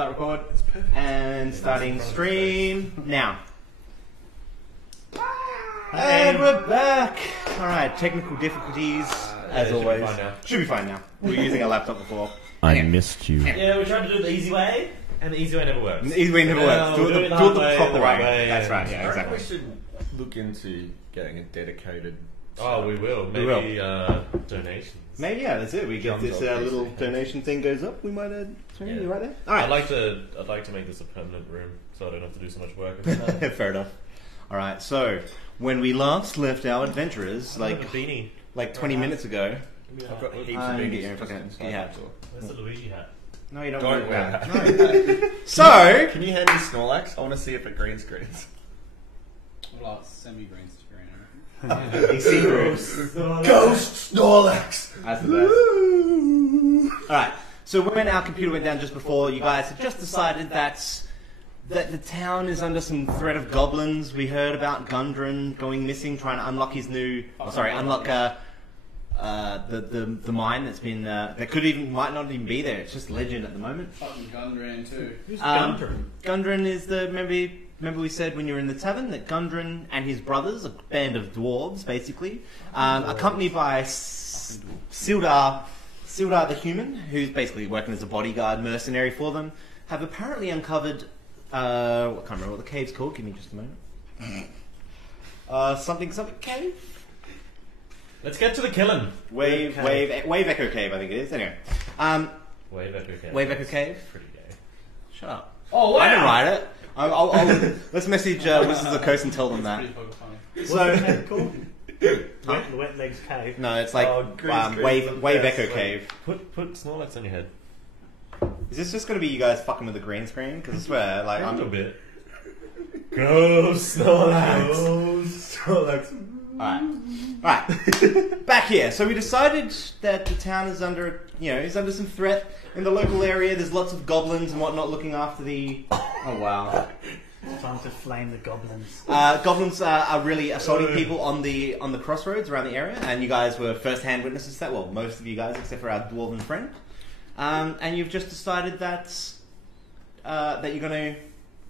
Start record. And starting stream now. And we're back. Alright, technical difficulties as always. Should be fine now. We were using a laptop before. I missed you. Yeah, we tried to do it the easy way, and the easy way never works. The easy way never works. Do it the proper way. That's right, yeah, I exactly. reckon we should look into getting a dedicated... Oh, we will. Maybe donations. Maybe, yeah, that's it. We get this little donation thing goes up. We might add something right there. All right. I'd like to make this a permanent room, so I don't have to do so much work. Fair enough. All right. So when we last left our adventurers, like 20 minutes ago, I've got heaps of get beanies. your fucking hat. Where's the Luigi hat? No, you don't Don't want wear that. that. No. So Can you hand me Snorlax? I want to see if it green screens. Well, semi-green screen. you see groups. Ghost Snorlax! That's the best. All right. So when our computer went down just before, you guys had just decided that the town is under some threat of goblins. We heard about Gundren going missing, trying to unlock his new. Unlock the mine that's been that might not even be there. It's just legend at the moment. Fucking Gundren too. Who's Gundren? Gundren is the remember we said when you were in the tavern that Gundren and his brothers, a band of dwarves basically, accompanied by Sildar the human, who's basically working as a bodyguard mercenary for them, have apparently uncovered I can't remember what the cave's called. Give me just a moment. Something cave. Let's get to the killing. Wave Echo Cave, I think it is. Anyway, Wave Echo Cave. Wave Echo Cave. Pretty gay. Shut up. Oh, wow. I didn't write it. I'll let's message Wizards of the Coast and tell them that. Pretty fucking funny. So called? The Wet Legs Cave. no, it's like Wave Echo Cave. Put Snorlax on your head. Is this just going to be you guys fucking with the green screen? Because I swear, like A little I'm. bit. Go Snorlax. Alright. Back here. So we decided that the town is under some threat in the local area. There's lots of goblins and whatnot looking after the. Oh wow. Time to flame the goblins. Goblins are really assaulting people on the crossroads around the area, and you guys were first-hand witnesses to that. Well, most of you guys, except for our dwarven friend. And you've just decided that you're going to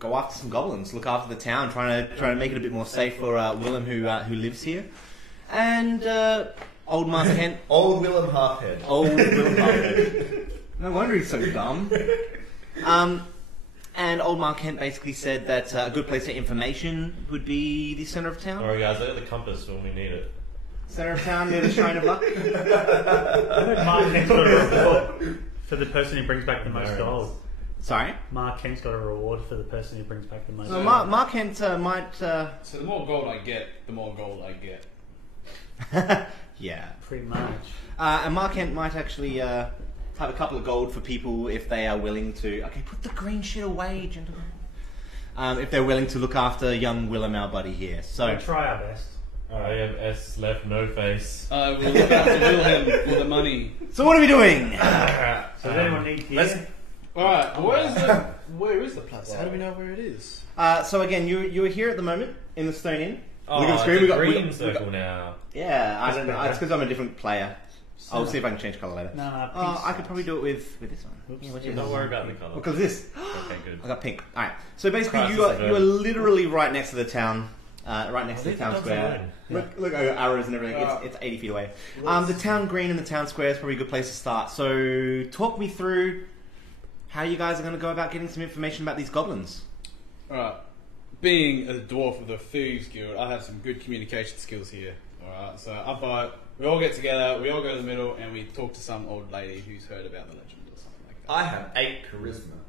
go after some goblins, look after the town, trying to make it a bit more safe for Willem who lives here, and old Master Kent. Old Willem Halfhead. Old Willem Halfhead. No wonder he's so dumb. And old Mark Kent basically said that a good place for information would be the centre of town. Alright guys, look at the compass when we need it. Centre of town near the Shrine of Luck. Mark Kent's got a reward for the person who brings back the most gold. Sorry? Mark Kent's got a reward for the person who brings back the most So gold. Mark Kent might... So the more gold I get, the more gold I get. yeah. Pretty much. And Mark Kent might actually have a couple of gold for people if they are willing to... Okay, put the green shit away, gentlemen. If they're willing to look after young Willem, our buddy here. So We'll try our best. I have S left, no face. We'll look after Wilhelm for the money. So what are we doing? So does anyone need gear? Alright, where is the place? How do we know where it is? So again, you are here at the moment in the Stone Inn. Oh, Look at the screen. it's a we got green circle now. Yeah, I don't know. It's because I'm a different player. I'll see if I can change colour later. No, I could probably do it with this one. Yeah, what's yours? Don't worry about the colour. Because this. Okay, good. I got pink. Alright. So basically, Christ, you it's a are literally right next to the town. Right next to the town That's square. fine. Look, arrows and everything. It's 80 feet away. The town green and the town square is probably a good place to start. So talk me through how you guys are going to go about getting some information about these goblins. Alright. Being a dwarf of the Thieves Guild, I have some good communication skills here. Alright, so I thought we all get together, we all go to the middle, and we talk to some old lady who's heard about the legend or something like that. I have 8 charisma.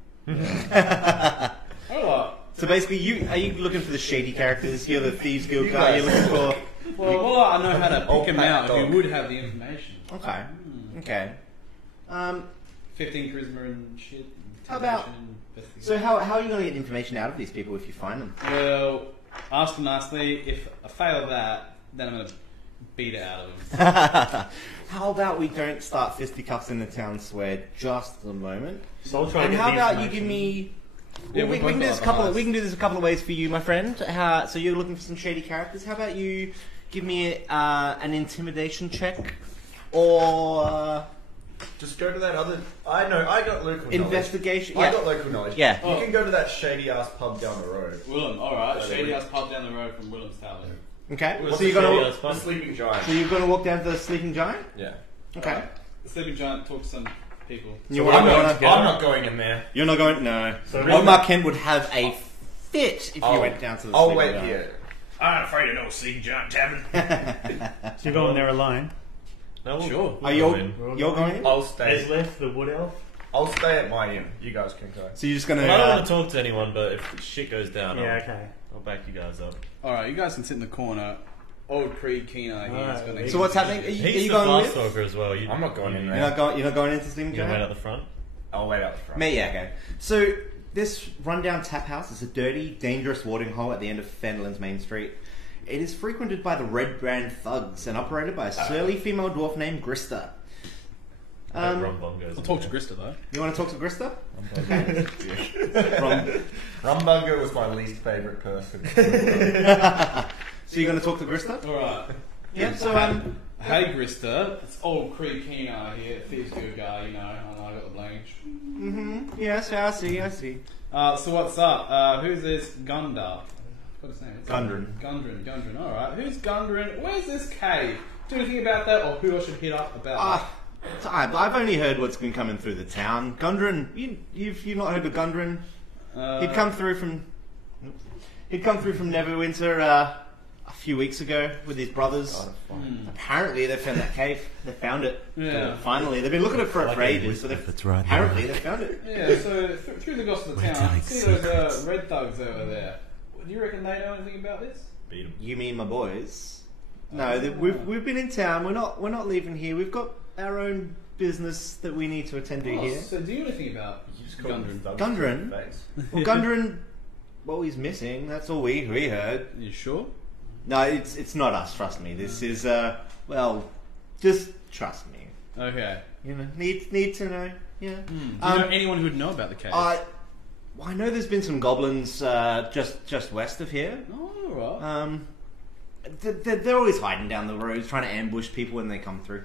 Alright. So basically, are you looking for the shady characters? You're the Thieves Guild guy. You're looking for... Well, I know how to Old pick him out dog. who would have the information. Okay. Okay. 15 charisma and shit. How about- intimidation, So how are you going to get information out of these people if you find them? Well, ask them nicely. If I fail that, then I'm going to beat it out of them. How about we don't start fisticuffs in the town square just a moment? So I'll try And to get how the about you information. give me... Yeah, we can do this we can do this a couple of ways for you, my friend. So you're looking for some shady characters. How about you give me an intimidation check, or Just go to that other. I know. I got local knowledge. Investigation. I Yeah. got local knowledge. Yeah. You can go to that shady ass pub down the road. Willem, alright. Shady ass pub down the road from Willem's Tavern. Okay. What's So you're the gonna. shady ass The Sleeping Giant. So you're gonna walk down to the Sleeping Giant. Yeah. Okay. The Sleeping Giant talked to some people. You I'm wanna- not going in there. You're not going. No. So Omar Kent would have a fit if you I'll- went down to the. I'll Sleeping wait Giant. here. I'm afraid of no Sleeping Giant Tavern. So you're going there alone. No, we'll, Sure. We'll Are go you? in. You're going in. I'll stay. Esleth, the wood elf. I'll stay at my inn. You guys can go. So you're just gonna. Well, I don't want to talk to anyone, but if shit goes down, Yeah, okay. I'll back you guys up. Alright, you guys can sit in the corner. Old Creed Keener here is Alright, going to. So what's happening? Are you He's the going fast with? talker as well. I'm not going in You're there. not going. You're not going into Sleeping You gonna wait Giant. at the front? I'll wait out the front. Mate, yeah, okay. So this rundown tap house is a dirty, dangerous watering hole at the end of Fenderland's main street. It is frequented by the Red Brand thugs and operated by a surly female dwarf named Grista. Rum bomb goes. I'll talk to Grista though. You want to talk to Grista? Rumbugger was my least favourite person. So you're going to talk to Grista? Alright. Yeah. So Hey Grista, it's old Creed Keener here, Thieves Guild guy, you know, I know I got the blank. yes, I see. I see. So what's up? Who's this Gundar? What's his name? Gundren. Gundren, alright. Who's Gundren? Where's this cave? Do anything about that, or who I should hit up about that? I've only heard what's been coming through the town. Gundren, you've not heard of Gundren? He'd come through from. He'd come through from Neverwinter a few weeks ago with his brothers. Apparently, they found that cave. They found it. Yeah. Finally, they've been looking for it for ages. So apparently, they found it. Yeah, so through the gossip of the town, I see those red thugs over there. Do you reckon they know anything about this? Beat him. You mean my boys? No, we've been in town. We're not leaving here. We've got our own business that we need to attend to here. So do you know anything about You just called Gundren? him Gundren? Face. Well, Gundren, well, he's missing. That's all we heard. You sure? No, it's not us. Trust me. This is well, just trust me. Okay. You know, need to know. Yeah. Do you know anyone who would know about the cave? Well, I know there's been some goblins just west of here. Oh, right. They're always hiding down the roads, trying to ambush people when they come through.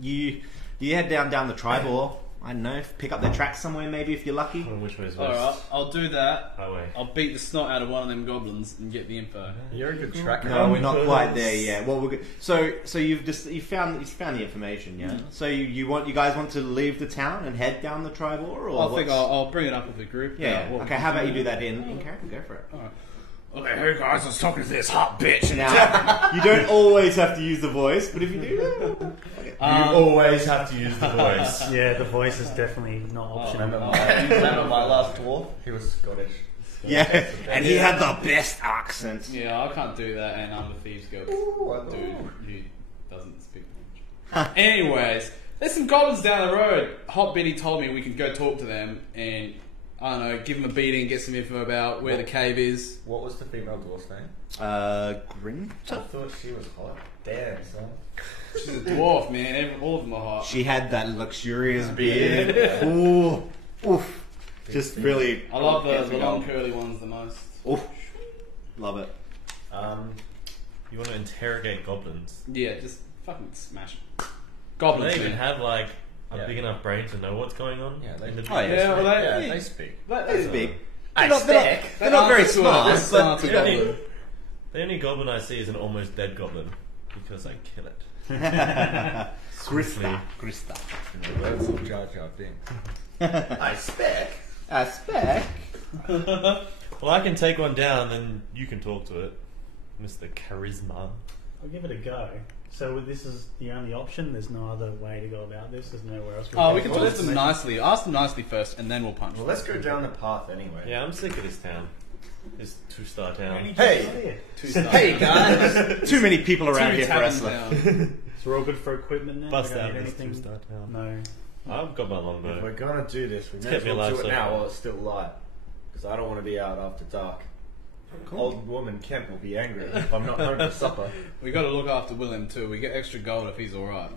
You head down the tribal. I don't know, pick up their tracks somewhere maybe if you're lucky. Which way is west? Alright, I'll do that. Highway. I'll beat the snot out of one of them goblins and get the info. You're a good tracker. No, we're not quite there yet. Well, so you found the information, yeah. So you guys want to leave the town and head down the tribal, or I think what's- I'll bring it up with the group. yeah. what Okay, we how can about you do that in character? Go for it. Alright. Okay, hey guys, I was talking to this hot bitch. Now, you don't always have to use the voice, but if you do, You always have to use the voice. Yeah, the voice is definitely not optional. Remember my last dwarf? He was Scottish. yeah. And he had the best accent. Yeah, I can't do that, and I'm the Thieves Guild dude who doesn't speak much. Anyways, there's some goblins down the road. Hot Betty told me we could go talk to them and, I don't know, give them a beating, get some info about where the cave is. What was the female dwarf's name? Grin. I thought she was hot. Damn, son. She's a dwarf, man. All of them are hot. She had that luxurious beard. Ooh, oof. Just really. I love the long curly ones the most. Oof. Love it. You want to interrogate goblins? Yeah, just fucking smash it. Do Goblins, they even man. have like a Yeah. big enough brain to know what's going on? Yeah, they- in the Oh, yeah. Yeah, well, Yeah, they speak. They speak. I They're not very smart, but the The only goblin I see is an almost dead goblin because I kill it. Krista. That's all Jar Jar Binks. I spec. A spec. Well, I can take one down, then you can talk to it, Mr. Charisma. I'll give it a go. So this is the only option. There's no other way to go about this. There's nowhere else. Oh, we can go. talk to them nicely. Ask them nicely first, and then we'll punch Well, them. let's go down the path anyway. Yeah, I'm sick of this town. This two-star town. Hey! Two-star. Hey, guys! Too many people around Two here for taverns wrestling. down. So we're all good for equipment now. Bust We don't out need of this anything. two-star town. No. I've got my If longbow. we're gonna do this, we It's may kept as me well alive do it so now far. while it's still light. Because I don't want to be out after dark. Old woman Kemp will be angry if I'm not home for supper. We got to look after Willem too. We get extra gold if he's all right.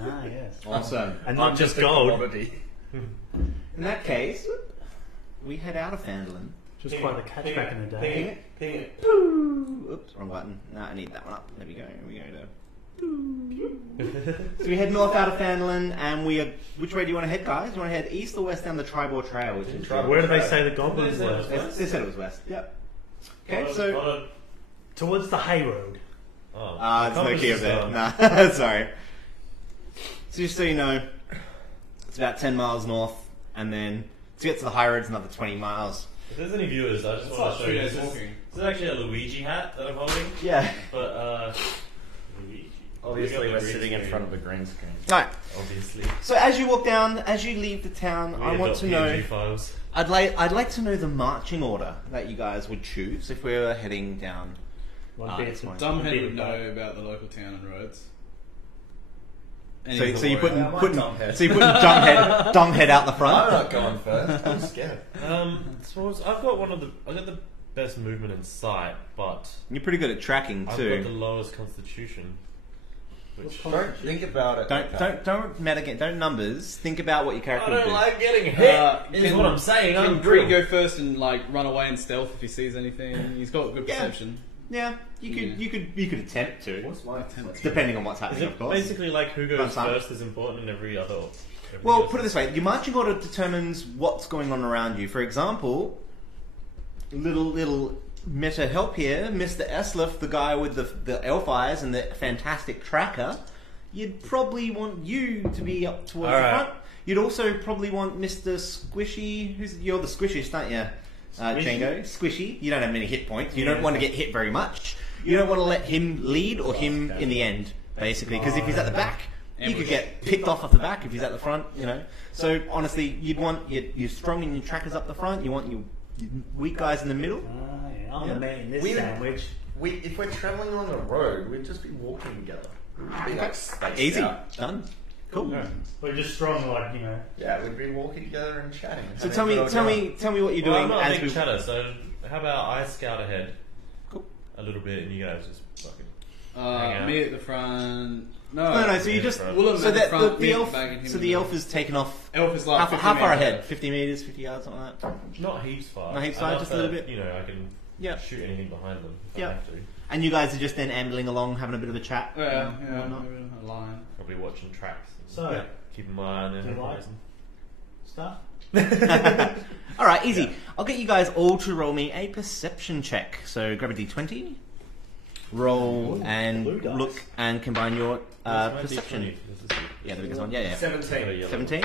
Ah, yes. Awesome. And I'm not just a gold. commodity. In that case, we head out of Fandolin. Which was quite the catch back in the day. Ping it. Oops, wrong button. No, I need that one up. There we go. Here we go. So we head north out of Fandolin, and we are. Which way do you want to head, guys? You want to head east or west down the Tribor Trail? Which is Where do they say the goblins were? They said it was west. Yep. Okay, so Towards the Hay Road. there's no key of there. Nah, sorry. So just so you know, it's about 10 miles north, and then to get to the high road, it's another 20 miles. If there's any viewers, I just want to show you. This is actually a Luigi hat that I'm holding. Yeah. But, Luigi. Obviously, we're sitting in front of a green screen. Right. Obviously. So as you walk down, as you leave the town, I want to know. Files. I'd like to know the marching order that you guys would choose if we were heading down. Dumbhead would know about the local town and roads. So you're putting Dumbhead. Dumbhead out the I'm front. not going first. I'm scared. Suppose I've got the best movement in sight, but You're pretty good at tracking I've got the too. lowest constitution. Which Don't think about it. Don't metagame. Don't numbers. Think about what your character would do. getting hit. Is what I'm saying. Can Bree go first and like run away in stealth if he sees anything? He's got good perception. Yeah, you could attempt to, What's my attempt? depending on what's Is happening, it of course. basically like who goes Lunchtime. first is important in every other? Well, put it this way: your marching order determines what's going on around you. For example, little meta help here, Mr. Eslif, the guy with the elf eyes and the fantastic tracker. You'd probably want you to be up towards the front. You'd also probably want Mr. Squishy. You're the squishiest, aren't you, Django? Squishy. You don't have many hit points. You don't want to get hit very much. You don't want to let him lead or him in the end, basically, because if he's at the back, you could get picked off the back if he's at the front, you know. So honestly, you'd want your strong and your trackers up the front. You want your weak guys in the middle. I'm the man in this We would- sandwich. If we're travelling along the road, we'd just be walking together. We'd be like spaced Easy, out. done, cool. We're just strong, like, you know. Yeah, we'd be walking together and chatting. So having a good old tell me what you're Well, I'm doing not a as big we. chatter, so how about I scout ahead Cool. a little bit and you guys just fucking hang out. Me at the front. No. No. So you just Willem so at the that front, the me elf. bagging him So in the the elf is taken off. Elf is like How 50 far meters ahead? 50 meters, 50 yards, something like that. Not heaps far. Not heaps far, Enough just a little that, bit. You know, I can Yeah. shoot anything behind them if Yeah. I have to. And you guys are just then ambling along, having a bit of a chat. Yeah, whatnot. a lion. Probably watching tracks. And So, keeping my eye on do the you like horizon. stuff? All right, easy. I'll get you guys all to roll me a perception check. So grab a d20, roll, blue and dice. look and combine your This might be perception. 20. This is Yeah, the biggest one. Yeah. 17. 17,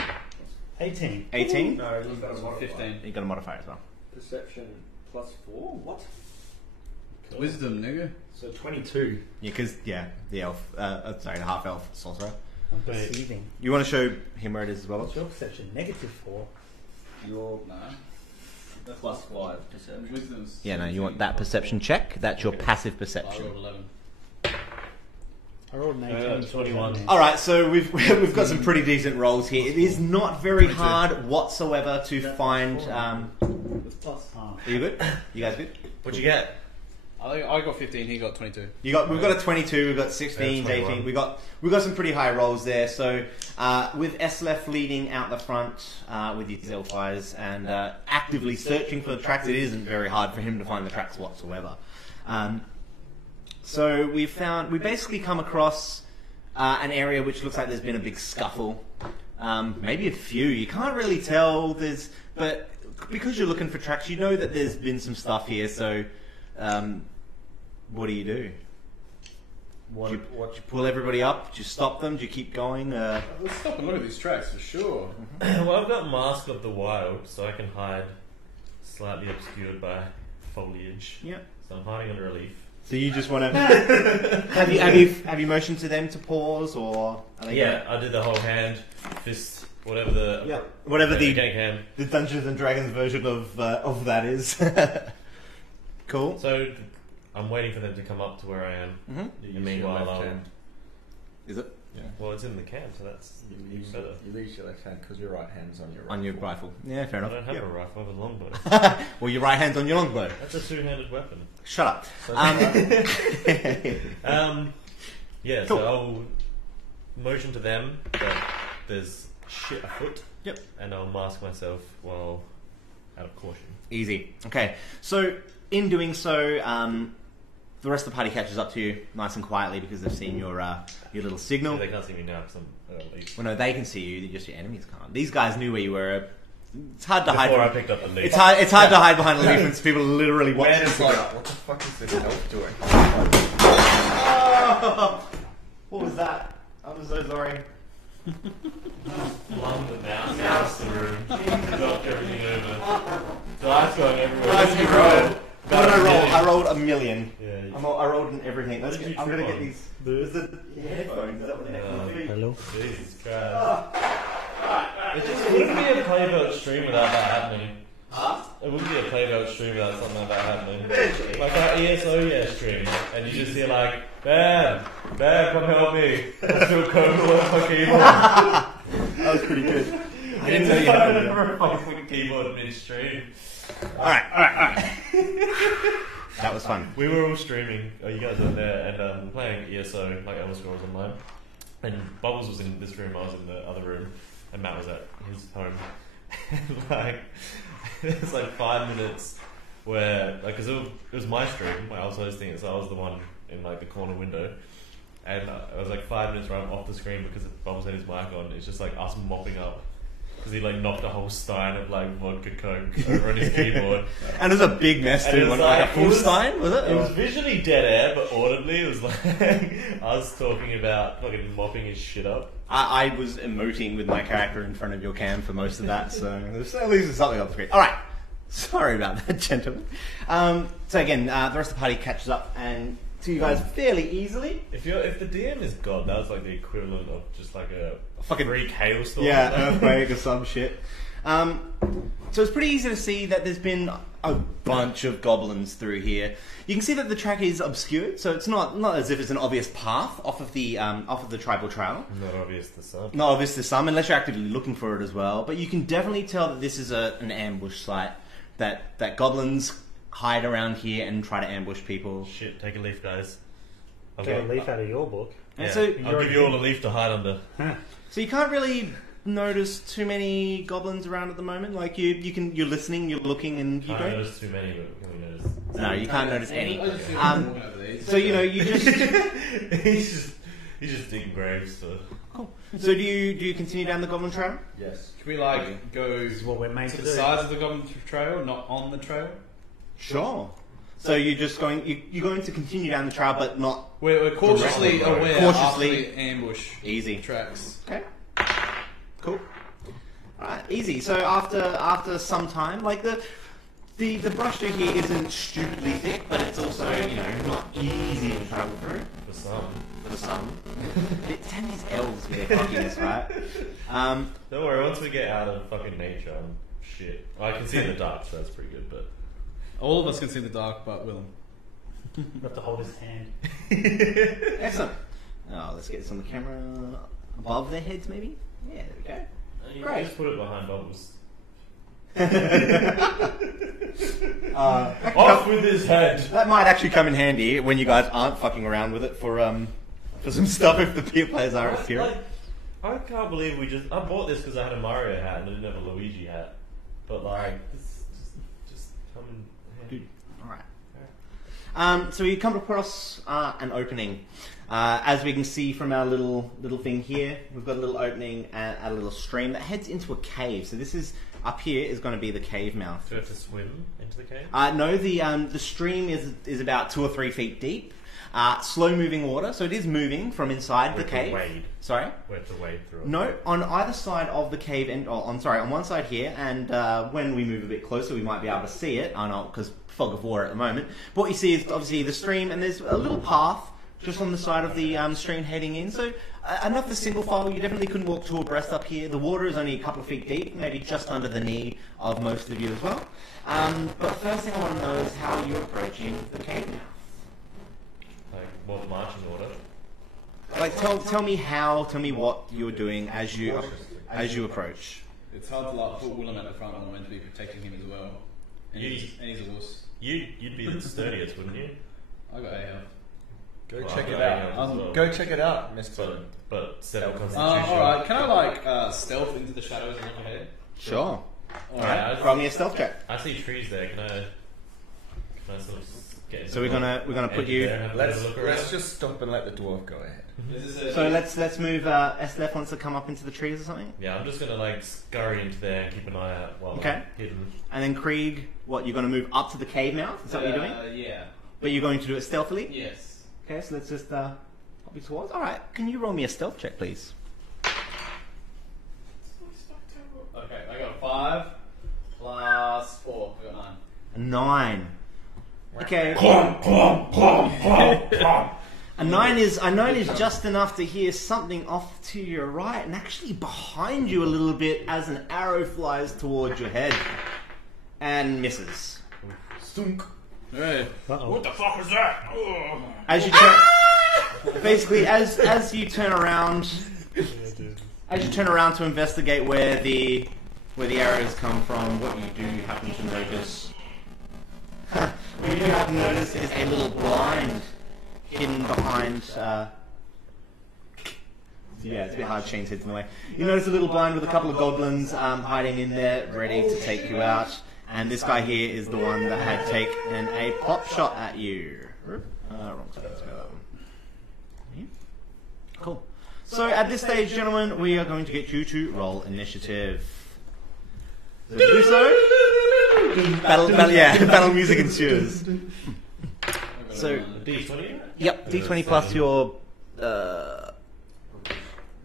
18. 18. No, you've got a modifier. 15. You got a modifier as well. Perception plus 4? What? Wisdom, nigga. So 22. Yeah, because the elf. Sorry, the half elf sorcerer. I'm perceiving. You want to show him where it is as well? What's your perception? -4. Your No. plus 5 perception. Wisdom's. Yeah, no. You want that perception check? That's your passive I perception. rolled 11. I rolled an 18. 21. All right, so we've got some pretty decent rolls here. It is not very hard whatsoever to find. Are you good? You guys good? What'd you get? I got 15, he got 22. We've got a 22, we've got 16, 21. 18. We've got some pretty high rolls there. So with Eslef leading out the front with his elf eyes and actively searching for the tracks, it isn't very hard for him to find the tracks whatsoever. So we basically come across an area which looks like there's been a big scuffle. Maybe a few. You can't really tell. But because you're looking for tracks, you know that there's been some stuff here. So what do? Do you pull everybody up? Do you stop them? Do you keep going? Let's stop and look at these tracks for sure. Well, I've got Mask of the Wild, so I can hide slightly obscured by foliage. Yeah. So I'm hiding under a leaf. So you just want to have you motioned to them to pause or? Are they Yeah, I did the whole hand, fist, whatever the whatever the can. Dungeons and Dragons version of that is. Cool. So I'm waiting for them to come up to where I am. Mm-hmm. And meanwhile, I'll. Is it Well, it's in the can, so that's even better. You use your left hand because your right hand's on your right. on your rifle? Yeah, fair I enough. don't have Yep. a rifle, I have a longbow. Well, your right hand's on your longbow. That's a two-handed weapon. Shut up. So Yeah, Cool. so I'll motion to them that there's shit afoot. Yep. And I'll mask myself while out of caution. Easy. Okay. So in doing so, the rest of the party catches up to you nice and quietly because they've seen your little signal. They can't see me now because I'm leaf. Well, no, they can see you. Just your enemies can't. These guys knew where you were. It's hard to hide. Before I picked up the leaf. It's hard to hide behind a leaf when people literally watch. Man is like, what the fuck is this elf doing? Oh, what was that? I'm so sorry. Flung the mouse in the room. Knocked everything over. Dice going everywhere. Dice What did you everywhere. roll? What did I roll? I rolled a million. Yeah. I rolled in everything. Let's did you I'm gonna trip get on? these. Is the headphones? Is that what the headphones do? Hello. Jesus Christ. It wouldn't be a Playboat stream without that happening. Huh? It wouldn't be a Playboat stream without something like that happening. Eventually. Like our ESO stream, and you just hear like, "Bam, come help me. I'm still code all over my keyboard." That was pretty good. I didn't know you had that. never fucking keyboard mid-stream. Alright. That was fun. We were all streaming. You guys were there, and playing ESO, like Elder Scrolls Online. And Bubbles was in this room, I was in the other room, and Matt was at his home. Like, there's like 5 minutes where, like, because it was my stream, I was hosting it, so I was the one in like the corner window. And it was like 5 minutes right off the screen because Bubbles had his mic on. It's just like us mopping up. Because he like knocked a whole stein of like vodka coke over on his keyboard. And it was a big mess And too. it was Like a like- full it was- stein, was it? It was visually dead air, but audibly it was like us talking about fucking mopping his shit up. I was emoting with my character in front of your cam for most of that, so there's at least something on the screen. Alright. Sorry about that, gentlemen. So again, the rest of the party catches up and to you guys fairly easily. If the DM is God, that was like the equivalent of just like a Fucking- freak hailstorm. Yeah, earthquake or some shit. So it's pretty easy to see that there's been a bunch of goblins through here. You can see that the track is obscured, so it's not as if it's an obvious path off of the tribal trail. Not obvious to some. Not obvious to some, unless you're actively looking for it as well. But you can definitely tell that this is an ambush site. That goblins hide around here and try to ambush people. Shit, take a leaf, guys. Get a leaf out of your book. And Yeah, so, I'll give you all a leaf to hide under. so you can't really notice too many goblins around at the moment. Like you're listening, you're looking, and you Can't go. notice too many, but can we notice? No, you can't notice any. I just feel Um, walking over these. So you just. he's just digging graves. So. Cool. So do you continue down the goblin trail? Yes. Can we like go This is what we're made to to the do. sides of the goblin trail, not on the trail? Sure. So you're just going. You're going to continue down the trail, but not We're cautiously Directly. aware Cautiously. after the ambush easy. tracks. Okay. Cool. Alright, easy. So after some time, like the brush through here isn't stupidly thick, but it's also, not easy to travel through For some. for some. Damn these elves with their cockiness, right? Don't worry, once we get out of fucking nature, I'm shit. Well, I can see in the dark, so that's pretty good, but... All of us can see in the dark, but Willem. You have to hold his hand. Excellent. Oh, let's get this on the camera above their heads, maybe? Yeah, there we go. You Great. just put it behind Bubbles. Off with his head! That might actually come in handy when you guys aren't fucking around with it for some stuff if the peer players are at Like, I can't believe I bought this because I had a Mario hat and I didn't have a Luigi hat. But like, this just come in handy. Alright. So you come across an opening. As we can see from our little thing here, we've got a little opening and a little stream that heads into a cave. So this is, up here is going to be the cave mouth. Do we have to swim into the cave? No, the stream is about 2 or 3 feet deep. Slow moving water, so it is moving from inside the We have to cave. wade. Sorry? We have to wade through it. No, on either side of the cave, on one side here, and when we move a bit closer, we might be able to see it. I know, because fog of war at the moment. But what you see is obviously the stream, and there's a little path just on the side of the stream heading in. So enough for single file. You definitely couldn't walk 2 abreast up here. The water is only a couple of feet deep, maybe just under the knee of most of you as well. But the first thing I want to know is how you're approaching the cave mouth. Like, what marching order? Like, tell me what you're doing as you approach. It's hard to like put Willem at the front. I'm meant to be protecting him as well. And he's a wuss. You'd be the sturdiest, wouldn't you? I got A health. Go Well, check I've it got out. A as well. Go check it out, Mr. But 7 constitution. Alright, can I like stealth into the shadows and look ahead? Sure. Alright. Roll me a stealth check. I see trees there. Can I sort of So we're gonna put you. Let's just stop and let the dwarf go ahead. So let's move. Estef wants to come up into the trees or something. Yeah, I'm just gonna like scurry into there and keep an eye out while Okay. I'm hidden. And then Krieg, what you're gonna move up to the cave mouth? Is that what you're doing? Yeah. But you're going to do it stealthily. Yes. Okay, so let's just pop you towards. All right, can you roll me a stealth check, please? Okay, I got a 5 plus 4. I got 9. A 9. Okay. A 9 is just enough to hear something off to your right and actually behind you a little bit as an arrow flies towards your head and misses. Stunk. Hey. What the fuck was that? As you turn, basically, as you turn around, to investigate where the arrows come from, what you do happen to notice. What you do happen to notice is a little blind hidden behind. Yeah, it's a bit hard to change heads in the way. You notice a little blind with a couple of goblins hiding in there, ready to take you out. And this guy here is the one that had taken a pop shot at you. Wrong side. Let's go that one. Yeah. Cool. So at this stage, gentlemen, we are going to get you to roll initiative. So to do so, battle music ensues. So, D20? yep, D20 plus your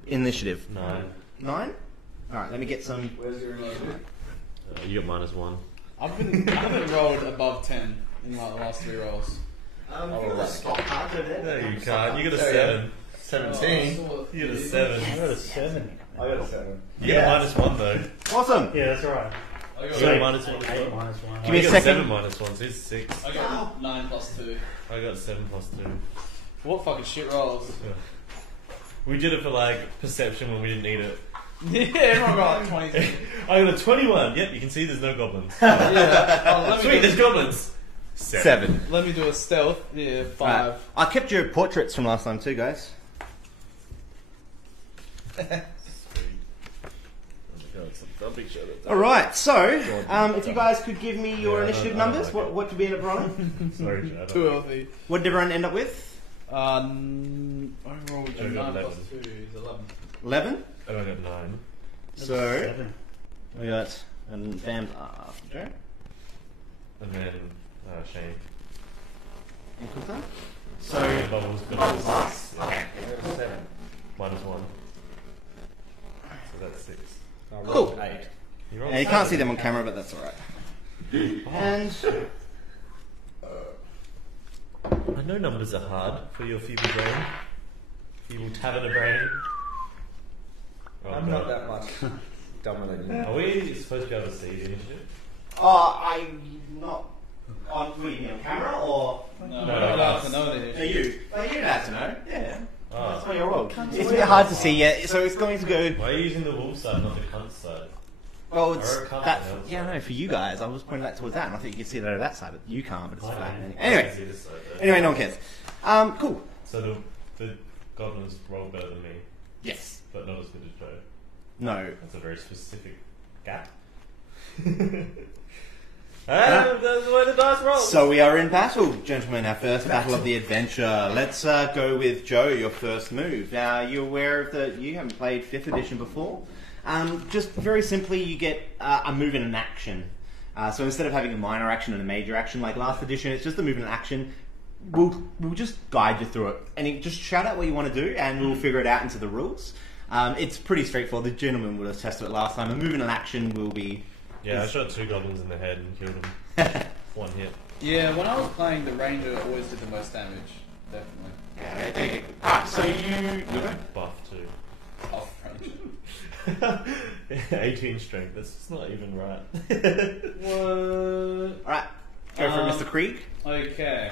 initiative. 9. 9? Alright, let me get some. Where's your initiative? You got -1. I haven't rolled above 10 in like the last 3 rolls. Spot cards over there. No, you can't. You got a 7. 17. You got a 7. I got a 7. I got a 7. You got -1 though. Awesome! Yeah, that's alright. I got, You got Eight. -1 as well. Eight minus 1. Give me a You got second. 7 -1, so it's 6. I got 9 plus 2. I got 7 plus 2. What fucking shit rolls? We did it for like perception when we didn't need it. Yeah, everyone got like 20. I got a 21. Yep, you can see there's no goblins. Yeah. Oh, let me Sweet, do- there's goblins. 7. Let me do a stealth. Yeah, 5. Right. I kept your portraits from last time too, guys. Alright, so, if you guys could give me your initiative numbers, what did we end up rolling? Sorry, Chad. Too healthy. What did everyone end up with? I rolled I got 9 plus 11. 2 is 11. 11? I got 9. So, 7. we got Bam's after Joe. And then Shane. And Coulter. So Bubbles got Bubbles. Yeah. Okay. I got a 7. -1. So that's 6. I Cool. rolled 8. You're on And you can't see 7. them on camera, but that's alright. And I know numbers are hard for your feeble brain. Feeble tavern brain. Oh, I'm not that much dumber than you. Are we supposed to be able to see the initiative? I'm not on camera or No, No, we're not allowed to us. know no, that. you. No, you have to know. Yeah. Ah. That's why you're old. It's a bit hard to see yet, so it's going to go. Why are you using the wolf side, not the cunt side? Well, it's Or a cunt that. on the other Yeah, side. no, for you guys, I was pointing that towards that, and I think you can see that over that side, but you can't. But it's I flat. can Anyway, see this side, though. anyway, no one cares. Cool. So the goblins roll better than me, Yes. but not as good as Joe. No. That's a very specific gap. That's the way the dice roll. So we are in battle, gentlemen. Our first battle of the adventure. Let's go with Joe. Your first move. Now you're aware of that. You haven't played 5th edition before. Just very simply, you get a move and an action. So instead of having a minor action and a major action like last edition, it's just a move and an action. We'll just guide you through it, and you just shout out what you want to do, and we'll figure it out into the rules. It's pretty straightforward. The gentleman would have tested it last time. A move and an action will be. Yeah, I shot 2 goblins in the head and killed them. 1 hit. Yeah, when I was playing, the ranger always did the most damage. Definitely. So you. Buff too. Off ranger. 18 strength. That's just not even right. What? All right. Go for it, Mr. Krieg. Okay.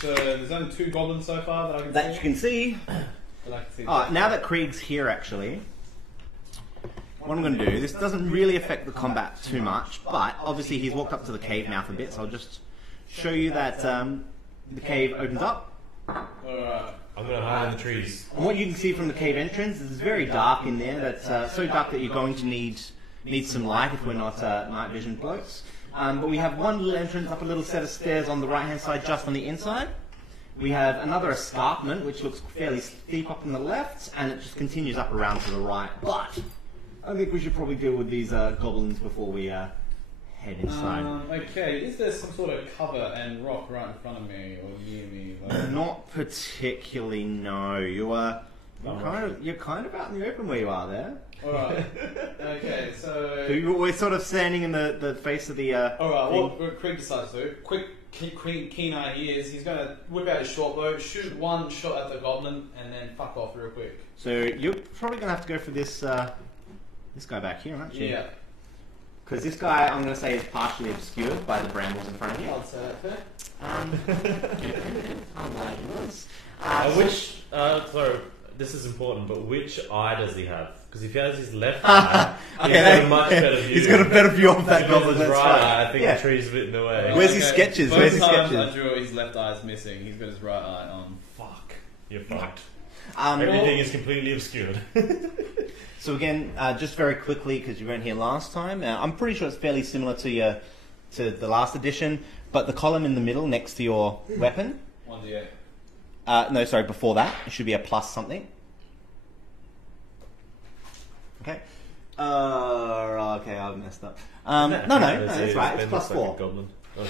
So there's only 2 goblins so far that I can That you see. can see. That I can see. Now that Krieg's here, actually, what I'm going to do, this doesn't really affect the combat too much, but obviously he's walked up to the cave mouth a bit, so I'll just show you that the cave opens up. Alright. I'm gonna hide in the trees. And what you can see from the cave entrance is it's very dark in there. That's so dark that you're going to need some light if we're not night vision blokes. But we have one little entrance up a little set of stairs on the right-hand side, just on the inside. We have another escarpment, which looks fairly steep up on the left, and it just continues up around to the right. But I think we should probably deal with these goblins before we head inside. Okay, is there some sort of cover and rock right in front of me or near me? Like... Not particularly, no. You're kind of out in the open where you are there. Alright. Okay, so we're sort of standing in the face of the. Alright, what Craig decides to do, keen eye he is, he's going to whip out his short bow, shoot one shot at the goblin, and then fuck off real quick. So you're probably going to have to go for this this guy back here, aren't you? Yeah. Because this guy, I'm going to say, is partially obscured by the brambles in front of you. I'll say that fair. Sorry, this is important, but which eye does he have? Because if he has his left eye, he's got a much better view. He's got a better view of that goblin. His That's right right. eye, I think the tree's a bit in the way. Where's his sketches? Where's his sketches? I drew his left eye's missing. He's got his right eye on. Fuck. You're fucked. Everything Everything is completely obscured. So again, just very quickly, because you weren't here last time, I'm pretty sure it's fairly similar to the last edition, but the column in the middle next to your weapon. 1d8. No, sorry, before that, it should be a plus something. Okay. Okay, I've messed up. No, that's right. It's plus 4.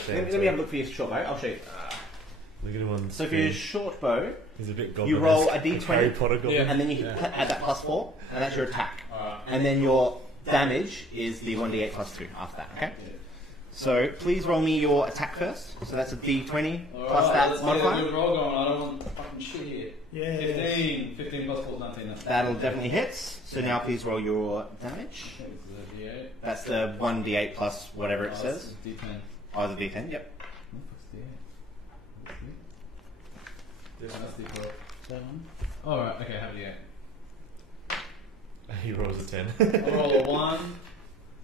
Let me have a look for your short bow. I'll show you. Look at him on So for your short bow, he's a bit you roll a Harry d20, Potter goblin. and then you add that plus 4, and that's your attack. Alright. And then your damage is the 1d8 plus 2 after that, okay? Yeah. So please roll me your attack first. So that's a d20 plus that modifier. Let's roll going. I don't want fucking shit here. Yeah. 15 plus 4 is 19. That'll definitely hit. So now please roll your damage. That's the 1d8 plus whatever it says. D10. Oh, the d10, yep. That's D4. Alright, okay, have a D8. He rolls a 10. I'll roll a 1,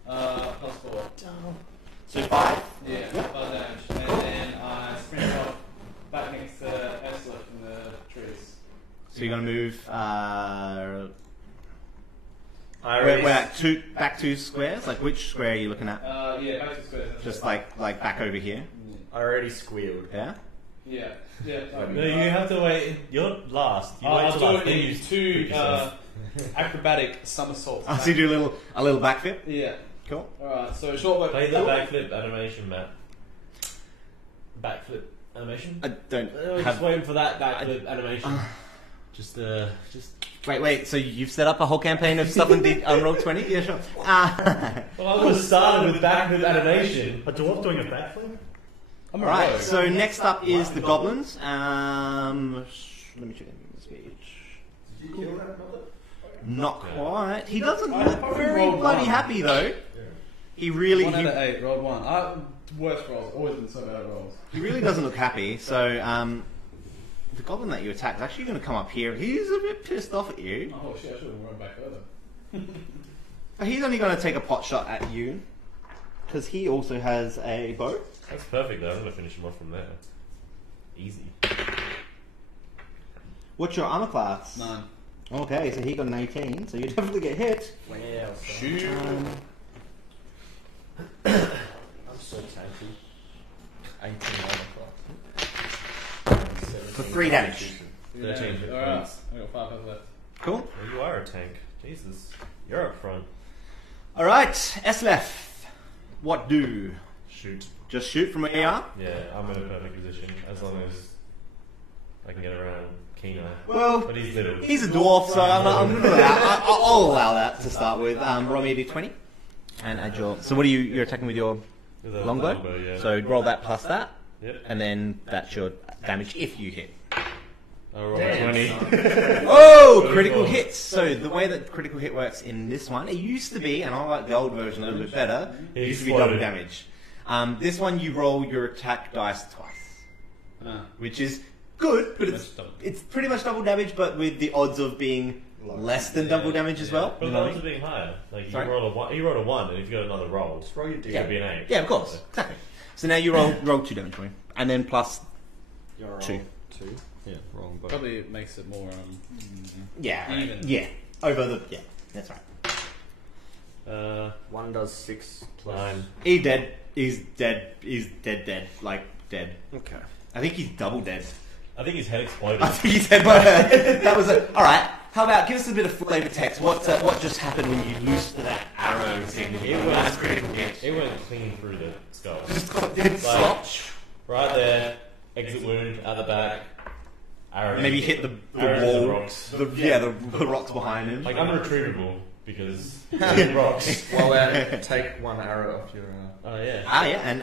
plus 4. So 5. Yeah, 5 damage. And then I sprint off back next to Ursula from the trees. So you're going to move I back 2 squares? Like which square are you looking at? Yeah, back to square. Just like back over here? already squealed. Yeah? Yeah. No, you have to wait. You're last. You wait I'll till do last. it Then in you 2 acrobatic somersaults. So you do a little backflip? Yeah. Cool. Alright, so short bow. Play the backflip animation, Matt. Backflip animation? I don't Just have... waiting for that backflip animation. Just. Wait, so you've set up a whole campaign of stuff on Roll20? Yeah, sure. Well, I would have started with backflip animation. A dwarf doing a backflip? Alright, so next up is the goblins. Let me check the speech. Did you kill that mother? Not quite. He doesn't look very bloody happy though. He really... 1 out of 8, rolled 1. Worst rolls, always been so bad at rolls. He really doesn't look happy, so the goblin that you attacked is actually going to come up here. He's a bit pissed off at you. Oh shit, I should have run back further. He's only going to take a pot shot at you, because he also has a bow. That's perfect though. I'm going to finish him off from there. Easy. What's your armor class? 9. Okay, so he got an 18, so you definitely get hit. Wow. Shoot. I'm so tanky. 18 For 3 damage. 13 hit Alright, points. I got 5 health left. Cool. Well, you are a tank. Jesus. You're up front. Alright, Eslef. What do? Shoot. Just shoot from where you are? Yeah, I'm in a perfect position as long as I can get around Keen Eye. Well, But he's little. he's a dwarf, so I'll allow that to start with. Roll me a d20. And add your... So what are you're attacking with your With a longbow? yeah. So roll that plus that, Yep. and then that's your damage if you hit. I'll roll a 20. Oh, critical hits. So the way that critical hit works in this one, it used to be, and I like the old version a little bit better, it used to be double damage. This one you roll your attack dice twice, which is good, but it's pretty much double damage, but with the odds of being less than double damage as well. But You the know what I odds of mean? being higher. Like Sorry? you roll a 1, and if you got another roll, Just roll your d. it could be an 8. Yeah, of course. Exactly. So now you roll 2 damage for me, and then plus Your roll 2. 2. Yeah, wrong. But Probably makes it more Yeah, Even. yeah. Over the that's right. 1 does 6 plus 9. He dead. He's dead. He's dead. Like, dead. Okay. I think he's double dead. I think his head exploded. I think he's dead. That was it. Alright, how about, give us a bit of flavor text. What just happened when you loosed that arrow? That's critical hit. It went clean through the skull. Just got dead Like, right there, exit wound at the back. Arrow. Maybe hit the Arrows wall. and rocks. The rocks behind him. Like unretrievable because rocks. Well, take one arrow off your. Oh yeah. Yeah, and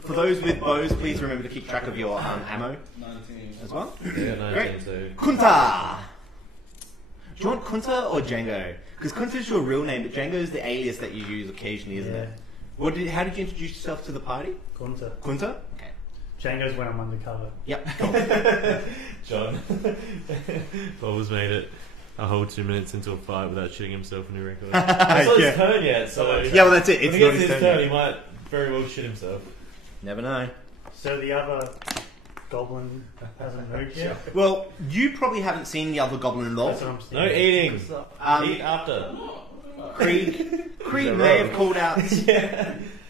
for those with bows, please remember to keep track of your ammo 19. as well. Yeah, 19 Great. too. Kunta! Do you want Kunta or Django? Because Kunta is your real name, but Django is the alias that you use occasionally, isn't it? How did you introduce yourself to the party? Kunta. Kunta? Okay. Django's when I'm undercover. Yep. John. Bob's made it a whole 2 minutes into a fight without shitting himself in a record. It's not his turn yet, so Yeah, well that's it. when It's he not gets his his turn. turn, he might very well shit himself. Never know. So the other goblin hasn't moved yet? Well, you probably haven't seen the other goblin at all. That's what I'm saying. No eating. Um, Eat after. Krieg may have called out.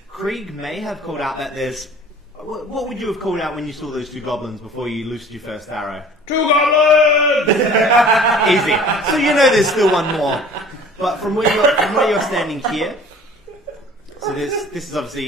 Krieg may have called out that there's. What would you have called out when you saw those two goblins before you loosed your first arrow? 2 goblins! Easy. So you know there's still one more. But from where you're standing here. So this is obviously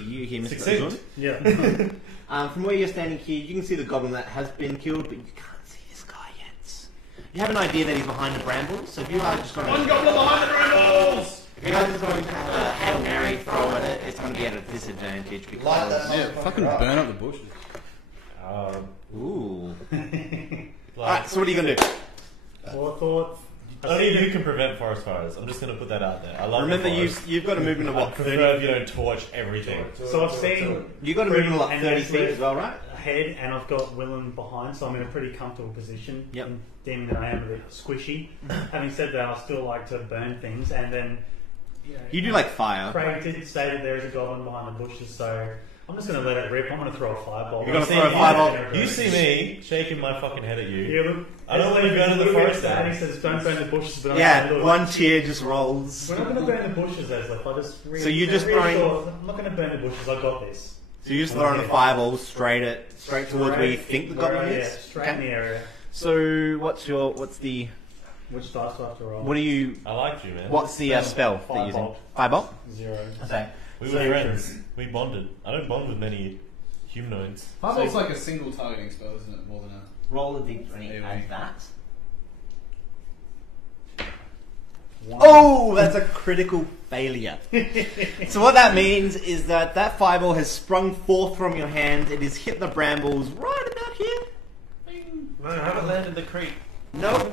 you here, Mr. Succinct. Azun. Yeah. From where you're standing here, you can see the goblin that has been killed, but you can't see this guy yet. You have an idea that he's behind the brambles, so if you are just going to... One goblin behind the brambles! If you guys are going to have a Hail Mary throw at it, it's going to be at a disadvantage because... Yeah, fucking burn up the bushes. Ooh. Like, Alright, so what are you going to do? Forethought. only you can prevent forest fires. I'm just going to put that out there. I love Remember, the forest. you've got a movement of I what? prefer 30? if you don't torch everything. So I've seen You've got a movement of like And 30 that's feet where- as well, right? ahead, and I've got Willem behind, so I'm in a pretty comfortable position. Yep. And then that I am a bit squishy. Having said that, I still like to burn things, and then You do like fire. Craig did say that there is a goblin behind the bushes, so I'm just going to let it rip. I'm going to throw a fireball. You're gonna See, throw a fireball? You see me shaking my fucking head at you. Yeah, look, I don't want to go to the forest now. He says, "Don't burn the bushes." But I'm Yeah, like, look, one tear just rolls. we're not going to burn the bushes, Asleff. I just really, So you're just really throwing- thought, I'm not going to burn the bushes. I got this. So you're just throwing a fireball straight towards where you think the goblin Yeah, is? straight in the area. So what's the Which dice do I have to roll? what do you I liked you, man. what's the spell that you're using? Firebolt? 0. Okay. We So- were friends. We bonded. I don't bond with many humanoids. Firebolt's like a single targeting spell, isn't it? More than a... Roll a d20 Yeah. as that. 1. Oh, that's a critical failure. So what that means is that fireball has sprung forth from your hand. It has hit the brambles right about here. No, I haven't landed the creek. No,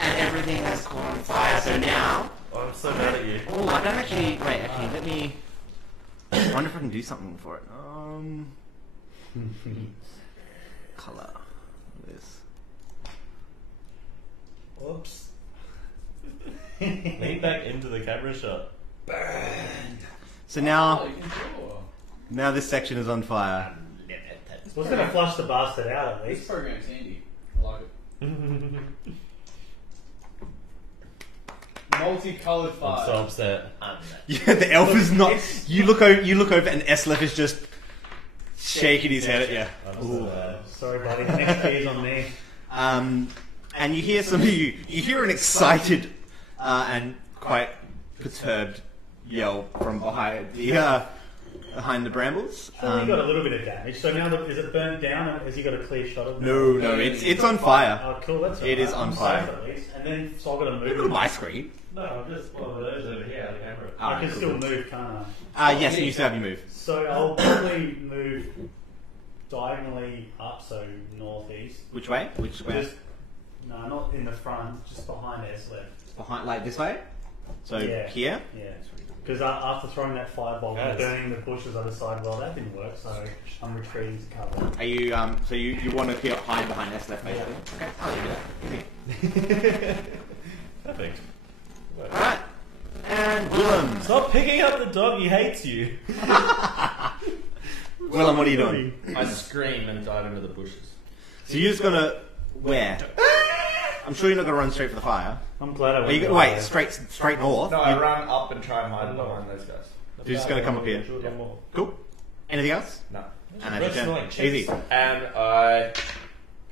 and everything has caught on fire. So now, Oh, I'm so mad at you. oh, I don't actually. Wait, actually, let me. I wonder if I can do something for it. Color. This. Whoops. Lean back into the camera shot. So Oh, now, you can draw. now this section is on fire. I was going to flush the bastard out at This least. program's handy. I like it. Multicoloured I'm fire. so upset. Yeah, the elf is not. You look over, and Eslef is just shaking his head at you. I'm so mad. Sorry, buddy. Next tear's on me. And you hear you hear an excited and quite perturbed yell from behind the brambles. Well, you got a little bit of damage. So now, is it burnt down? And has he got a clear shot of it? No, it's on fire. Oh, cool. That's It is alright. on I'm fire. safe at least. And then, so I've got to Look at move. my screen. No, I'm just one of those over here on the camera. I can still move, can't Yes, and you still have your move. I? So I'll probably move diagonally up, so northeast. Which way? Which way? Just, no, not in the front, just behind S left. Behind, like this way. So Yeah. here. Yeah. Because after throwing that fireball and Yes. burning the bushes, I decided, well, that didn't work, so I'm retreating to cover. Are you So you want to hide behind Eslef basically? Okay, I'll leave it. Perfect. Alright. And Willem. Stop picking up the dog, he hates you. Willem, what are you doing? I scream and dive into the bushes. So you're just gonna where? I'm sure you're not gonna run straight for the fire. I'm glad I Are went. you wait straight north? No, I run up and try and hide behind those guys. You're just going to come up here. Yeah. Cool. Anything else? No. And that's your turn. Like Easy. And I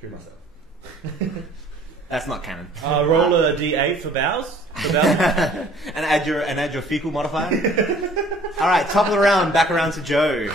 poo myself. That's not canon. Roll a d8 for bows. and add your fecal modifier. All right, top of the round, back around to Joe.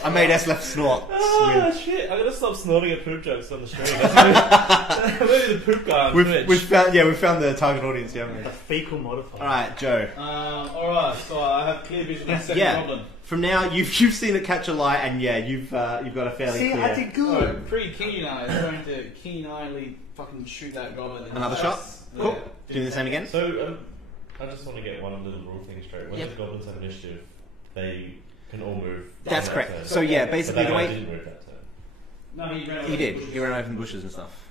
I made S left snort. Oh shit! I gotta stop snorting at poop jokes on the street. I'm maybe the poop guy on Twitch. We found the target audience, haven't we? The fecal modifier. All right, Joe. Alright, so I have clear vision of the second goblin. From now, you've seen it catch a light, and you've got a fairly See, clear. I did good. So, pretty keen-eye is trying to keen-eyely fucking shoot that goblin. In Another the shot. face. Cool. Yeah. Doing the same again. So I just want to get one little rule thing straight. When Yep. the goblins have initiative, they can all move. That's on that correct. turn. So yeah, But basically that the guy way didn't move that turn. No, he ran he did, he ran over from bushes and stuff.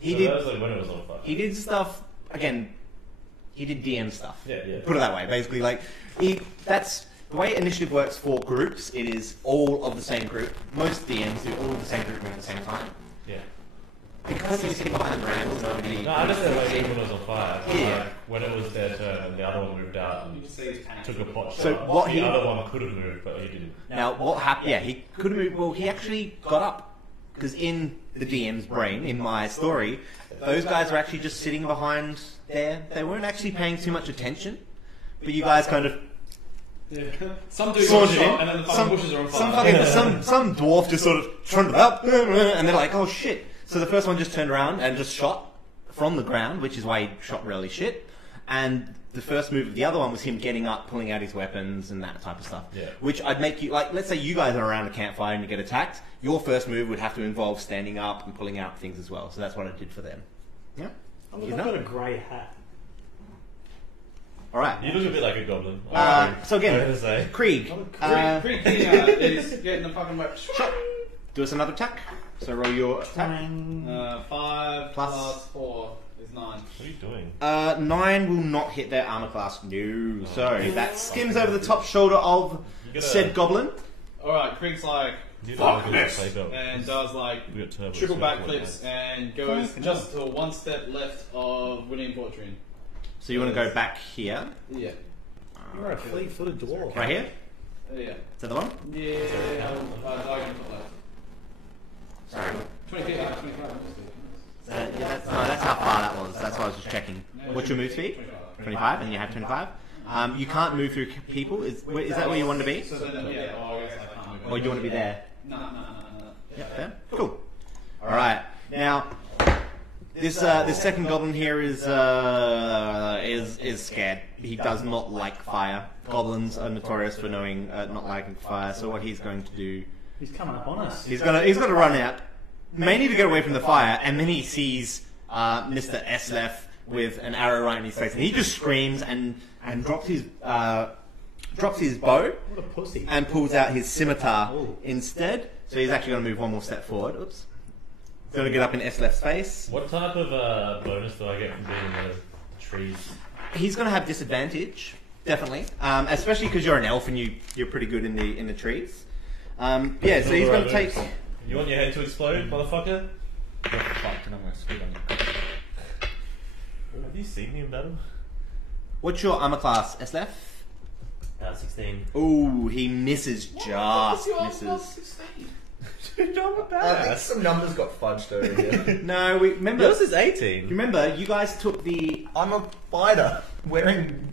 He So did. that was like when it was on fire. He did stuff again. He did DM stuff. Yeah. Put it that way. Basically, like that's the way initiative works for groups. It is all of the same group. Most DMs do all of the same group at the same time. Yeah. Because he's sitting behind the rambles, nobody. No, I just said like even when it was on fire. Yeah. Like, when it was their turn and the other one moved out and took a pot shot. So what the he- other one could have moved, but he didn't. Now, what happened? Yeah, he could have moved. Well, he actually got up because in the DM's brain, in my story, those guys were actually just sitting behind there. They weren't actually paying too much attention, but you guys kind of Some dude got sauntered in. shot, and then the fucking bushes are on fire. Some dwarf just sort of trundled up, and they're like, "Oh shit!" So the first one just turned around and just shot from the ground, which is why he shot really shit. And the first move of the other one was him getting up, pulling out his weapons, and that type of stuff. Yeah. Which I'd make you like. Let's say you guys are around a campfire and you get attacked. Your first move would have to involve standing up and pulling out things as well. So that's what I did for them. Yeah. I've You got know? a grey hat. All right. You look a bit like a goblin. So again, I'm gonna say. Krieg. Pretty keen-eye is getting the fucking weapon. Do us another attack. So roll your attack. 5 Plus- plus 4 is 9. What are you doing? 9 will not hit their armor class. No. So that skims over the top shoulder of You gotta- said goblin. Alright, Krieg's like, You fuck don't this! play belt. And does like We got turbo, triple so backflips we're and goes just to one step left of William Fortune. So you want to go back here. Yeah. You're a fleet-footed dwarf. Right here? Yeah. Is that the one? Yeah. Diagonal top left. Sorry. 20 feet, 25. That's how far that was. That's why I was just checking. What's your move speed? 25, and you have 25. You can't move through people. Is that where you want to be? So then, yeah, I guess I can't move. Or do you want to be there? No. Yep, there. Cool. Alright. Now, this second goblin here is scared. He does not like fire. Goblins are notorious for knowing not liking fire. So what he's going to do, He's coming up on us. he's gonna run out, mainly to get away from the fire, and then he sees Mr. Eslef with an arrow right in his face, and he just screams and drops his bow What a pussy. and pulls out his scimitar instead. So he's actually going to move one more step forward. Oops. He's going to get up in Eslef's face. What type of bonus do I get from being in the trees? He's going to have disadvantage, definitely, especially because you're an elf and you're pretty good in the trees. Yeah, so he's going to take. You want your head to explode, motherfucker? You're fucked and I'm going to spit on you. Have you seen me in battle? What's your armor class, Eslef? 16. Ooh, he misses just misses. Dude, I'm a I think badass. some numbers got fudged over here. No, we remember. Yours is 18. Remember, you guys took the. I'm a fighter wearing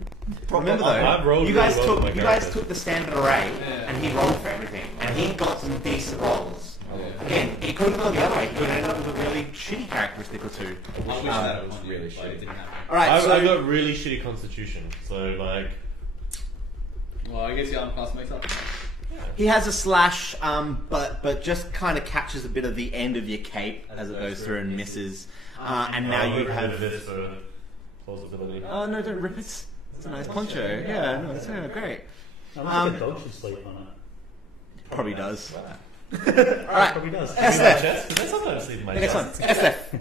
proper Remember I've though, rolled you guys really well took with my you guys character. took the standard array, Yeah. and he rolled for everything, and he got some decent rolls. Yeah. Again, he could have gone the other way. He could have ended up with a really shitty characteristic or two. I wish that was really really shitty. It didn't happen. All right, I've so got really shitty constitution, so like. Well, I guess the armor class makes up. he has a slash, but just kind of catches a bit of the end of your cape as it goes through and misses. And now you have. this for plausibility. Oh no! Don't rip it. It's a nice poncho. Yeah, no, it's great. I wish the dog should sleep on it. Probably does. Alright. Probably does. Estef. Chest? That's sometimes sleep in my The next one. chest. Estef.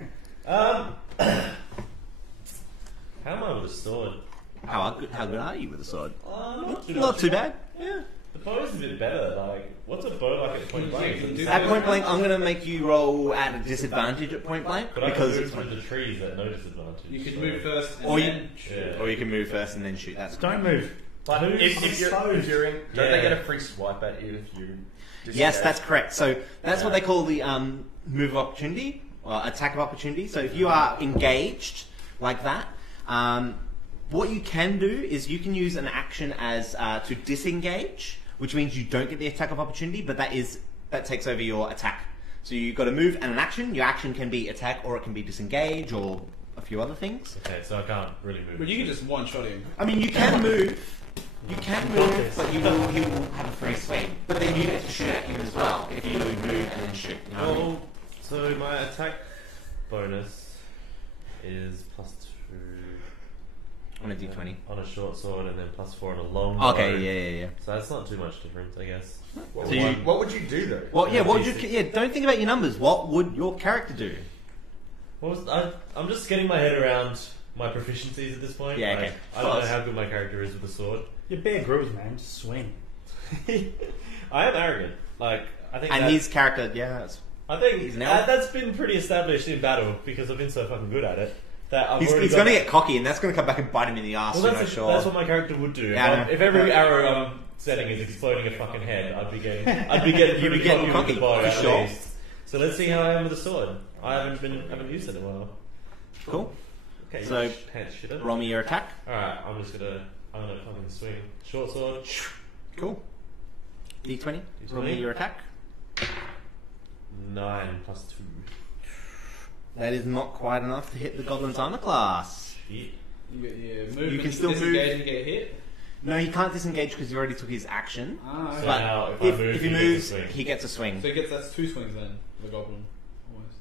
How am I with a sword? How good are you with a sword? Not Not too bad. Yeah. The bow is a bit better. Like, what's a bow like at point blank? At point blank, I'm going to make you roll at a disadvantage at point blank But I because can it's move through the trees at no disadvantage. You could so- move first and Or you- then shoot. Yeah. or you can move first and then shoot. That's Don't move. But Who's if you're in, don't they get a free swipe at you if you? Yes, that's correct. So that's what they call the move of opportunity or attack of opportunity. So if you are engaged like that, what you can do is you can use an action as to disengage, which means you don't get the attack of opportunity, but that takes over your attack. So you've got to move and an action. Your action can be attack or it can be disengage or a few other things. Okay, so I can't really move. But you can just one-shot him. I mean, you can move. You can move, but he will have a free swing. But then you get to shoot at him as well if you move and then shoot. You know what I mean? So my attack bonus is +2 On a d20. on a short sword and then +4 on a long. Okay, bow. yeah. So that's not too much difference, I guess. What, So what would you do though? Well, yeah. What would you? Yeah. Don't think about your numbers. What would your character do? I'm just getting my head around my proficiencies at this point. Yeah, Like, okay. I don't know how good my character is with a sword. You're Bear Grylls, man. Just swing. I am arrogant. Like I think. And his character, yeah. I think he's an elf. that's been pretty established in battle because I've been so fucking good at it that I've already He's got- going to get cocky, and that's going to come back and bite him in the ass. Well, I'm that's not that's sure. what my character would do. Yeah, I know. If every arrow I'm setting is exploding a fucking head, I'd be getting You'd be getting cocky, with the bow for at sure. least. So let's see how I am with the sword. I haven't used it in a while. Cool. Okay, So, pants shitter. Roll me your attack. All right, I'm gonna fucking swing short sword. Cool. D20. Roll me D20. your attack. 9 +2. That is not quite enough to hit the goblin's armor class. Shit. You can still move. disengage and get hit. No, he can't disengage because he already took his action. Ah, So But now if I if, move, if he he gets a moves, swing. he gets a swing. So that's 2 swings then, the goblin. Almost.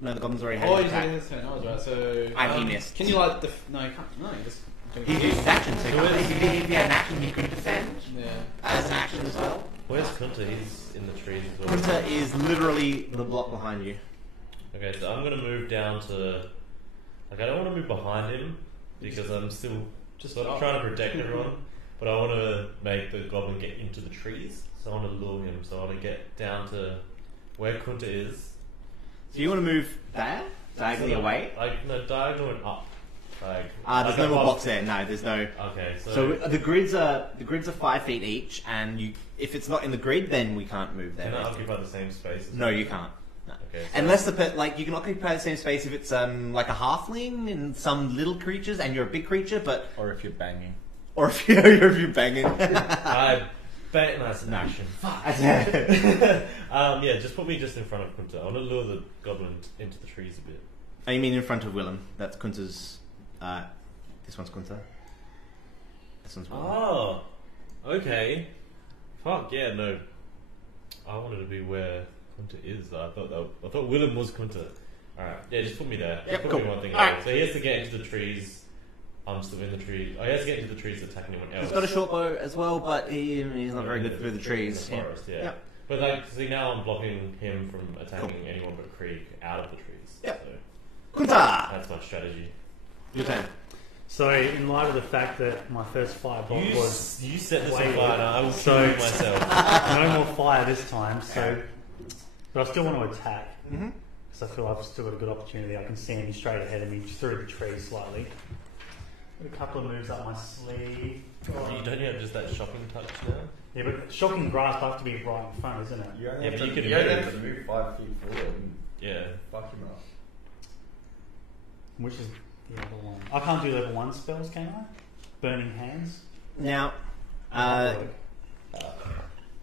No, the goblin's already had Oh, an he's attack. getting his turn. I was right. So And he missed. Can you like no, you can't. No, you just. He's used his action, so if he had an action, he could defend Yeah. as an action as well. Where's Kunta? He's in the trees as well. Kunta is literally the block behind you. Okay, so I'm gonna move down to. Like, I don't want to move behind him because I'm still just sort of trying to protect everyone, but I want to make the goblin get into the trees. So I want to lure him. So I want to get down to where Kunta is. So you want to move there, diagonally away? Like no, diagonal and up. Like There's no more blocks there. No, there's no. Okay, So the grids are 5 feet each, and if it's not in the grid, then we can't move there. can I basically. occupy the same space? As No, you can't. No. Okay, so Unless you can occupy the same space if it's like a halfling and some little creatures, and you're a big creature, but Or if you're banging. or if you're banging. I bet that's an action. Yeah, just put me just in front of Kunta. I want to lure the goblin into the trees a bit. Oh, you mean in front of Willem? That's Kunta's. This one's Kunta. This one's Willem. Oh, okay. Fuck yeah, no. I wanted to be where Kunta is. I thought Willem was Kunta. All right, yeah, just put me there. Yep, Put cool. me one thing. All right. So he has to get into the trees. I'm still in the tree. Oh, he has to get into the trees attacking anyone else. He's got a short bow as well, but he's not very good through the trees. In the forest, yeah. Yep. But like, see now I'm blocking him from attacking anyone but Krieg out of the trees. Yep. So Kunta! that's my strategy. Your turn. So, in light of the fact that my first fireball was You set this on Wait. fire and I will So- kill myself. no more fire this time, so but I still want to attack Mm-hmm. because I feel I've still got a good opportunity. I can see him straight ahead of me through the trees slightly. Got a couple of moves up my sleeve. You don't have just that shocking touch now? Yeah, but shocking grasp I have to be right in front, isn't it? You only Yeah, have but to, you could you only move. have to move 5 feet forward and Yeah. fuck him up. Which is the other one? I can't do level 1 spells, can I? Burning hands. Now,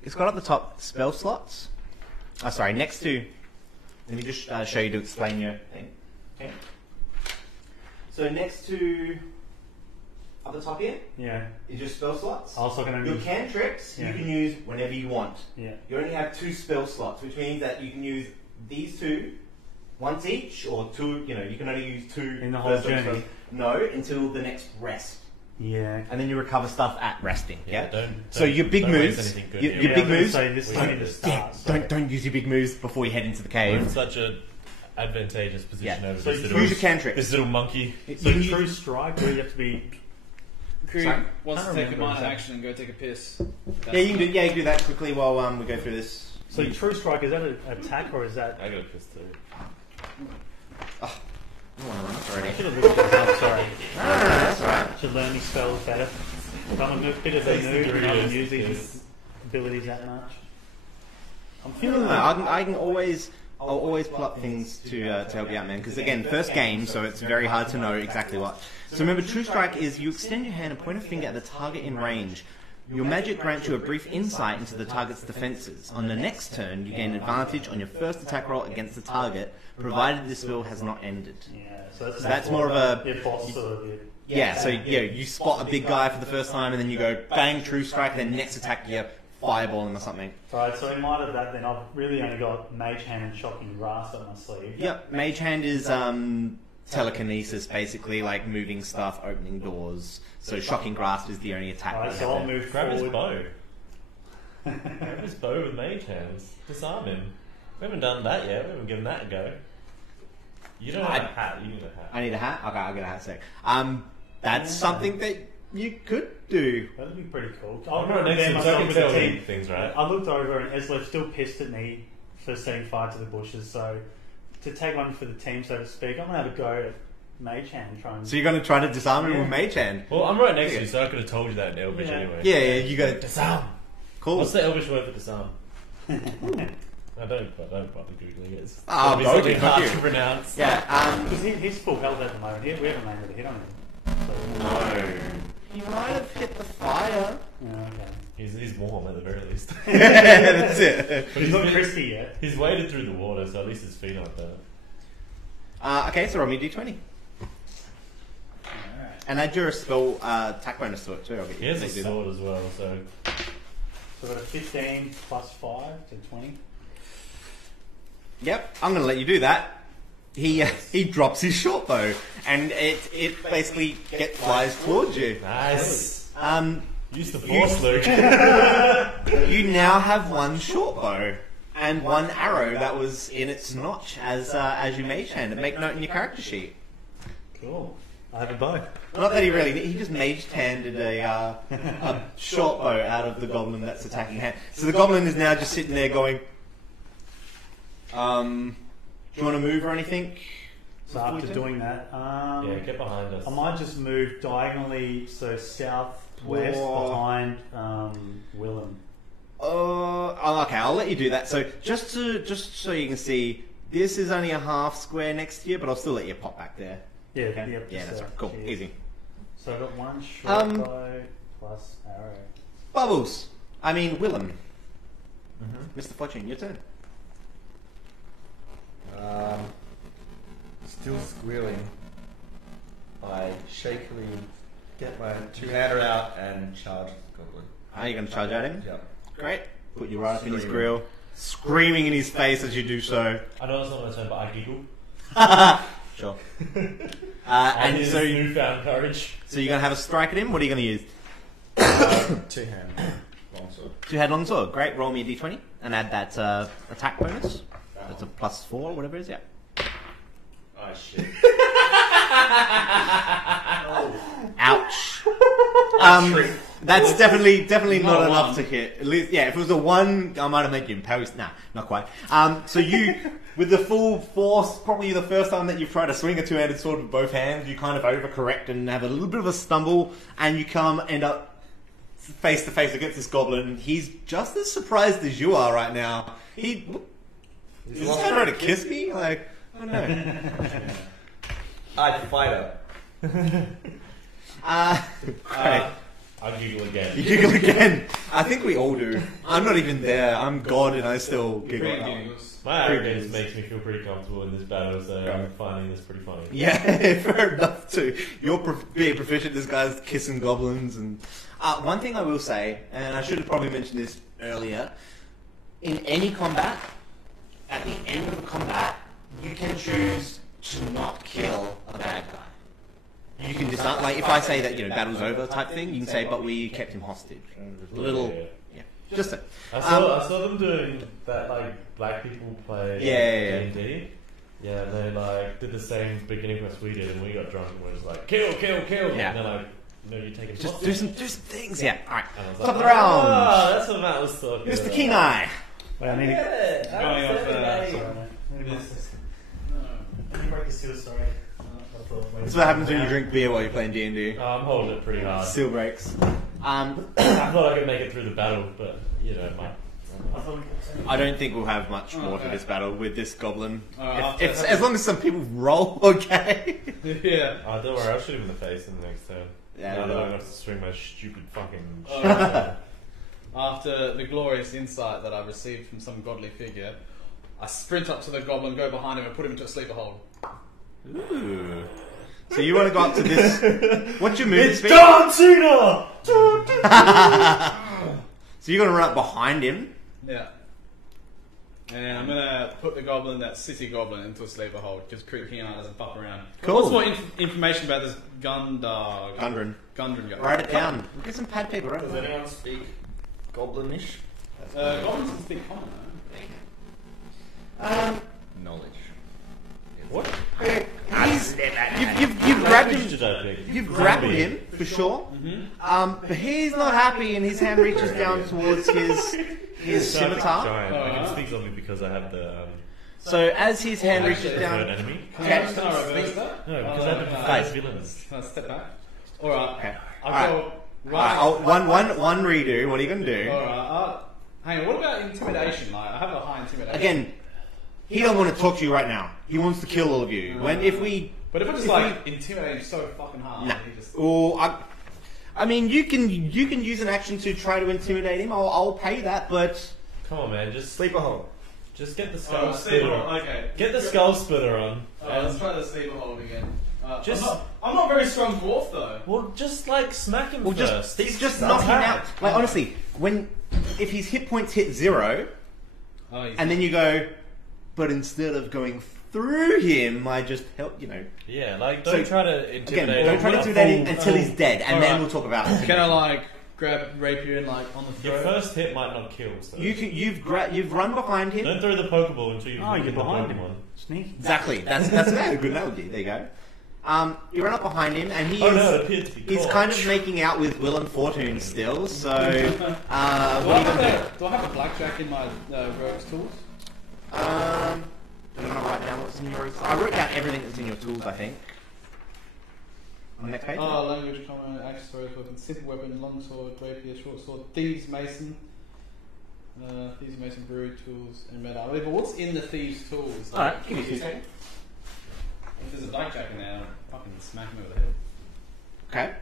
it's got at the top spell slots. Oh, sorry, next to. Let me just show you to explain your thing. Okay. So next to. Up the top here Yeah. is your spell slots. Also going to Your cantrips Yeah. you can use whenever you want. Yeah. You only have 2 spell slots, which means that you can use these 2 once each, or 2. You know, you can only use 2 In the whole first level journey? spells. No, until the next rest, Yeah. and then you recover stuff at resting. Yeah. Don't So your big don't waste moves, anything good. your Yeah, big I was gonna moves. say this is only the Yeah, start. so- Don't use your big moves before you head into the We're in cave. such a advantageous position Yeah. over So this you little, Use your cantrip. this little monkey. So You- true strike, where you have to be. Krieg Sorry? wants to Can't take a remember minor exactly. action and go take a piss. Yeah, you can do. Yeah, you can do that quickly while we go through this. So true strike, is that an attack or is that? I got a piss too. I don't want to run up I already. should have looked this up. Sorry. That's alright. Should learn these spells better. I'm a bit of a noob and I don't use these abilities that much. I'm feeling I can always. I'll always pull up things to help you out, man. Because again, first game, so it's very hard to know exactly what. So remember, True Strike is you extend your hand and point a finger at the target in range. Your magic grants you a brief insight into the target's defenses. On the next turn, you gain advantage on your first attack roll against the target, provided this spell has not ended. Yeah, so that's more of a... boss sort of... Yeah, so you spot a big guy for the first time, and then you go bang, True Strike, and then next attack you fireball him or something. Right, so in light of that, then I've really only got Mage Hand and Shocking Grasp up my sleeve. Yep, Mage Hand is telekinesis, basically, like moving stuff, opening doors. So Shocking Grasp is the only attack. Alright, that so I'll move Grab his forward. bow. Grab his bow with mage hands. Disarm him. We haven't done that yet. We haven't given that a go. You don't have a hat. You need a hat. I need a hat? Okay, I'll get a hat sec. That's something that you could do. That'd be pretty cool. I'm right next to him, so I can tell him things, right? I looked over and Eslev's still pissed at me for setting fire to the bushes, so to take one for the team, so to speak, I'm going to have a go at Mage Hand and try and... So you're going to try to disarm him with Mage Hand? Well, I'm right next to you, so I could have told you that in Elvish anyway. Yeah, you got to... Disarm! Cool. What's the Elvish word for disarm? I don't bother Googling it. It's Oh, be okay, something fuck hard you. to pronounce. Yeah, Because he's full health at the moment. We haven't landed a hit on him. So, No. He might have hit the fire. yeah, okay. He's warm at the very least. That's it. But He's not crispy yet. He's waded through the water, so at least his feet aren't burnt. Okay, so roll me d20. Alright. And add your spell attack bonus to it too. I'll get He you has a to do that. sword as well, so... So we've got a 15 plus 5 to 20. Yep, I'm going to let you do that. He drops his short bow, and it basically flies towards you. Nice! Use the You- force, Luke. You now have one short bow and one arrow that was in its notch as you mage hand. Make note in your character sheet. Cool. I have a bow. Not that he just mage handed a short bow out of the goblin that's attacking hand. So the goblin is now just sitting there going, do you want to move or anything? So after doing that, Yeah, get behind us. I might just move diagonally, so southwest Or- behind Willem. Oh, okay, I'll let you do that. So just so you can see, this is only a half square next to you, but I'll still let you pop back there. Yeah, Okay? yep, Yeah, just that's there. right. Cool, Cheers. easy. So I got one short Um, bow plus arrow. Bubbles. I mean, Willem. Mm-hmm. Mr. Fortune, your turn. Still squealing. I shakily get my two-hander out and charge the goblin. Are you going to charge at him? Yep. Great. Put you right up in his Screaming. grill, screaming in his face as you do so. I know it's not my turn, but I giggle. Sure. And And his so, newfound courage. so you're going to have a strike at him? What are you going to use? Two-hand longsword. Two-head longsword. Great. Roll me a d20 and add that attack bonus. That's a +4, whatever it is. Yeah. Oh shit. Ouch. That's definitely not enough to hit. At least, yeah. If it was a 1, I might have made you impose. Nah, not quite. So you, with the full force, probably the first time that you've tried to swing a two-handed sword with both hands, you kind of overcorrect and have a little bit of a stumble, and you end up face to face against this goblin. He's just as surprised as you are right now. Is this guy trying to kiss me? Like, I don't know. I fight her. Great. I giggle again. You giggle again. I think we all do. I'm not even there. I'm God and I still giggle. My arrogance makes me feel pretty comfortable in this battle, so I'm finding this pretty funny. Yeah, fair enough too. You're being proficient. This guy's kissing goblins. And one thing I will say, and I should have probably mentioned this earlier, in any combat, at the end of the combat, you can choose to not kill a bad guy. You can decide, like if I say that battle's over type thing, you can say, but we kept him hostage. A little, yeah. Just a, I saw them doing that, like black people play D&D. Yeah, they like did the same beginning quest we did, and we got drunk and we were just like kill, kill, kill. Yeah. And then like, you take him. just do some things. Yeah. All right. And I was Top like, of the round, Ah, that's what Matt was talking Mr. about. Kenai. Wait, I need to... Yeah, Going off Sorry, mate. Let me break this seal, sorry. That's what happens when you drink beer while you're playing D&D. I'm holding it pretty hard. Seal breaks. I thought I could make it through the battle, but you know, I don't think we'll have much more to Okay. this battle with this goblin. Alright, As long as some people roll, okay. Yeah. oh, don't worry, I'll shoot him in the face in the next turn. Yeah, now that I no. don't have to swing my stupid fucking. After the glorious insight that I received from some godly figure, I sprint up to the goblin, go behind him, and put him into a sleeper hold. Ooh. So you want to go up to this? What's your movement speed? John Cena! So you're going to run up behind him. Yeah. And I'm gonna put the goblin, that sissy goblin, into a sleeper hold because creeping out doesn't fuck around. Cool. What's more information about this Gundren. Gundren guy? Write it down. Get some pad paper. Write it Does down. anyone speak Goblinish? Goblins can speak common, Knowledge. What? You've grabbed Language him. did I pick? You've grappled him for sure. But he's not happy, and his hand reaches down towards his scimitar. Giant. I can speak something because I have the. So as his hand reaches Third down, enemy. Can Okay. I reverse that? No, because I have to Guys. fight villains. Can I step back? Alright. Okay. I'll go right. Alright, one redo. What are you gonna do? Alright. Hang on, what about intimidation? Like, I have a high intimidation. Again, he doesn't want to talk to you right now. He wants to kill all of you. When if we, But if I just intimidate him so fucking hard, nah. he just. I mean, you can use an action to try to intimidate him. I'll pay that, but Come on, man. Just Sleeper hold. Just get the Oh, skull sleeper splitter. hold. Okay. Get the skull splitter on. Let's try the sleeper hold again. Just- I'm not very strong dwarf though. Well, just like smack him well, first. just knock him out. Like honestly, if his hit points hit 0, Oh, he's and then you go, but instead of going through him, I just help. Yeah, like So, don't try to intimidate. Again, don't try to intimidate him until he's dead, and then Alright. we'll talk about Can I it. grab rapier and on the Your throat? first hit might not kill. So. You've run behind him. Don't throw the Pokeball until you've Oh, hit you're the behind him. Pokemon. Sneaky. Exactly. That's a good analogy. There you go. You run up behind him, and Oh no, it appeared to be he's caught. kind of making out with Will and Fortune still. So, what Do are you gonna do? do I have a blackjack in my rogue's tools? Do you want to write down what's in your? I wrote down everything that's in your tools. I think. On the next page. Language, common, axe, throw, weapon, simple weapon, longsword, rapier, short sword, thieves, mason, brew, tools, and metal. But what's in the thieves' tools? Alright, give me 2 seconds. If there's a blackjack in there, I'll fucking smack him over the head. Okay.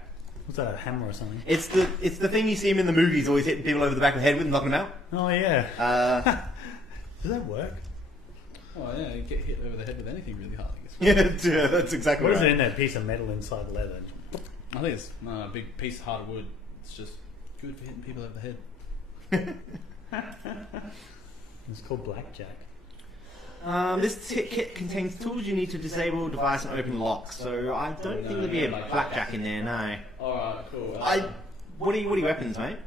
Was that a hammer or something? It's the thing you see him in the movies, always hitting people over the back of the head with and knocking them out. Oh yeah. Does that work? Oh yeah, you get hit over the head with anything really hard, I guess. Yeah, that's exactly What is right. it in that piece of metal inside the leather? I think it's a big piece of hard wood. It's just good for hitting people over the head. It's called blackjack. This kit contains tools you need to disable, device, and open locks. So I don't think there'll be a blackjack in there. No. Alright, cool. What are your weapons, mate?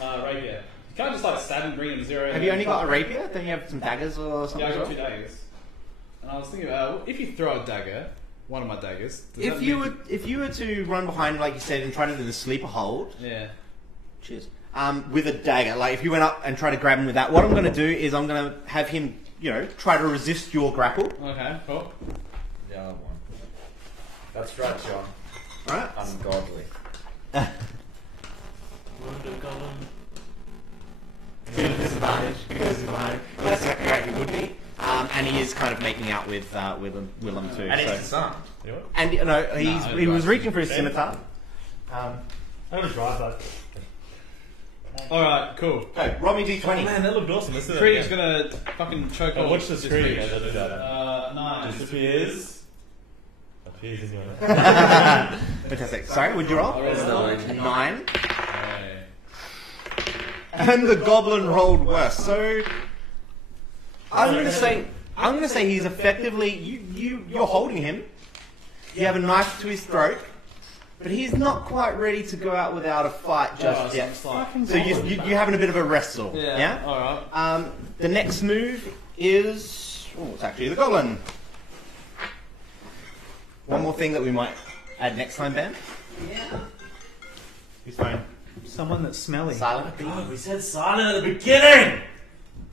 Rapier. You can't just stab and bring him 0. Have you only got a rapier? Don't you have some daggers or something? Yeah, I as got well? 2 daggers. And I was thinking about if you throw a dagger, one of my daggers. does If that you mean- were to run behind, like you said, and try to do the sleeper hold, Yeah. cheers. With a dagger, like if you went up and tried to grab him with that, what I'm going to do is I'm going to have him, try to resist your grapple. Okay, cool. The other one. That's right, John. All right. Ungodly. Wounded Golem. Disadvantage because that's exactly right. He would be, and he is kind of making out with Willem too. And so. he's disarmed. You know what? And he was reaching for his scimitar. I got a drive though. Alright, cool. Okay, roll me Oh d20. man, that looked awesome. Let's do that Krieg's again. gonna fucking choke Oh, off watch the this screen. bitch. Yeah, don't do that. Nice. Disappears. Appears in your. Fantastic. Sorry, would you roll? I rolled a 9. 9. Okay. And the goblin rolled worse. So I'm going to say he's effectively you're holding him. You have a knife to his throat, but he's not quite ready to go out without a fight just yet. So you're having a bit of a wrestle. Yeah. Alright. The next move is it's actually the goblin. One more thing that we might add next time, Ben. Yeah. Who's phone? Someone that's smelly. Silent. God, we said silent at the beginning.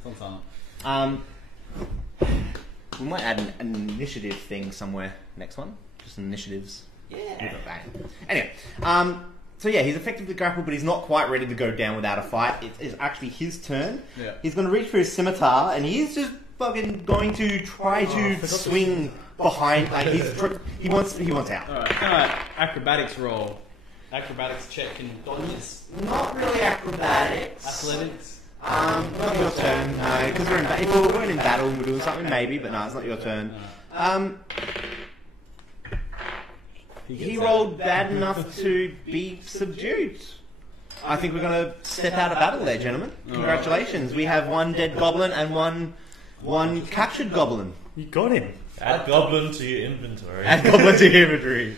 Sometime. We might add an initiative thing somewhere next one. Just initiatives. Yeah. Anyway, So yeah, he's effectively grappled, but he's not quite ready to go down without a fight. It is actually his turn. Yeah. He's going to reach for his scimitar, and he's just fucking going to try to swing behind. Like he wants out. Alright, acrobatics roll. Acrobatics check and dodges. Not really acrobatics. Athletics. Not your turn. Because if we weren't in battle, we're doing something maybe, but no, it's not your turn. He rolled bad enough to be subdued. I think we're going to step out of battle there, gentlemen. Congratulations. We have one dead goblin and one captured goblin. You got him. Add goblin to your inventory. Add goblin to your inventory.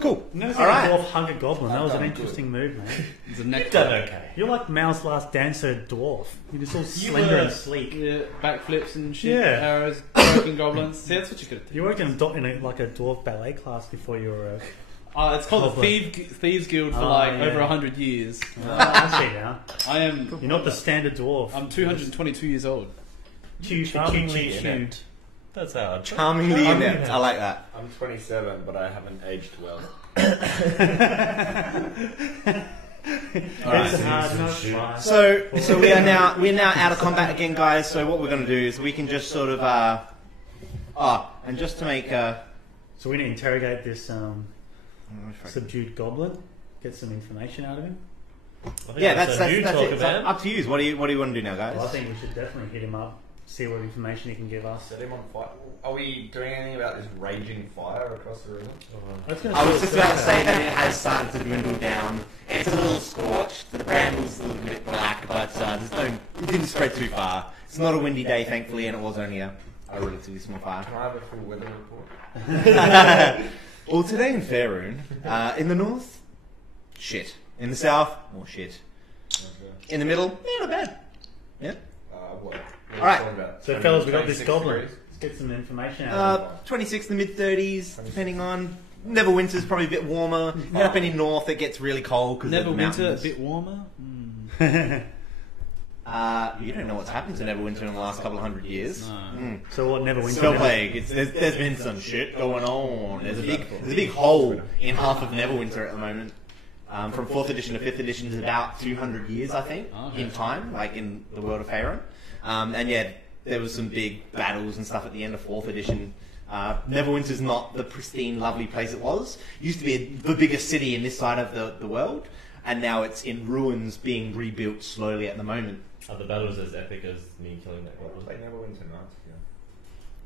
Cool. Never seen All a right. dwarf hug a goblin. That was an interesting move, man. It's a neck. Done okay. You're like Mao's Last Dancer dwarf. You're just all slender and sleek. Yeah, backflips and shit. Yeah. Arrows, broken goblins. See, that's what you could have done. You worked in a dwarf ballet class before you were It's called Goblin. the Thieves Guild for Yeah. over 100 years. I see now. I am. You're not the standard dwarf. I'm 222 years old. Charmingly inept. That's how. Charmingly inept. I like that. I'm 27, but I haven't aged well. So we're now out of combat again, guys. So what we're going to do is we can just sort of and just to make So we're going to interrogate this subdued goblin, get some information out of him. that's you it. talk It's about. up to you. What do you want to do now, Well, I guys? think we should definitely hit him up, see what information he can give us. Set him on fire. Are we doing anything about this raging fire across the river? I was just about to say that it has started to dwindle down. It's a little scorched. The brandle's a little bit black, but it didn't spread too far. It's not a windy day, thankfully, and it was only a relatively small fire. Can I have a full weather report? Well, today in Faerun, in the north, shit. In the south, more shit. In the middle, not bad. Yeah. What? All right. So, fellas, we got this 26 goblin. degrees? Let's get some information out of him. 26 to mid 30s, depending on. Neverwinter's probably a bit warmer. Up any north, it gets really cold because of the Neverwinter, a mountains. bit warmer. You don't know what's happened to Neverwinter in the last couple of hundred years. So what? Neverwinter. Spell plague. There's been some shit going on. There's a big hole in half of Neverwinter at the moment. From 4th edition to 5th edition is about 200 years, I think, in time, like in the world of Faerun. And yeah, there was some big battles and stuff at the end of 4th edition. Neverwinter's not the pristine, lovely place it was. It used to be the biggest city in this side of the world, and now it's in ruins, being rebuilt slowly at the moment. Are the battles as epic as me killing that goblin? Like Neverwinter Nights.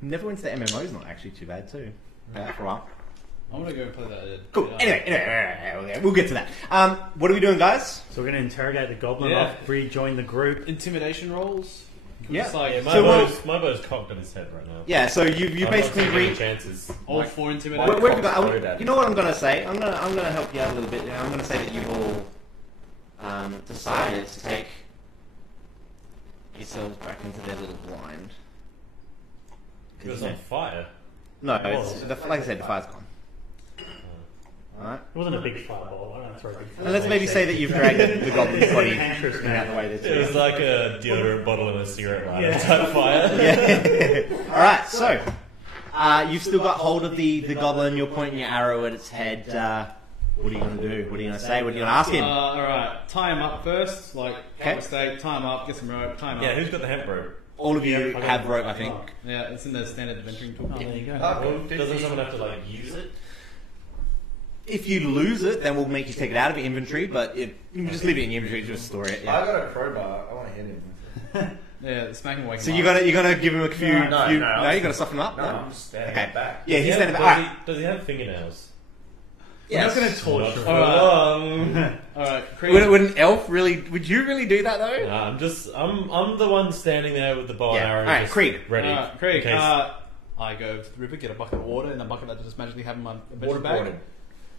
Neverwinter the MMO's not actually too bad too. Yeah, for a while. I'm gonna go and play that. Cool. Anyway, we'll get to that. What are we doing, guys? So we're going to interrogate the goblin. Yeah. I'll rejoin the group. Intimidation rolls. Yeah. Just like Yeah, So my bow's cocked on his head right now. Yeah. So you I'm not basically taking any reach. chances. all Like- four You intimidation. know what I'm gonna say? I'm gonna help you out a little bit. I'm gonna say that you've all decided to take yourselves back into their little blind. It was on fire. No, it's like I said, the fire's gone. Alright. It wasn't a big fireball. I don't throw big And let's maybe say that you've dragged the goblin's body out of the way there It was too. like a deodorant bottle and a cigarette lighter Yeah. type fire. Yeah. Alright, so you've still got hold of the goblin, you're pointing your arrow at its head. What are you gonna do? What are you gonna say? What are you gonna ask him? Alright, tie him up first. Like, Okay. mistake, tie him up, get some rope, tie him Yeah, up. who's got the hemp rope? All of you have rope, I think. Yeah, it's in the standard adventuring tool. Oh, there you go. Well, doesn't someone have to like use it? If you lose it, then we'll make you take it out of your inventory, but you can just leave it in your inventory, just store it. I Yeah. got a crowbar. I want to hit him. Yeah, smack him awake. So you're gonna give him a few. No, you no. gotta soften him up. No, I'm just standing Okay. back. Yeah, he's standing Does back. does he have fingernails? We're not going to torture him. Alright, Would an elf really? Would you really do that though? Nah, I'm the one standing there with the bow and arrow. Alright, just Krieg. Ready. Craig, in case- I go to the river, get a bucket of water, and a bucket I just magically have in my adventure Waterboarded. bag.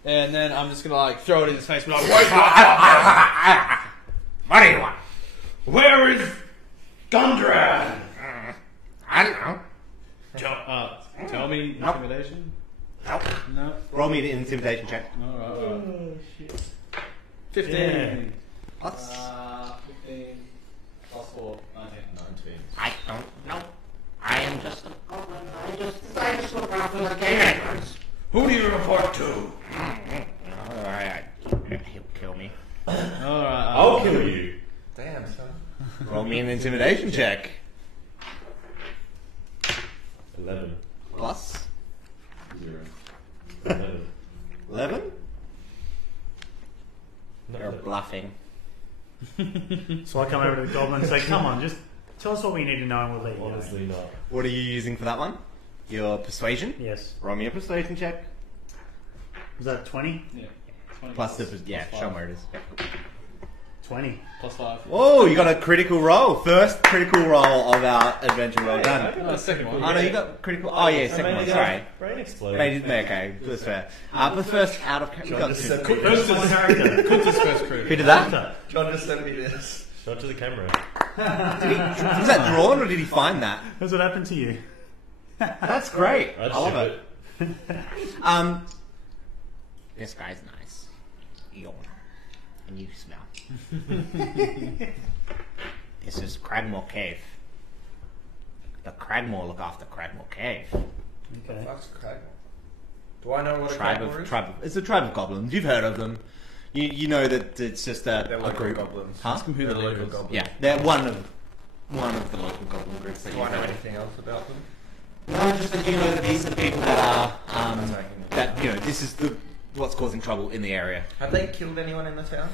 And then I'm just gonna like throw it in his face and be like, What do you want? where is Gundra? I don't know. Tell me Nope. intimidation? Nope. No. Roll me the intimidation check. Alright. 15. Yeah. Plus. 15 plus 4. 19. I don't know. I am just a goblin. I just look after the cares. Who do you report to? Alright. me an intimidation check. 11. Plus 0. 11. 11? Not You're 11. bluffing. So I come over to the goblin and say, come on, just tell us what we need to know and we'll let you know. Honestly not. What are you using for that one? Your persuasion? Yes. Roll me a persuasion check. Was that 20? Yeah. 20 Plus the, yeah, plus show five. me where it is. 20. Plus 5. Oh, you got a critical roll. First critical roll of our adventure. Well done. No, second one. Oh no, you got critical. Oh yeah, second one. Sorry. Brain exploded. Okay, that's fair. But first out of you got just two. sent me First this. one character. Kunta's first crew. Who did that? John just sent me this. Shot to the camera. Was that drawn or did he find that? That's what happened to you. That's great. I I'd love ship it. This guy's nice. Yawn. And you smell. This is Cragmore Cave. The Cragmore look after Cragmore Cave. Okay. That's Cragmore. Do I know what a Cragmore is? It's a tribe of goblins. You've heard of them. You know that it's just They're a local group. goblins. Huh? Ask him who They're the local leader is. goblins. Yeah, they're one of the local goblin groups that Do you've I know heard. anything else about them? No, just that you know that these are the people that are Attacking them. that you know this is what's causing trouble in the area. Have they killed anyone in the town?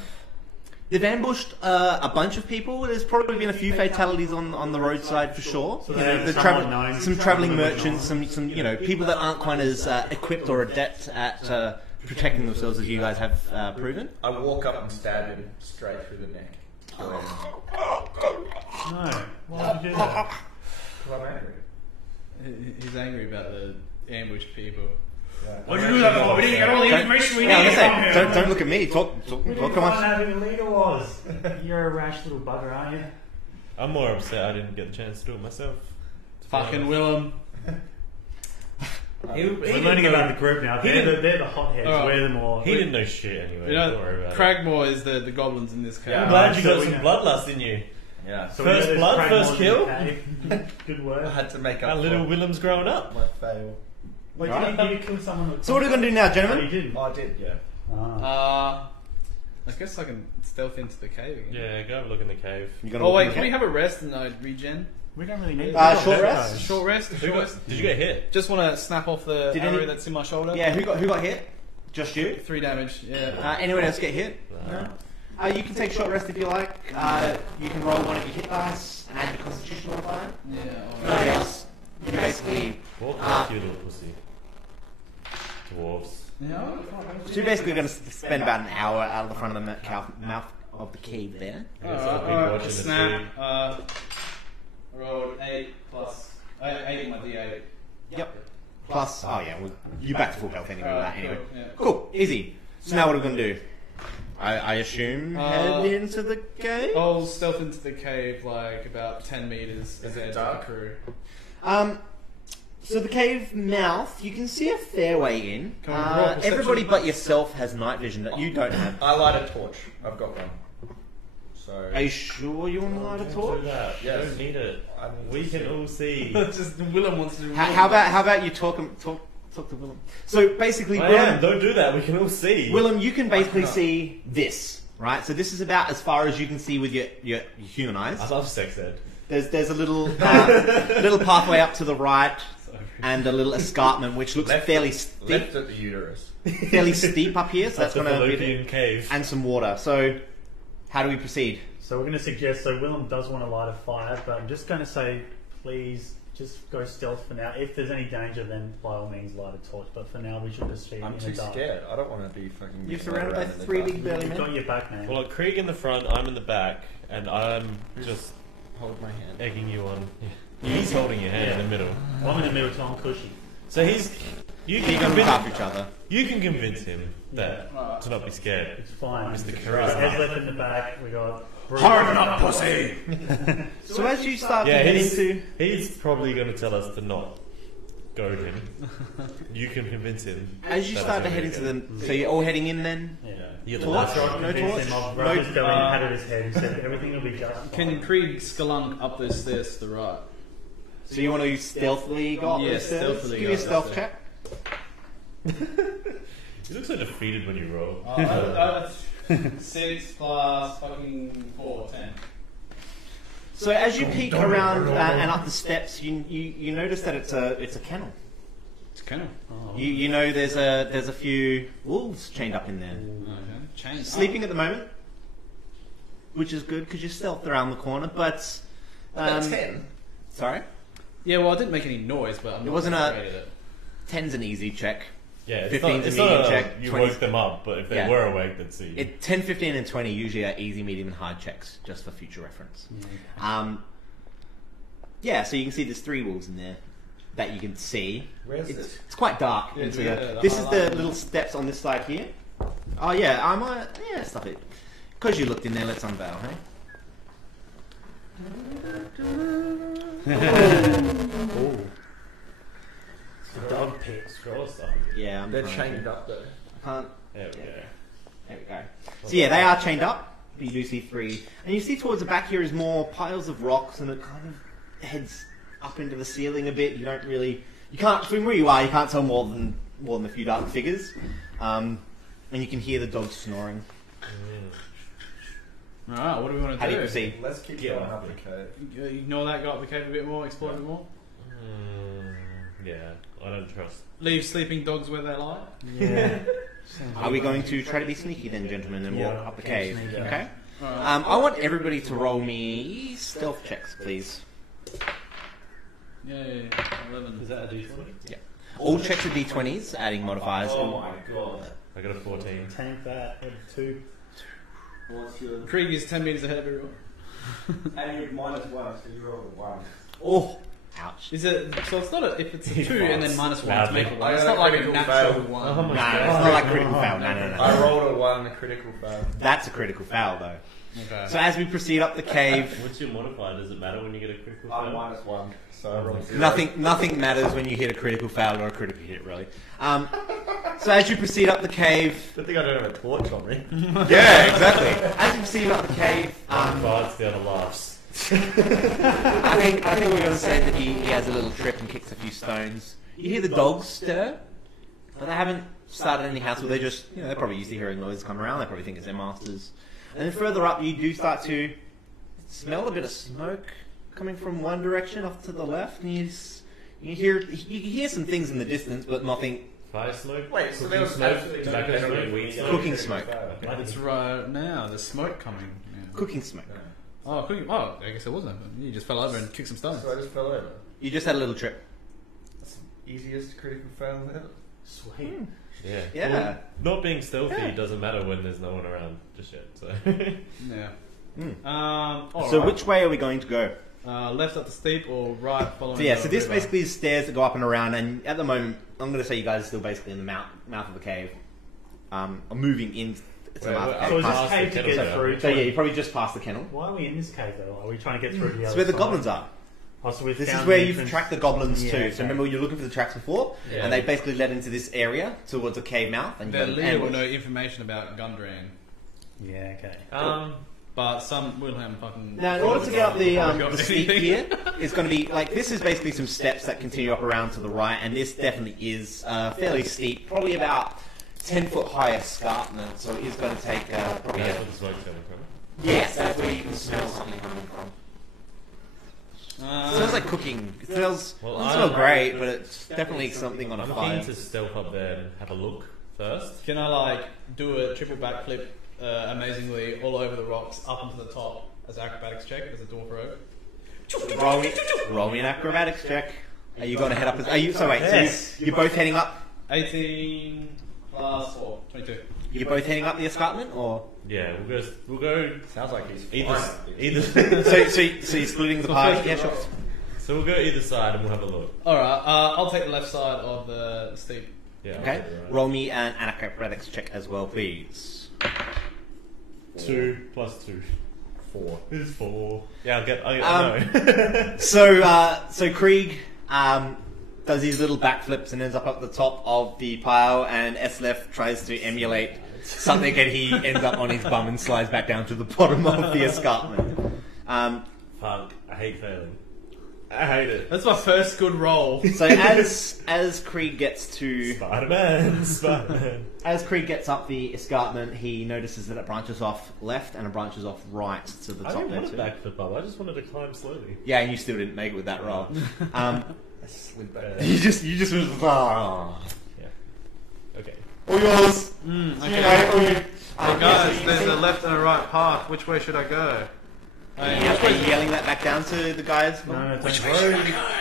They've ambushed a bunch of people. There's probably been a few fatalities on the roadside for sure. So You know, they're the somewhat known. some traveling merchants, some you know people that aren't quite as equipped or adept at protecting themselves as you guys have proven. I walk up and stab him straight through the neck. Kill him. No. Why would you do that? 'Cause I'm angry. He's angry about the ambushed people. Why'd you do that for? We didn't get all the information we Yeah, needed I'm from gonna him. say, don't look at me. Talk We didn't come find on. out who the leader was. You're a rash little bugger, aren't you? I'm more upset I didn't get the chance to do it myself. Fucking Willem. He We're learning about the group now. He They're the hotheads. Alright. We're the more. He didn't know shit anyway. You Don't worry know, about it. Cragmore is the goblins in this case. Yeah. I'm glad you So got we some know. bloodlust in you. Yeah. So First we know blood, there's first Cragmores kill. in the cave. Good I work. had to make Our up little for Willem's growing up. my fail. Wait, Right. did you kill someone? That So what are we gonna do now, Oh, you gentlemen? didn't. Oh, I did, yeah. Ah. I guess I can stealth into the cave again. Yeah, go have a look in the cave. You gonna Oh walk wait, in can we the have a rest and regen? We don't really need. Short rest? Those. Short rest? Who Short got, rest? did you get hit? Just want to snap off the Did arrow any- that's in my shoulder. Yeah, who got hit? Just you? 3 damage. Yeah. Anyone else get hit? No. You can take short rest if you like. You can roll one of your hit dice and add your constitution modifier. Yeah. Nobody else. You basically. Walk past you, little pussy. Dwarves. Yeah. So you're basically going to spend about an hour out of the front of the mouth of the cave there. There's a big watch in the Snap. tree. I rolled 8 plus 8 in my D8. Yep. Plus, oh yeah, well, you're back to full health anyway. With that anyway. Cool, yeah. Cool, easy. So now what are we going to do? I assume head into the cave. I'll stealth into the cave like about 10 meters Is it ahead of dark? the crew. So the cave mouth, you can see a fair way in. Can we roll perception? Everybody but yourself has night vision that you don't have. I light a torch. I've got one. So. Are you sure you want to light a torch? Do that. You Yes. don't need it. I need We to can see. all see. Just Willem wants to. How about you talk to Willem? So basically, I Willem, am. Don't do that. We can all see. Willem, you can basically not? see this, right? So this is about as far as you can see with your human eyes. I love sex ed. There's a little little pathway up to the right Sorry. and a little escarpment which looks Left- fairly steep, Left at the uterus. fairly steep up here. So that's the going to fallopian be cave. and some water. So how do we proceed? So we're going to suggest. So Willem does want to light a fire, but I'm just going to say, please, just go stealth for now. If there's any danger, then by all means light a torch. But for now, we should proceed I'm in too the dark. scared. I don't want to be fucking. You're led surrounded by around in the 3 dark. big burly You've got men. your back, man. Well, Krieg in the front, I'm in the back, and I'm just Hold my hand. egging you on. He's holding your hand in the middle. Well, I'm in the middle, so I'm cushy. So he's. You You're can going to look after convince. each other. You can convince him that Yeah. to not be scared. It's fine. Mr. Heads Charisma. left in the back. We got. Harden up, pussy! So as you start Yeah, to head he's, into he's probably going to tell us to not goad him. You can convince him. as you that start to it's head gonna into be the so you're all heading in then. Yeah. You're the Torch? last So I No convinced torch? him. I've No- rubbed his belly and patted his head and said everything will be just. Can Krieg skalunk up those stairs to the right? So you want to stealthily go up Yeah, the stairs? stealthily Give me a go up stealth the check. You look so defeated when you roll. 6 plus fucking 4, 10. So as you peek around and up the steps, you notice that it's a kennel. It's kind of You know there's a few wolves chained up in there, changed. sleeping at the moment, which is good because you're stealthed around the corner. But 10. sorry, Yeah, well, I didn't make any noise, but I'm not wasn't gonna a- grade it. 10's an easy check. Yeah, it's 15's not, it's a medium not check. you 20's woke them up, but if they Yeah. were awake, they'd see you. 10, 15, and 20 usually are easy, medium, and hard checks, just for future reference. Yeah, so you can see there's 3 wolves in there that you can see. Where's It's, this? it's quite dark. Yeah, into yeah, the- the this is the highlight. little steps on this side here. Oh yeah, I might. Yeah, stop it. Because you looked in there, let's unveil, hey? Dog pits. Scroll stuff. Yeah, I'm They're trying chained to- up though. Can't. There we go. There we go. So yeah, they are chained up. But you do see 3, and you see towards the back here is more piles of rocks, and it kind of heads up into the ceiling a bit. You don't really, you can't from where you are. You can't tell more than a few dark figures, and you can hear the dogs snoring. Alright, what do we want How to do you do? proceed? Let's keep Yeah. going up the cave. Ignore that, go up the cave a bit more, explore a bit more. Yeah, I don't trust. Leave sleeping dogs where they lie. Yeah. Are we going to try to be sneaky then, gentlemen, and Yeah, walk up the keep cave? sneaky. Okay. Alright. I want everybody to roll me stealth checks, please. Yay, 11. Is that a D20? All checks are d20s, adding modifiers. Oh my god. I got a 14. Tank that at 2. What's your... Krieg is 10 metres ahead of everyone. And you're -1, so you rolled a 1. Oh, ouch. Is it, so it's not a, if it's a 2 and then -1 to Loudly. make a 1. I It's got not a like a critical natural fail. 1. Oh my Nah, it's not like critical foul. No. I rolled a 1, a critical fail. That's a critical foul, though. Okay. So as we proceed up the cave, What's your modifier? Does it matter when you get a critical I'm fail? -1, so I rolled 0. nothing matters when you hit a critical foul or a critical hit, really. So as you proceed up the cave, Good thing I don't have a torch on me. yeah, exactly. As you proceed up the cave, Bards the other laughs. I think we're going to say that he has a little trip and kicks a few stones. You hear the dogs stir, but they haven't started any hassle. They're just, they're probably used to hearing noises come around. They probably think it's their masters. And then further up, you do start to smell a bit of smoke coming from one direction off to the left, and you hear some things in the distance, but nothing. Fire smoke? Wait, so Cooking there was smoke? absolutely no Tobacco better smoke? way Weed to smoke? Cooking smoke. It's right now, there's smoke coming. Yeah. Cooking smoke. Oh, cooking. Oh, I guess it wasn't. You just fell over and kicked some stones. So I just fell over. You just had a little trip. That's the easiest critical fail ever. Sweet. Yeah. Yeah. Well, not being stealthy Yeah. doesn't matter when there's no one around just yet. So. Yeah. Alright. So which way are we going to go? Left up the steep or right following So yeah, the so this river? basically is stairs that go up and around, and at the moment, I'm going to say you guys are still basically in the mouth of the cave. Are moving into the mouth of the So cave. is past this the cave to kettle get there. through? So yeah, you're probably just past the kennel. Why are we in this cave though? Are we trying to get through to the It's other where the side? goblins are. Oh, so we've This is found where the you've entrance. tracked the goblins Yeah, too. okay. So remember, you're looking for the tracks before, Yeah. and they basically led into this area towards the cave mouth. And you The got an leader will ambush. know information about Gundren, Yeah, okay. but some will have fucking. Now, in order to get up Got the steep anything? here, it's going to be like this is basically some steps that continue up around to the right, and this definitely is fairly steep, probably about 10-foot high escarpment. So it is going to take probably. That's where the smoke's coming from. Yes, that's where you can smell something coming from. It smells like cooking. It smells. Well, Doesn't I- smell great, but it's definitely something on a I'm fire. keen to stealth up there and have a look first. Can I do a triple backflip amazingly all over the rocks up onto the top as acrobatics check as a dwarf rogue? Roll me an acrobatics check. Are you going to head up? Are you? So wait. Yes. So you're both heading up. 18 plus 4, 22. You're both heading up the escarpment, or Yeah, we'll go Sounds like he's either fine. so you're splitting the party? Yeah, sure. So we'll go either side and we'll have a look. Alright, I'll take the left side of the steep. Yeah. Okay. I'll take it, right. Roll me an acrobatics check as well, please. 2 plus 2. 4. It's 4. Yeah, I know. So Krieg does these little backflips and ends up at the top of the pile, and Eslef tries to emulate something, and he ends up on his bum and slides back down to the bottom of the escarpment. Fuck, I hate failing. I hate it. That's my first good roll. So as Krieg gets to Spider-Man. as Krieg gets up the escarpment, he notices that it branches off left and it branches off right to the I top didn't there want too. a backflip up. I just wanted to climb slowly. Yeah, and you still didn't make it with that roll. I slid back. You just was Yeah. Okay. all yours. Okay. Hey guys, there's a left and a right path. Which way should I go? Are you yelling that back down to the guys? No, don't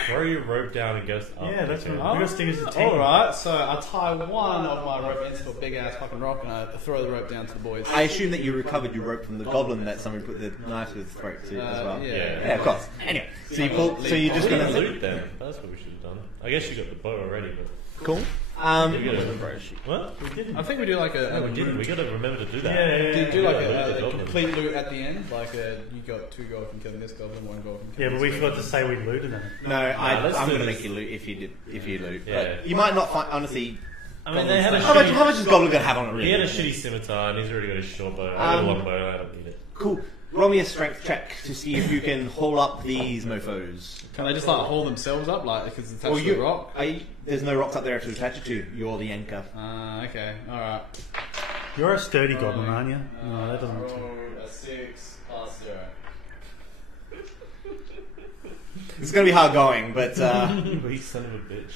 Throw your rope down and go up. Yeah, that's okay. what we got stickers to team. Alright, so I tie one of my rope ends to a big ass fucking rock and I throw the rope down to the boys. I assume that you recovered your rope from the goblin that someone put the knife to his throat to as well. yeah. Yeah, of course. Anyway, so you pull. So you're just We gonna didn't loot then. That's what we should have done. I guess you got the bow already, but cool. you gotta, what? I think we do like a We didn't. We gotta remember to do that. do like Yeah, a loot the complete loot at the end. Like you got 2 gold from killing this goblin, 1 gold from Yeah, killing but we this forgot to say we looted them. No, let's I'm do gonna this. make you loot if you loot. Yeah. But you might not find honestly. I mean, they had a How much is goblin gonna have on it? Really? He had a shitty scimitar and he's already got a short bow. I got a long bow. I don't need it. Cool. Roll me a strength check to see if you can haul up these mofos. Can they just like haul themselves up, like because it's attached Or to you, the rock? there's no rocks up there to attach it to. You're the anchor. Okay, alright. You're a sturdy goblin, aren't you? No, that doesn't look so. A 6 plus 0. It's gonna be hard going, but You son of a bitch.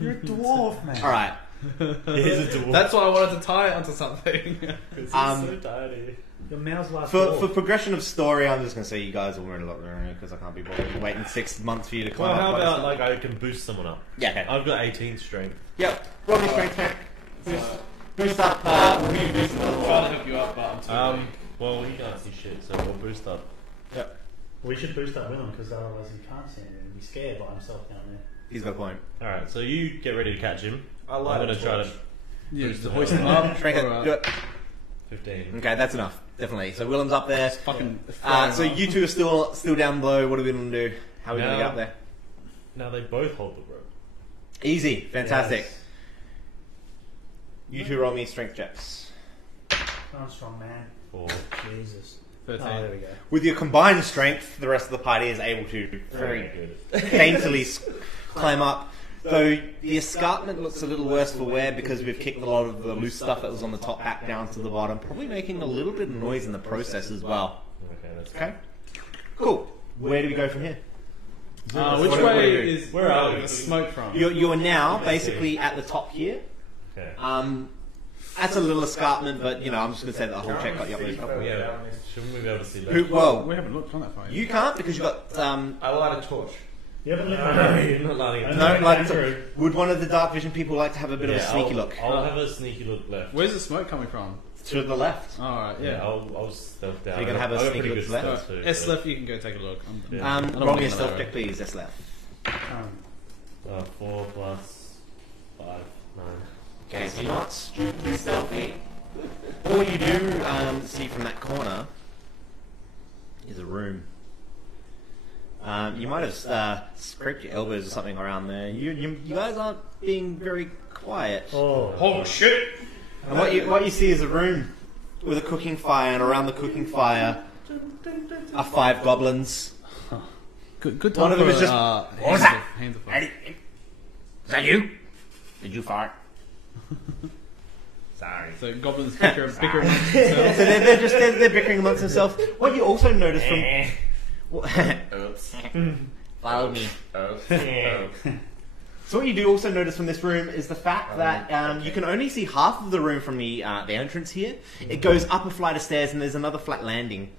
You're a dwarf, man. all right. He's a dwarf. That's why I wanted to tie it onto something. He's Um, so tiny. Your mouth's like For progression of story, I'm just gonna say you guys will learn a lot because I can't be bothered waiting 6 months for you to climb Well, up. how by about yourself. like I can boost someone up? Yeah, okay. I've got 18 strength. Yep. Roll me a strength check. Boost up. Who you boosting I'm up? trying to help you up, but I'm too weak. Well, he can't see shit, so we'll boost up. Yep. We should boost up with him because otherwise he can't see anything. He'd be scared by himself down there. He's got a point. All right, so you get ready to catch him. I I'm like gonna the try torch. to Yeah, boost just him hoist up. them up. Shrink it. Alright. Do it. 15. Okay, that's enough. Definitely. So Willem's up there. Fucking. So you two are still down below. What are we gonna do? How are we gonna Now- get up there? Now they both hold the rope. Easy. Fantastic. Yes. You two roll me strength checks. I'm strong, man. 4. Jesus. 13. Oh, there we go. With your combined strength, the rest of the party is able to very good. painfully climb up. Though the escarpment looks a little worse for wear because we've kicked a lot of the loose stuff that was on the top back down to the bottom, probably making a little bit of noise in the process as well. Okay, that's Okay? Cool. Where do we go from here? Which What- way is where are we? the smoke from? You're now basically at the top here. Okay. That's a little escarpment, but you know, I'm just going to say that the whole check got you up there. Oh, yeah. Shouldn't we be able to see that? Who, well, We haven't looked on that far. you can't because you've got I light a torch. You haven't lit No, you're not lighting it. no like. Would one of the dark vision people like to have a bit of a Yeah, sneaky I'll- look? I'll have a sneaky look left. Where's the smoke coming from? To the left. Alright, Yeah, yeah. I'll stealth down. So you're gonna have a I've got sneaky pretty look good left? stealth too. S so- left, you can go take a look. Yeah. I don't Roll want me a to go stealth that check, way. please. That's left. 4 plus 5, 9. Okay, so you're not stupidly stealthy. All you do see from that corner is a room. You might have scraped your elbows or something around there. You guys aren't being very quiet. Oh, shit! And what you see is a room with a cooking fire, and around the cooking fire are 5 goblins. Good One of them is just- What was that? Hands of Is that you? Did you fart? Sorry. So goblins bicker amongst So themselves. they're bickering amongst themselves. What you also notice from Oops. follow me. Oops. So what you do also notice from this room is the fact that you can only see half of the room from the entrance here. It goes up a flight of stairs and there's another flat landing.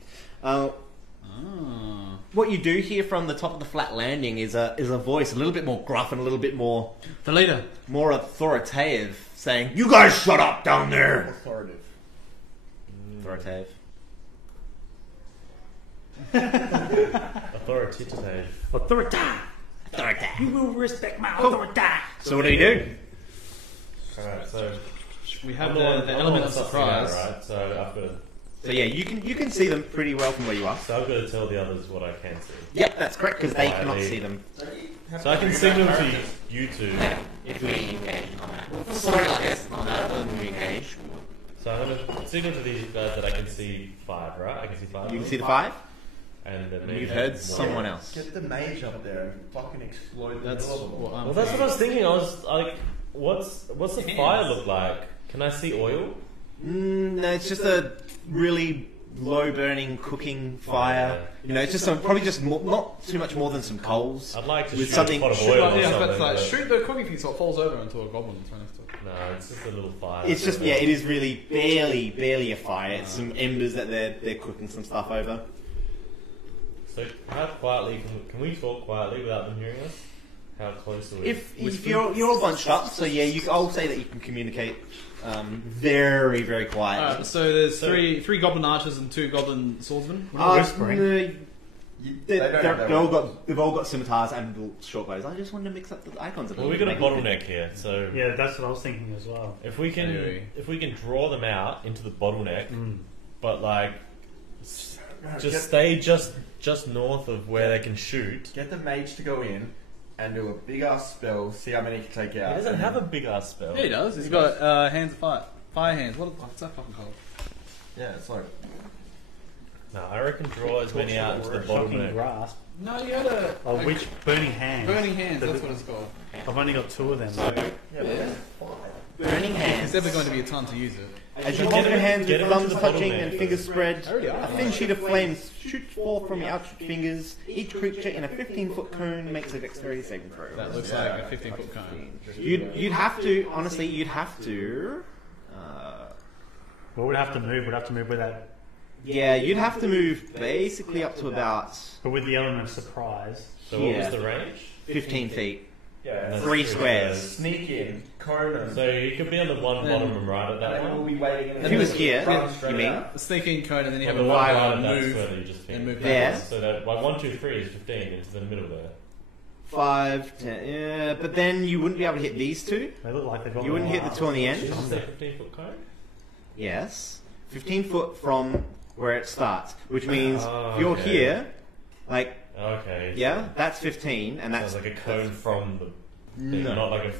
What you do hear from the top of the flat landing is a voice a little bit more gruff and a little bit more The leader. authoritative, saying, "You guys shut up down there." Authoritative. Authoritative. Authoritative. Authoritative. you will respect my authority. So what do you do? Alright, so We have I'm the on element of something surprise. out, right? So I've got to, So yeah, you can see them pretty well from where you are. so I've got to tell the others what I can see. Yep, that's correct because they cannot Quietly. see them. So I can signal to you two. If we engage in combat. Sorry, like this, on that when we engage. So I'm going to signal to these guys that I can see 5, right? I can see 5. You can see the 5. and then maybe You've heard more. someone else. Get the mage up there and fucking explode the That's middle of them. what I'm Well, that's what I was thinking. thinking. I was like, what's the fire look like? Can I see oil? No, it's just a really low burning cooking fire. You know, it's just probably just not too much more than some coals. I'd like to With shoot something- a pot of Shoot, oil or yeah, something. but like, but- shoot the cooking thing so it falls over into a goblin that's right next to it. No, it's just a little fire. It's just it is really barely a fire. It's some embers that they're cooking some stuff over. So how quietly can we talk quietly without them hearing us? How close are we? If you're all bunched up, so yeah, I'll say that you can communicate very quietly. Alright, so there's three goblin archers and 2 goblin swordsmen. whispering. They've all got scimitars and little short bows. I just wanted to mix up the icons a Well, little we've got a bit. bottleneck here, so Yeah, that's what I was thinking as well. if we can draw them out into the bottleneck, but like just stay just north of where they can shoot. Get the mage to go in and do a big ass spell, see how many he can take He out. doesn't and have a then- big ass spell. Yeah, he does. He's got hands of fire. Fire hands. What's that fucking called? Yeah, it's like. No, I reckon draw as many out into the Shocking bottleneck. grasp. No, you had a... Oh, which burning hands? Burning hands, that's what it's called. I've only got 2 of them. Yeah. Burning There's hands. never going to be a ton to use it. As you Get hold him- your hands get with him thumbs into the touching bottleneck. and fingers spread, Already are. a thin sheet of flames shoots forth from your outstretched fingers. Each creature in a 15-foot cone makes a dexterity saving throw. That looks like a 15-foot cone. You'd have to, honestly, you'd have to. Well, we'd have to move. We'd have to move with that, Yeah, you'd have to move basically up to about but with the element of surprise. So what was Yeah. the range? 15 feet. Yeah, That's 3 three squares. sneak in, corner. So you could be on the one Then- bottom and right at and that then we'll one. be waiting. If he was here, Run you straight mean? out. A sneaking cone, and then you have Well, a the one one bar right, to that's move where you just and hit. move There. backwards. So that 1, 2, 3 is 15 into the middle there. 5, 10, yeah, but then you wouldn't be able to hit these two. They look like they've got. You wouldn't hit the 2 on the Did end. you say 15-foot cone? Yes. 15 foot from where it starts, which means Oh, if you're okay. here, like, Okay. yeah, that's 15, and that's Sounds like a cone from the thing, No. not like a...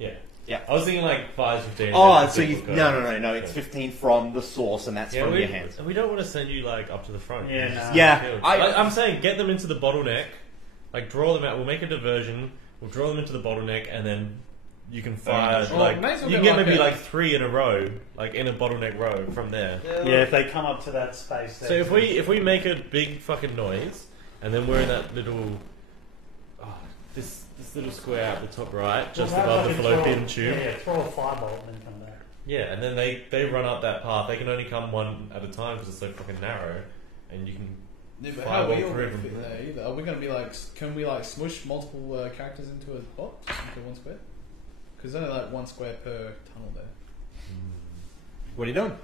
Yeah. Yeah. I was thinking like 5, 15. Oh, and so you 15-foot no, cone. no, it's 15 from the source, and that's Yeah, from we, your hands. we don't want to send you like up to the front. Yeah, You just no. Yeah, killed. I- I'm saying get them into the bottleneck, like draw them out. We'll make a diversion. We'll draw them into the bottleneck, and then you can fire Oh, like may as well you go can get like maybe a- like 3 in a row, like in a bottleneck row from there. Yeah, if they come up to that space. So if we make a big fucking noise, and then we're in that little this little square at the top right, just above the fallopian tube. Yeah, throw a firebolt and then come back. Yeah, and then they run up that path. They can only come one at a time because it's so fucking narrow, and you can. Yeah, but Fire how are we one all through going to them. fit there either? Are we going to be like, can we like smush multiple characters into a box, into one square? Because there's only like 1 square per tunnel there. What are you doing?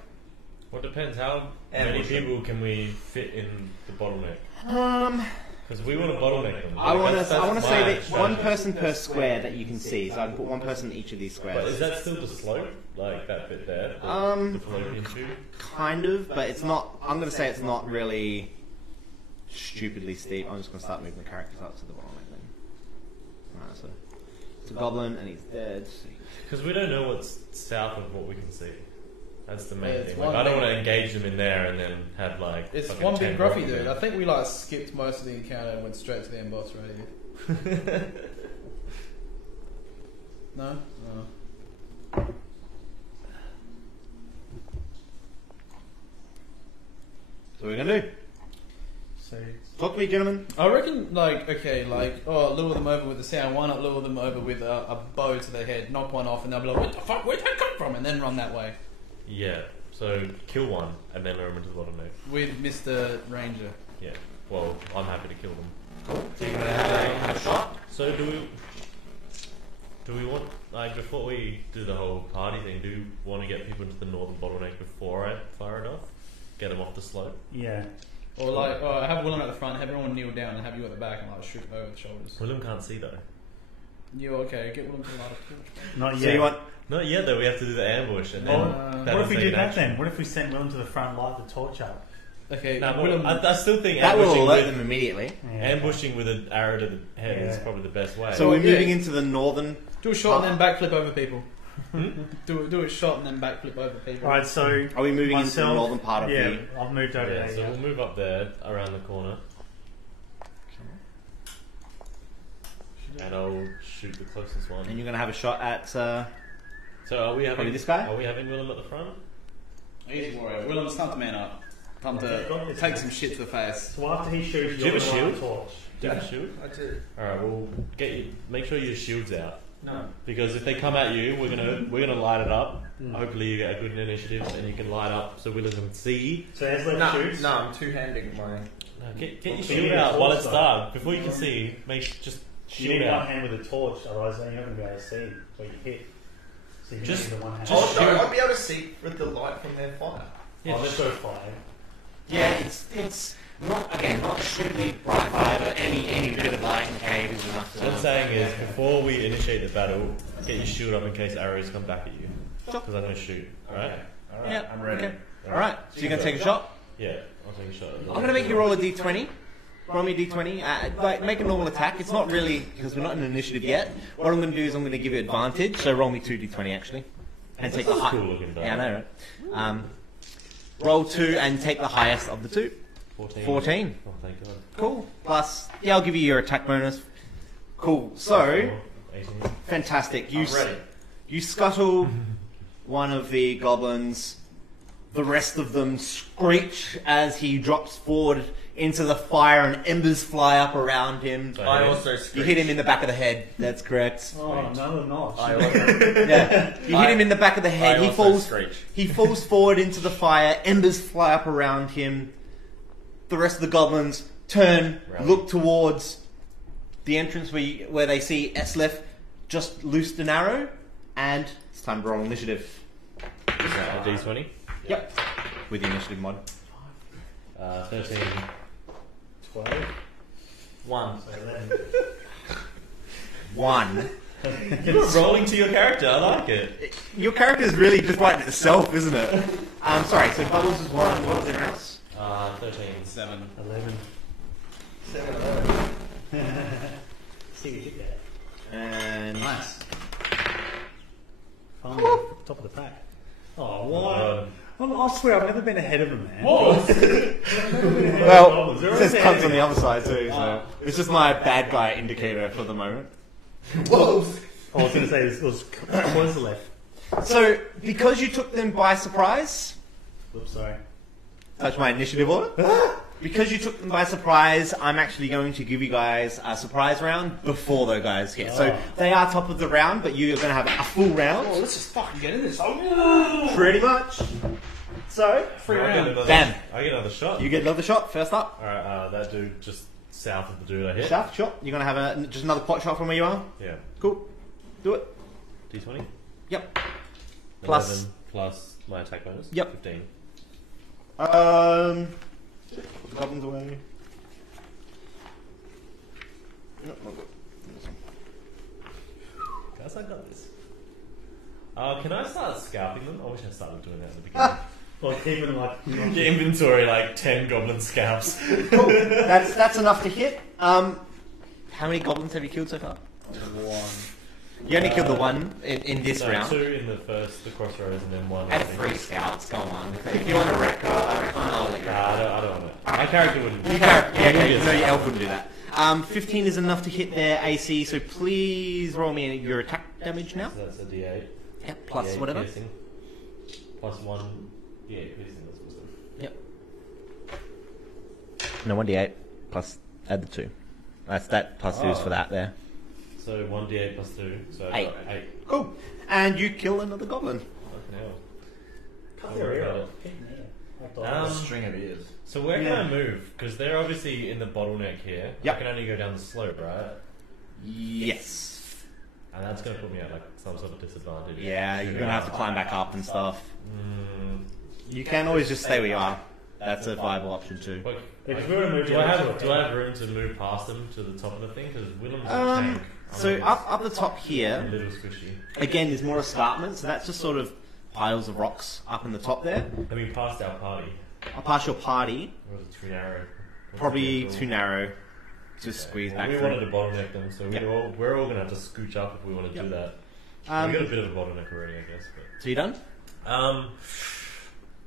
Well, it depends. How many Ambush them. people can we fit in the bottleneck? Because we want to bottleneck them. I want That's to my say that strategy. one person per square that you can see. So I can put one person in each of these But is squares. that still the slope, like that bit there? The, Um, the fallopian tube. Kind of, but it's not. I'm going to say it's not really stupidly steep. I'm just going to start moving the characters up to the bottom. Then. Alright, so it's a goblin and he's dead. Because we don't know what's south of what we can see. That's the main Yeah, it's thing. Like, one I don't big- want to engage them in there and then have like. It's fucking one 10 big gruffy rock dude. there. I think we like skipped most of the encounter and went straight to the end boss already. No? No. So what are we going to do? So Talk to me, gentlemen. I reckon, like, okay, like, lure them over with the sound. Why not lure them over with a bow to their head, knock one off, and they'll be like, what the fuck, where'd that come from? And then run that way. Yeah. So kill one and then lure them into the bottleneck. With Mr. Ranger. Yeah. Well, I'm happy to kill them. So you're going to have a shot? So do we want, like, before we do the whole party thing, do you want to get people into the northern bottleneck before I fire it off? Get them off the slope? yeah, Or like, have Willem at the front, have everyone kneel down, and have you at the back, and like shoot them over the shoulders. Willem can't see though. You okay? Get Willem to light a torch. not yet. So you want? Not yet though, we have to do the ambush and then... What if we do that then? What if we send Willem to the front, light the torch up? Okay, No, Willem. I still think That will ambushing alert with, them immediately. Yeah. ambushing with an arrow to the head is Yeah. probably the best way. So we're Yeah. moving into the northern. do a shot and then backflip over people. Do a shot and then backflip over people. Alright, so Are we moving into the myself, northern part of yeah, the... I've moved over Yeah, there. so Yeah. we'll move up there around the corner. And I'll shoot the closest one. And you're going to have a shot at... So are we having Probably this guy? Are we having Willem at the front? Easy warrior. Willem, it's time to man up. Time to take some shit to the face. So after he shoots, Do you have a you're gonna light shield? a torch. Do you have a shield? I do. Alright, we'll get you. Make sure your shield's out. No. Because if they come at you, we're gonna light it up. Hopefully you get a good initiative and you can light up so Willem can see. So as Lev No, shoots, no, I'm two-handing my... No, get your You shield need a out while torch, it's though. dark. Before you can see, just you shield need one out. hand with a torch, otherwise then you're not going to be able to see where you hit. So you Just- need the one hand. just- Oh no, I'll be able to see with the light from their fire. Yeah, Oh, let's go fire. Yeah, it's not strictly bright fire, but any bit of light in the cave is enough What I'm saying is, before we initiate the battle, get your shield up in case arrows come back at you. Because I'm going to shoot, alright? Alright, Yeah, I'm ready. okay. Alright, so you're going to take a shot? Yeah, I'll take a shot. I'm going to make you roll a d20. Roll me a d20. Like, make a normal attack. It's not really, because we're not in initiative yet. What I'm going to do is I'm going to give you advantage, so roll me 2d20 actually. And take the This is high. cool looking die. Yeah, I know, right? Roll 2 and take the highest of the two. 14. 14. Oh, thank God. Cool. Plus, yeah, I'll give you your attack bonus. Cool. So, 18. fantastic. I'm ready. You scuttle one of the goblins. The rest of them screech as he drops forward into the fire and embers fly up around him. I also You screech. hit him in the back of the head. That's correct. Oh, another notch. I also, Yeah. You hit him in the back of the head. I He also falls. screech. He falls forward into the fire. Embers fly up around him. The rest of the goblins turn, Right. look towards the entrance where they see Eslef just loosed an arrow, and it's time to roll initiative. A d20. Yep. With the initiative mod. 13. 12. 1. So 11. 1. You're rolling to your character, I like it. Your character is really just writing itself, isn't it? Sorry, so Bubbles is 1. What was everyone else? 13. 7. 11. 7. See what you get there. And Nice. Finally, top of the pack. Oh, what? I swear I've never been ahead of him, man. well, it says cunts on the other side too, so it's just my bad guy indicator for the moment. Whoa! I was going to say this was the left. So, because you took them by surprise, Oops, sorry. touch my initiative order. Because you took them by surprise, I'm actually going to give you guys a surprise round before those guys hit. So they are top of the round, but you're going to have a full round. Oh, let's just fucking get in this. Pretty much. So, Free I get round. another- Bam. I get another shot. you get another shot, first up. Alright, that dude just south of the dude I hit. Shaft shot. You're going to have just another pot shot from where you are. Yeah. Cool. Do it. D20. Yep. Plus- 11 plus my attack bonus. Yep. 15. Put the goblins away. No, not good. Guys, I got this. Can I start scalping them? I wish I started doing that at the beginning. Well, keeping like. Your inventory, like 10 goblin scalps. Cool. That's enough to hit. How many goblins have you killed so far? 1. You only killed the one in this No, round. 2 in the first, and then 1. And 3 scouts. Go on. If you want to wreck, I'll let you. I don't want it. My character wouldn't. You can't. Yeah, okay. No, your elf wouldn't do that. 15 is enough to hit their AC. So please roll me your attack damage now. So that's a D8. Yep. Plus D8 whatever. Piercing. Plus 1 D8 piercing. That's wisdom. Yep. No, 1d8 plus add the 2. That's that plus 2 is for that there. So 1 D8 plus 2. So I've 8. got 8. Cool. And you kill another goblin. Fucking hell. Cut their ear off. Um, String of ears. So where can Yeah. I move? Because they're obviously in the bottleneck here. Yep. I can only go down the slope, right? Yes. And that's going to put me at like some sort of disadvantage. Yeah, you're gonna have to climb back up and stuff. Mm, You can always just stay where you are. That's a viable option too. like, If we were to move do I down have to do I it, have room to move past them to the top of the thing? Because Willem's a tank. So up the top I'm a here, little squishy. again, there's more escarpment. So that's just sort of piles of rocks up in the top there. I mean, past our party. I'll pass your party. Or was it too narrow? Probably too narrow to squeeze Well, back we through. wanted to bottleneck them, so Yep. we're all going to have to scooch up if we want to do that. We got a bit of a bottleneck already, I guess. But So you done? I'm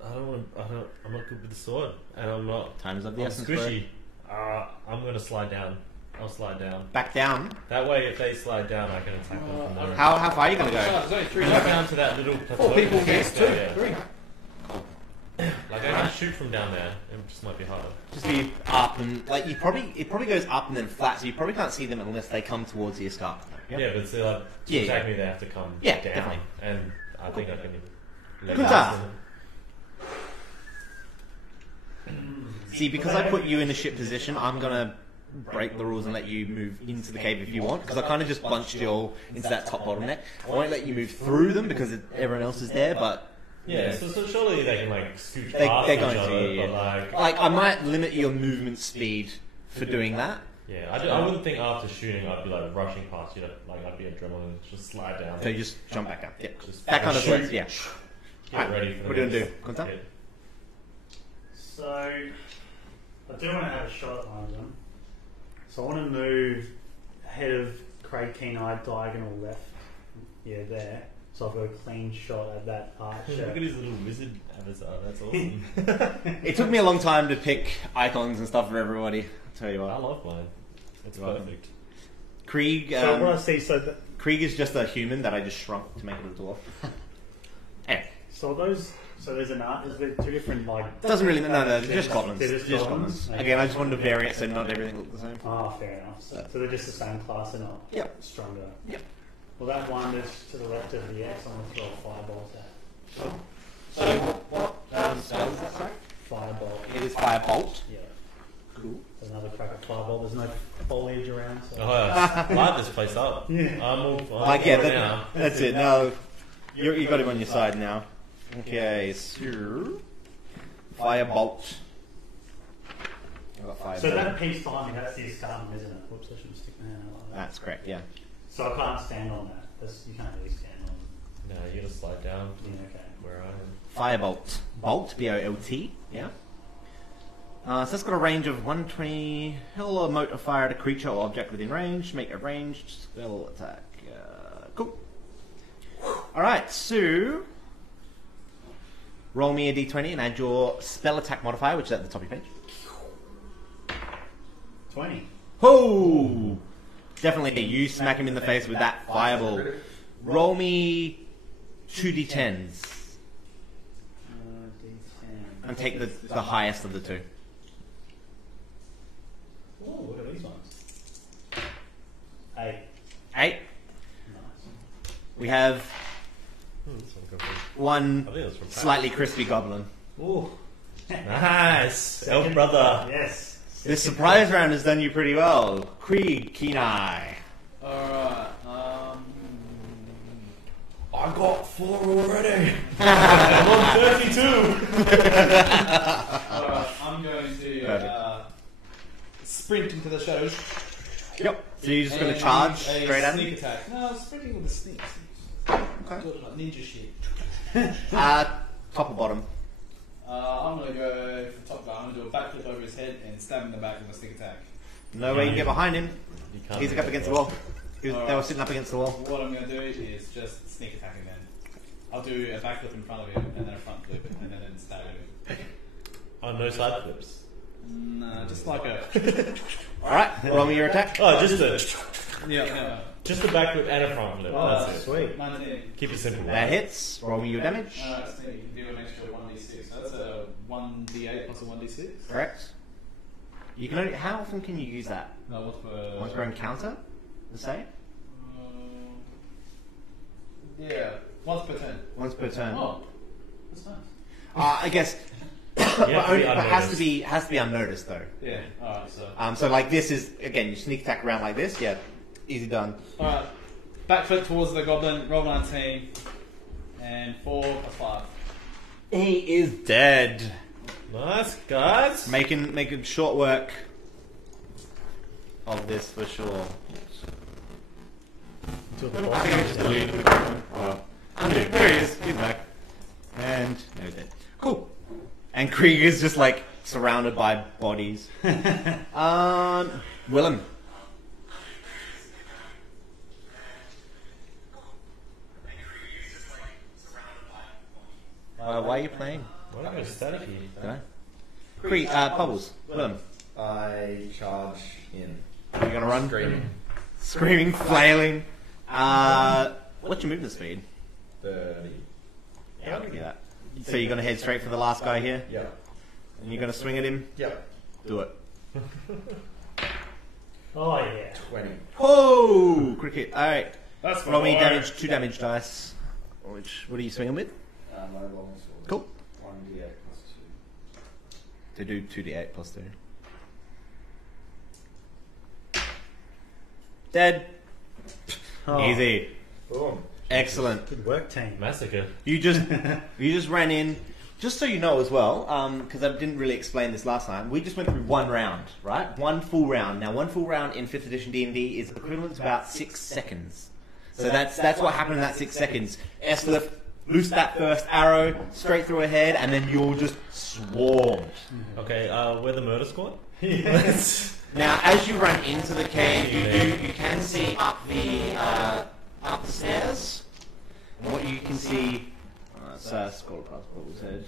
not good with the sword, and I'm not. Time is of the I'm essence. squishy. I'm gonna slide down. I'll slide down. Back down. That way, if they slide down, I can attack them from there. How far are you going to go? There's only 3 Go down to that little plateau. people Yes, against 2. yeah. 3. Like I can shoot from down there. It just might be harder. Just be up and like it probably goes up and then flat, so you probably can't see them unless they come towards the escarpment. Yeah, but still, like, to Yeah, attack yeah. me, they have to come Yeah, down, definitely. and I think I can. Good job. See, because I put you in a ship position, I'm gonna break the rules and let you move into the cave if you want, because I kind of just bunched you all into that top bottleneck. I won't let you move through them because everyone else is there, but Yeah, so surely they can like scooch they're past each going to. other, Yeah. but Like I might limit your movement speed for doing that. yeah, I wouldn't think after shooting I'd be like rushing past you, like I'd be adrenaline, just slide down. So you just jump back down. Yeah, Just that kind of shoot. works. Yeah. Get ready for the What do you next want to do? Contact? hit. So, I do want to have a shot at one of them. So I want to move ahead of Craig Keen-Eye, diagonal left. Yeah, there. So I've got a clean shot at that archer. Look at his little wizard avatar. That's awesome. It took me a long time to pick icons and stuff for everybody. I'll tell you I what. love mine. It's You're welcome. perfect. Krieg. So what I see, Krieg is just a human that I just shrunk to make it a dwarf. Anyway, so those, so there's an art. There's 2 different like. doesn't really. No, they're just goblins. They're just goblins. Okay. Again, I just wanted to vary it so not everything looked the same. Ah, fair enough. So they're just the same class and not Yep. stronger. Yep. Well, that one that's to the left of the X, I'm going to throw a firebolt at. So what spell is that? Sorry. Firebolt. It is firebolt. Yeah. Cool. There's another crack at firebolt. There's no foliage around. So. Oh, yeah. Light this place up. Yeah. I'm all Like yeah, for it now. that's it. Now you got him on your side now. Okay, so firebolt. I got firebolt. So that piece behind me, that's the escarpment, isn't it? Whoops, I shouldn't stick my hand out like that. That's correct. Yeah. So I can't stand on that. You can't really stand on. No, you gotta slide down Yeah, okay. where I am. Firebolt. Bolt. B-O-L-T. Yeah. So it's got a range of 120. Hurl a mote of fire at a creature or object within range. Make a ranged spell attack. Cool. Alright, so roll me a d20 and add your spell attack modifier, which is at the top of your page. 20. Ho! Definitely, you smack him in the face with that fireball. Roll me 2d10s D10. and take the highest of the 2. Oh, what are these ones? 8. 8. Nice. We have This one could be- one I think it was from Pat. slightly crispy goblin. Ooh. Nice! Elf brother! Yes. This surprise round has done you pretty well. Krieg, Keen-Eye. Alright, I got 4 already! I'm on 32! alright, I'm going to sprint into the shadows. Yep. So you're just going to and charge use a straight at sneak him? attack. No, sprinting with a sneak. Okay. Sort of like ninja shit. Top or bottom? I'm going to go for top guy. I'm going to do a backflip over his head and stab him in the back with a sneak attack. No way you can get behind him. You can't He's make up it against the work. wall. They were sitting up against the wall. What I'm going to do is just sneak attack him then. I'll do a backflip in front of him and then a front flip and then stab him. Oh, no side flips. Nah, just like a... Alright, roll me your attack. Oh, just Yeah. a backflip and a front flip. Oh, That's it. sweet. 19. Keep it simple. That hits. Roll me your damage. Alright, so you can do an extra 1d6. So that's a 1d8 plus a 1d6. Correct. You can only. How often can you use that? No, what's for... Once per encounter? The same? Yeah, once per turn. Once per turn. Oh, that's nice. I guess. You have to be but has to unnoticed. be unnoticed though. Yeah, alright, so... So like this is again you sneak attack around like this. Yeah, easy done. Alright, backflip towards the goblin, roll 19, and 4 plus 5. He is dead. Nice, guys! Making short work of this for sure. I think it's just a lead. Well, there he is. He's back. And no, he's dead. Cool. And Krieg is just like surrounded by bodies. Willem. Why are you playing? Why don't I go staticky? Don't know. Bubbles. Willem. I charge in. You're gonna run? Screaming. Screaming, flailing. What's your movement speed? 30. Yeah, I'll give you that. So you're gonna head straight for the last guy here? Yeah. And you're gonna swing at him? Yeah. Do it. Oh yeah. 20. Whoa! Cricket. Alright. That's Roll me fine. damage, 2 damage dice. What are you swinging with? My long sword. Cool. 1d8 plus 2. They do 2d8 plus 2. Dead. Oh. Easy. Boom. Excellent. Good work, team. Massacre. You just ran in. Just so you know as well, because I didn't really explain this last time, we just went through one round, right? One full round. Now, one full round in 5th edition D&D is equivalent to about 6 seconds. So that's what happened in that 6 seconds. Escliffe loosed that first arrow straight through her head, and then you're just swarmed. Okay, we're the murder squad. Now, as you run into the cave, you can see up the stairs. And what you can see... scroll past what was said.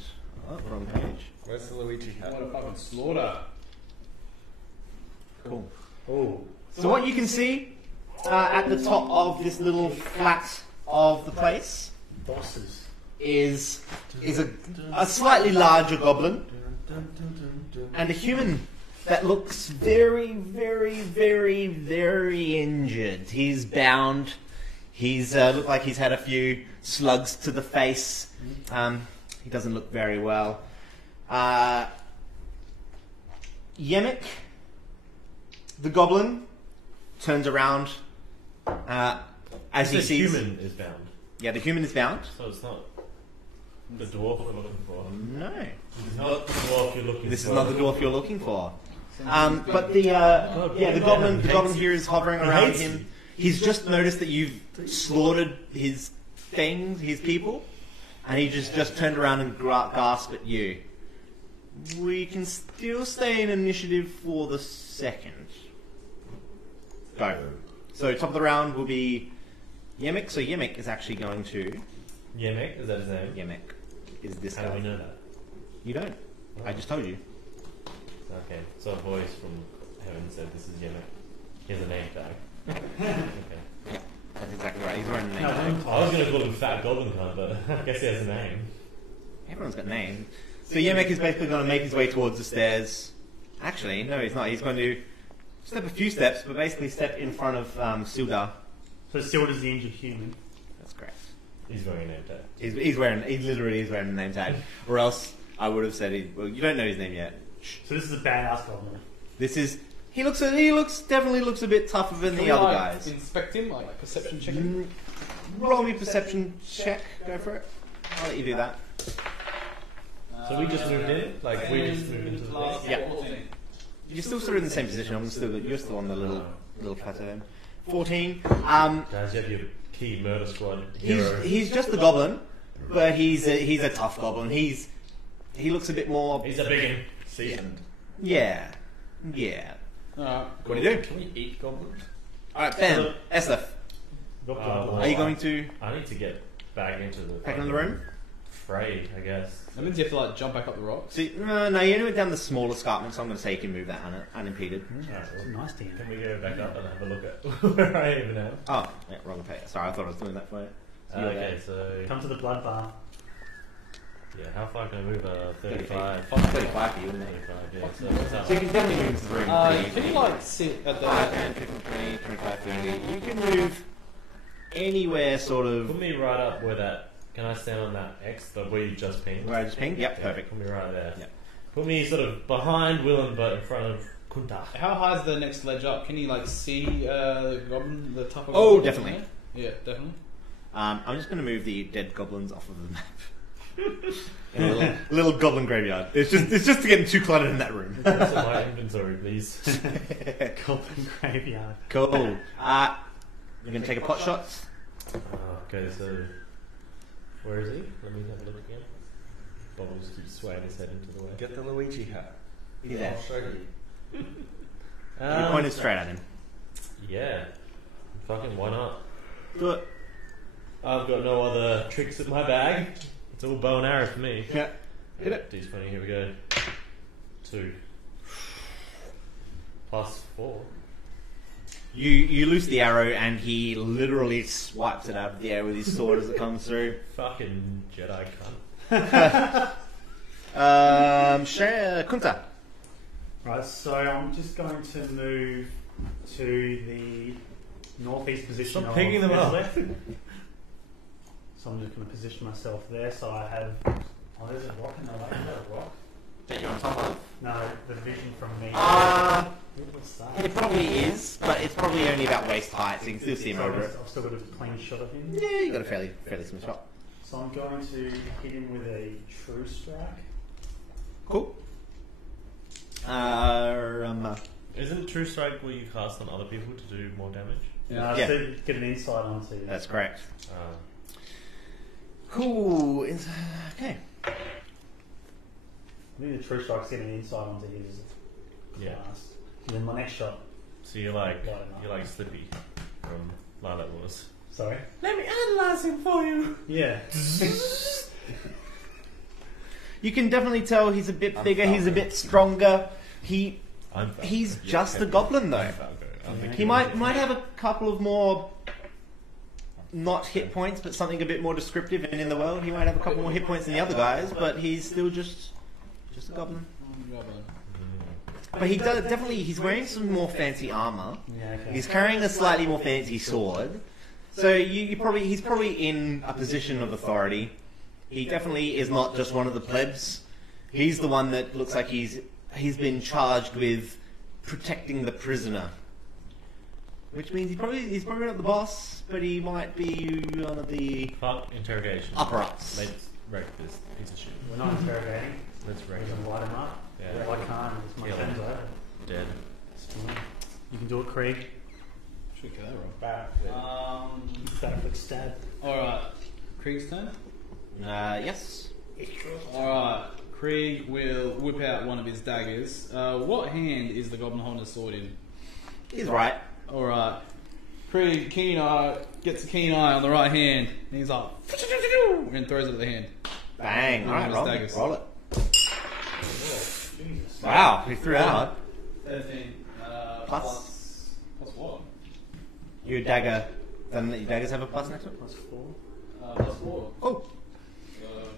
Oh, wrong page. Where's the Luigi hat? What a fucking slaughter. Cool. Oh. So what you can see at the top of this little flat of the place Bosses. is a slightly larger goblin and a human that looks very, very, very, very injured. He's bound. He's looked like he's had a few slugs to the face. He doesn't look very well. Yemek, the goblin, turns around as he The sees... human is bound. Yeah, the human is bound. So it's not the dwarf we're looking for. No. It's not the dwarf you're looking This for. is not the dwarf you're looking for. But the goblin here is hovering around him. He's just noticed that you've slaughtered his people, and he just turned around and gasped at you. We can still stay in initiative for the second. Go. So top of the round will be Yemek. So Yemek is actually going to... Yemek, is that his name? Yemek is this How guy. do we know that? You don't. I just told you. Okay, so a voice from heaven said this is Yemek. He has a name tag. Okay. That's exactly right. He's wearing a name No, tag. I was going to call him Fat Goblin Cunt, but I guess he has a name. Everyone's got names. So Yemek is basically going to make his way towards the stairs. Actually, no, he's not. He's going to step a few steps, but basically step in front of Sildar. So Silda's the injured human. That's correct. He's wearing a name tag. He literally is wearing a name tag. Or else I would have said, well, you don't know his name yet. So this is a badass goblin. This is... He definitely looks a bit tougher than Can the we, other like, guys. inspect him, like perception check him? Roll me perception check. Go for it. I'll let you do that. So we just moved in? Like, we just moved into the place? Yeah. You're still sort of in the same position. You're still on the little plateau. 14. Guys, you have your key murder squad hero. He's just the goblin, but he's a tough goblin. He looks a bit more... He's a big one. Seasoned. Yeah. Alright. What do you do? Can we eat goblins? Alright, Ben. Eslef, Well, are you going to I need to get back into the... back into the room? Frayed, I guess. That means you have to like jump back up the rocks. See, no, you only went down the small escarpment, so I'm going to say you can move that unimpeded. Alright, It's a well, nice team. can we go back up and have a look at where I am now? Oh, yeah, wrong page. Sorry, I thought I was doing that for you. So you're Okay, there. so... Come to the blood bar. Yeah, how far can I move? 35. 35 for you, isn't it? 35, yeah. So what's that? So you can definitely move into the room. Can you like sit at the... 5, 10, 15, 20, 25, 30. You can move anywhere sort Put of... me right up where that... Can I stand on that X, the where you just pinged? Where I just pinged? Yep, Yeah, perfect. Put me right there. Yep. Put me sort of behind Willem, but in front of Kunta. How high is the next ledge up? Can you like see the goblin, the tougher Oh, goblin? definitely. Yeah, definitely. I'm just going to move the dead goblins off of the map. In a little goblin graveyard. It's just to get them too cluttered in that room. What's in my inventory, please? Goblin graveyard. Cool. You're going to take a pot shot. Okay, so where is he? Let me have a look again. Bubbles keeps swaying his head into the way. Get the Luigi hat. He's there. I'll show you. You pointed straight at him. Yeah. Fucking why not? Do it. I've got no other tricks in my bag. It's all bow and arrow for me. Yeah. Hit it. D20, here we go. 2. Plus 4. You loose the arrow and he literally swipes it out of the air with his sword as it comes through. Fucking Jedi cunt. Kunta. Right, so I'm just going to move to the northeast position. Stop picking them up. Left. So I'm just going to position myself there. So I have. Oh, there's a rock in the way. Is that a rock? That you're on top of? No, the vision from me. What's that? It probably is, but it's probably only about waist height, so you can still see him over it. I've still got a clean shot of him. Yeah, you got a fairly smooth shot. So I'm going to hit him with a true strike. Cool. Isn't True Strike where you cast on other people to do more damage? Yeah. Yeah. So get an insight onto you. That's correct. Uh, Cool. Okay. I think the true strike's getting an insight onto his Yeah. class. And then my next shot. so you're like Slippy from Lilac Wars. Sorry? Let me analyze him for you. Yeah. You can definitely tell he's a bit bigger, he's a bit stronger. He's Falco. just a goblin though. I'm Falco. I'm the Yeah. He king. might have a couple of more, not hit points, but something a bit more descriptive. And in the world, he might have a couple more hit points than the other guys, but he's still just a goblin. But he does definitely. He's wearing some more fancy armor. Yeah, okay. He's carrying a slightly more fancy sword. So he's probably in a position of authority. He definitely is not just one of the plebs. He's the one that looks like he's been charged with protecting the prisoner. Which means he's probably not the boss, but he might be one of the Fuck interrogation. upper ups. Let's wreck this piece of shit. We're not interrogating. Let's We're wreck going him. to light him up. Yeah. If I can't, it's my Kill him. turn's over. Dead. It's fine. You can do it, Craig. Should get that wrong. Backflip stab. Alright. Krieg's turn? Yes. Alright. Krieg will whip out one of his daggers. What hand is the goblin holding his sword in? He's right. Alright. Krieg, keen eye, gets a keen eye on the right hand. And he's like, and throws it at the hand. Bang. One of Alright, his roll daggers. it. Roll it. Jesus. Wow, he threw out. 13. Plus? Plus what? Your dagger. Then your daggers have a plus next to it? Plus 4. Plus 4. Cool.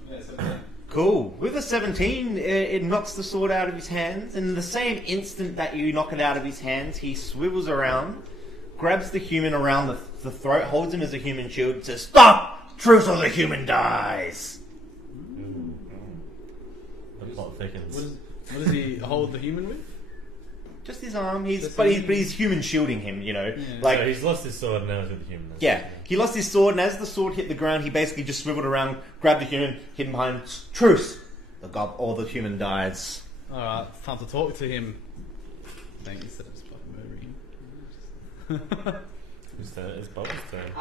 Yeah, 17. Cool. With a 17, it knocks the sword out of his hands, and in the same instant that you knock it out of his hands, he swivels around, grabs the human around the throat, holds him as a human shield, and says, "Stop! Truce or the human dies!" The plot thickens. What does he hold the human with? Just his arm. Just But his- he's human shielding him, you know. Yeah. Like, So he's lost his sword and now he's with the human. yeah, he lost his sword, and as the sword hit the ground, he basically just swiveled around, grabbed the human, hid him behind. Truce! Or the human dies. Alright, it's time to talk to him. Thank you, instead of just fucking murdering him. Whose turn? It's Bubbles' turn.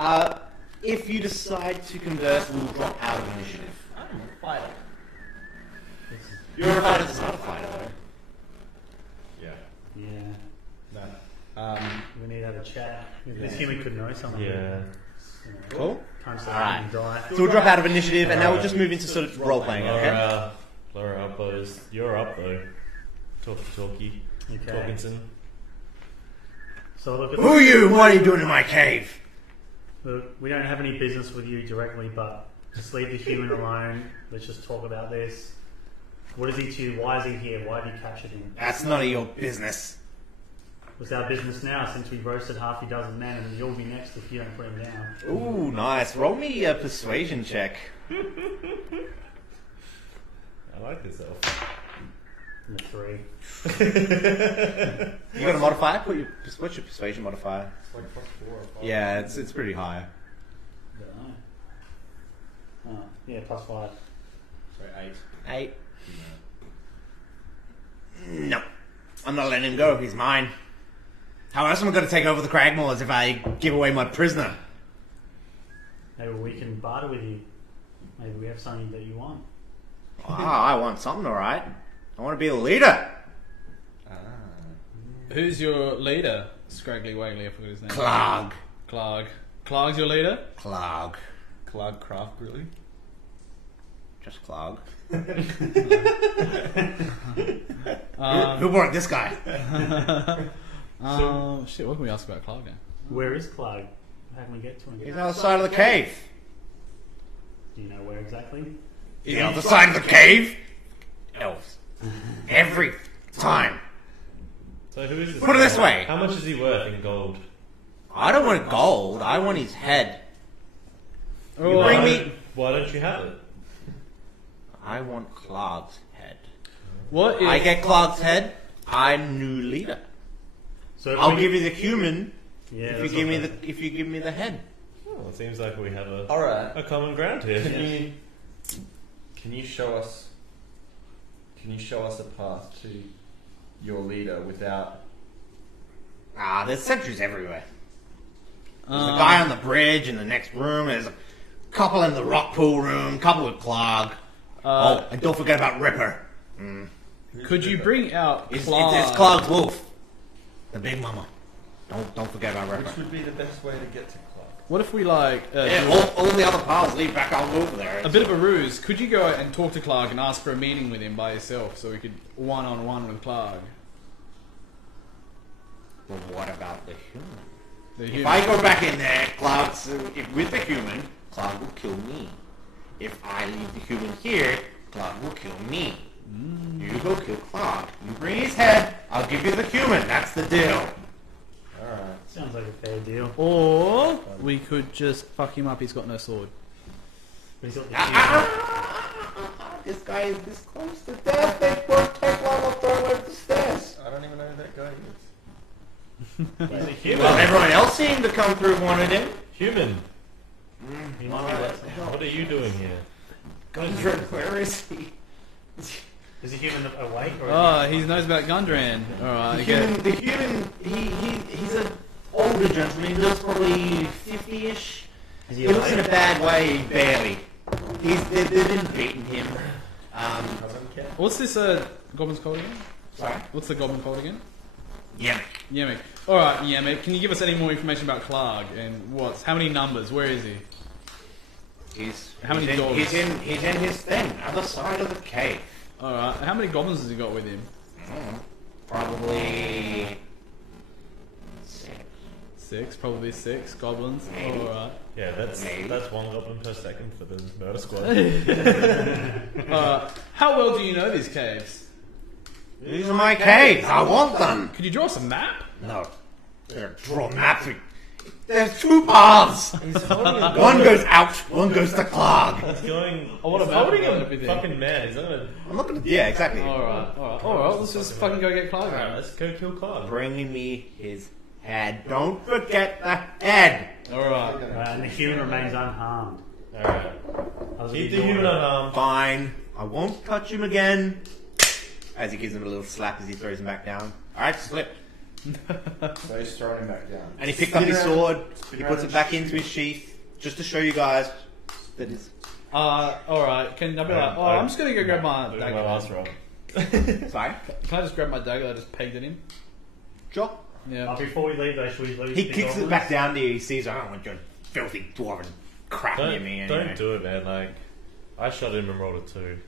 If you decide to converse, we'll drop out of initiative. I'm a fighter. You're a fighter, it's not a fighter, though. Yeah. Yeah. No. We need to have a chat. This human could know something. Yeah. Cool. Time to Alright. die. So we'll drop out of initiative, and now we'll just move into sort of role-playing, okay? Laura Uppos. You're up though. Talkie. Okay. Talkinson. So look, Who are you? What are you doing in my cave? look, we don't have any business with you directly, but just leave the human alone. Let's just talk about this. What is he to you? Why is he here? Why have you captured him? That's none of your business. It's our business now since we roasted half a dozen men, and you'll be next if you don't put him down. Ooh, nice. Roll me a persuasion check. I like this elf. And a 3. You got a modifier? What's your persuasion modifier? It's like plus 4 or 5. Yeah, it's pretty high. Don't know. Oh, yeah, plus 5. Sorry, 8. 8. No. I'm not letting him go. He's mine. How else am I going to take over the Cragmores if I give away my prisoner? Maybe we can barter with you. Maybe we have something that you want. I want something, alright. I want to be a leader. Who's your leader? Scraggly Waggly, I forgot his name. Clog. Clark. Clark's your leader? Clog. Cloud Craft, really? Just Clog. Um, Who brought this guy? Shit, what can we ask about Clark now? Where is Clark? How can we get to him? He's on the side of the cave. Do you know where exactly? The other side of the cave? Elves. Every time. So who is this? Put it this guy? way. How much is he worth in gold? I don't want gold. I want his head. Oh, bring me- Why don't you have it? I want Clark's head. What if I get Clark's head, I'm new leader. So I'll give you the human Yeah, if you that's give me what the if you give me the head. Well, it seems like we have All right. a common ground here. Can you show us? Can you show us a path to your leader without? Ah, there's sentries everywhere. There's a guy on the bridge in the next room. There's a couple in the rock pool room. Couple with Clark. Oh, and don't forget about Ripper. Could you bring out It's Clark? Clark's wolf, the big mama. Don't forget about Ripper. Which would be the best way to get to Clark? What if we like Yeah, do all the other paths lead back out over there. a bit of a ruse? Could you go and talk to Clark and ask for a meeting with him by yourself, so we could one-on-one with Clark? Well, what about the human? The If human. I go back in there, Clark's with the human, Clark will kill me. If I leave the human here, Clark will kill me. You go kill Clark. You bring his head. I'll give you the human. That's the deal. All right. sounds like a fair deal. Or we could just fuck him up. He's got no sword. But he's got the shield. This guy is this close to death. They won't take long. I'll throw him over the stairs. I don't even know who that guy is. He's a human. Well, everyone else seemed to come through and wanted him. Human. He might be less than What are you doing here? Where is he? Is the human awake? Or Oh, he knows about Gundran. Alright, I get The human, he's an older gentleman. He looks probably 50-ish. is He looks in a awake? bad way, barely. They've been beating him. Cousin Ken? What's this goblin's called again? Sorry? What's the goblin called again? Yeah. Yemek. Alright, Yemek, can you give us any more information about Clark and how many numbers? Where is he? He's in dogs? his his thing, other side of the cave. Alright, how many goblins has he got with him? Probably 6. 6, probably 6 goblins. Maybe. Alright. Yeah, that's Maybe. one goblin per second for the murder squad. How well do you know these caves? These are my caves. I want them. Could you draw us a map? No. They're draw maps. There's 2 paths. One goes out, one goes to Clark. He's going. I want he's a map holding of a everything. fucking man. He's not gonna. I'm not gonna. Yeah, exactly. Alright, let's just fucking go get Clark. Alright, let's go kill Clark. Bring me his head. Don't forget the head. Alright. And the human remains unharmed. Alright. How's Keep he the human doing? unarmed. Fine. I won't touch him again. As he gives him a little slap as he throws him back down. Alright, slip. So he's throwing him back down. And he picks up his sword. He puts it back into his sheath. Just to show you guys that it's... Alright, can I be like, I'm just gonna go grab my Doing my dagger. last roll. Sorry? Can I just grab my dagger that I just pegged at him? Sure. Yeah. Before we leave, though, should we lose He the kicks it goblins? back down to you. He sees, I don't want your filthy dwarven crap near Don't, me anyway. don't do it, man. Like, I shot him and rolled a 2.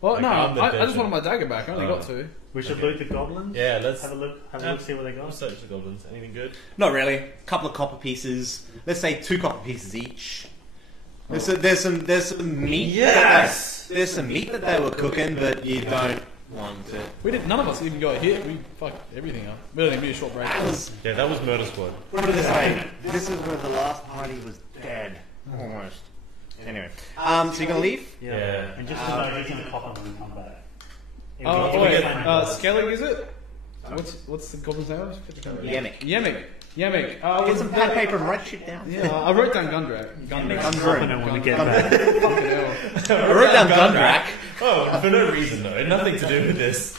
Well, Like, no, I'm the I just dead wanted my dagger back. I only got 2. We should Okay. loot the goblins? Yeah, let's Have a look, see what they got. search the goblins. Anything good? Not really. A couple of copper pieces. Let's say 2 copper pieces each. There's some meat. Yes! There's some meat that they were cooking, but you don't want it. We didn't. None of us even got hit. We fucked everything up. We only need a short break. That was, Yeah, that was murder squad. put it this way. This is where the last party was dead. Almost. Anyway. So you're gonna leave? Yeah. And just to know, he's in the copper when we come back. Oh, Yeah, wait. we get- Skellig, is it? What's the goblin's name? Yemek. Yemek. Get some pad paper and write shit down. Yeah, I wrote down Gundrak. Confident when we get back. Fucking hell. I wrote down Gundrak. Oh, for no reason though. Nothing to do with this.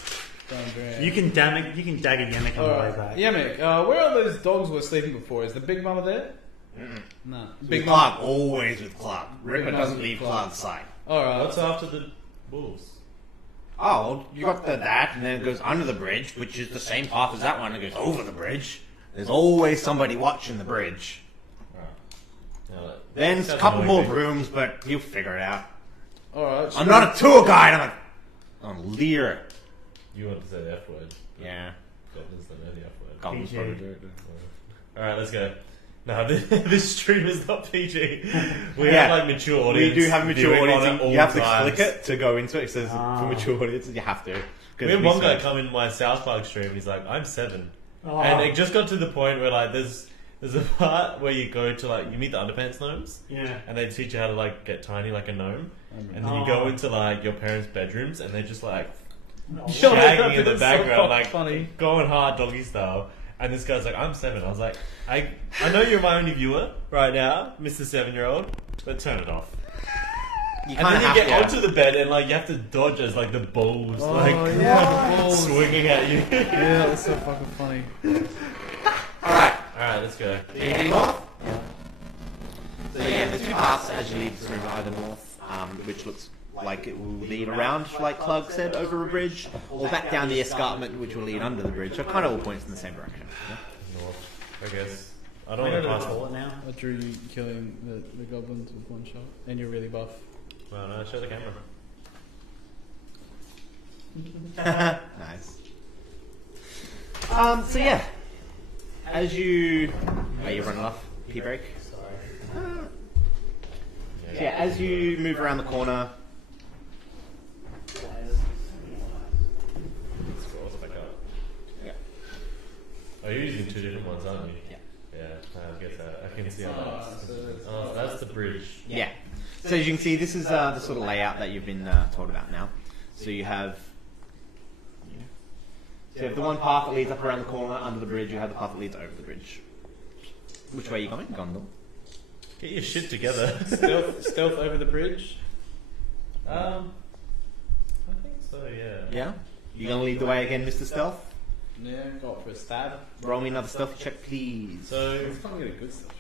Gundrak. You can dagger Yemek on the way back. Yemek, where are those dogs who were sleeping before? Is the big mama there? No. Big Clark, always with Clark. Ripper doesn't leave Clark's side. Alright. What's after the wolves? Oh, you got that, and then it goes under the bridge, which is the same path as that one. It goes over the bridge. There's always somebody watching the bridge. No, Then a sounds couple more annoying. rooms, but you'll figure it out. Alright. I'm not a tour guide. I'm a leader. You want to say the F word. Yeah. Goblins don't know the F word. Goblins PG. probably do it. Alright, let's go. No, this stream is not PG. We Yeah. have like mature audience. We do have a mature viewing on audience. at all You have to times. click it to go into it. It says Ah. for mature audiences. You have to. We had one guy come in my South Park stream. He's like, "I'm 7," Oh. and it just got to the point where like there's a part where you go to like you meet the underpants gnomes, Yeah. and they teach you how to like get tiny like a gnome, and then Oh. you go into like your parents' bedrooms, and they're just like Oh, shagging in the It's so background, like funny. going hard doggy style. And this guy's like, "I'm 7." I was like, I know you're my only viewer right now, Mr. 7-year-old, but turn it off. You And then you get onto the bed and like you have to dodge as like the balls like yeah, the balls. swinging at you. Yeah, that's so fucking funny. Alright. Alright, let's go. Anything off? So yeah, there's two paths as you leave this room, either north, which looks like it will lead around, like Clug said, over a bridge, or back down the escarpment, which will lead under the bridge. So it kind of all points in the same direction. North, I guess. I don't I want go to to the pass toilet now. I drew you killing the goblins with one shot. And you're really buff. Well, no, show the camera. Nice. So yeah, as you, are you running off? Pee break. Sorry. So yeah, as you move around the corner, Scrolls back up. yeah, Oh, you're using two different ones, aren't you? Yeah. Yeah, I get that. I can see how oh, that's the bridge. yeah. So as you can see, this is the sort of layout that you've been told about now. So you have the one path that leads up around the corner under the bridge. You have the path that leads over the bridge. Which way are you going, Gondor? Get your shit together. Stealth over the bridge. I think so, yeah. Yeah. You gonna lead the way again, Mr. Stealth? Yeah, go up for a stab. Roll me another stealth check, please. So, It's probably get a good stealth.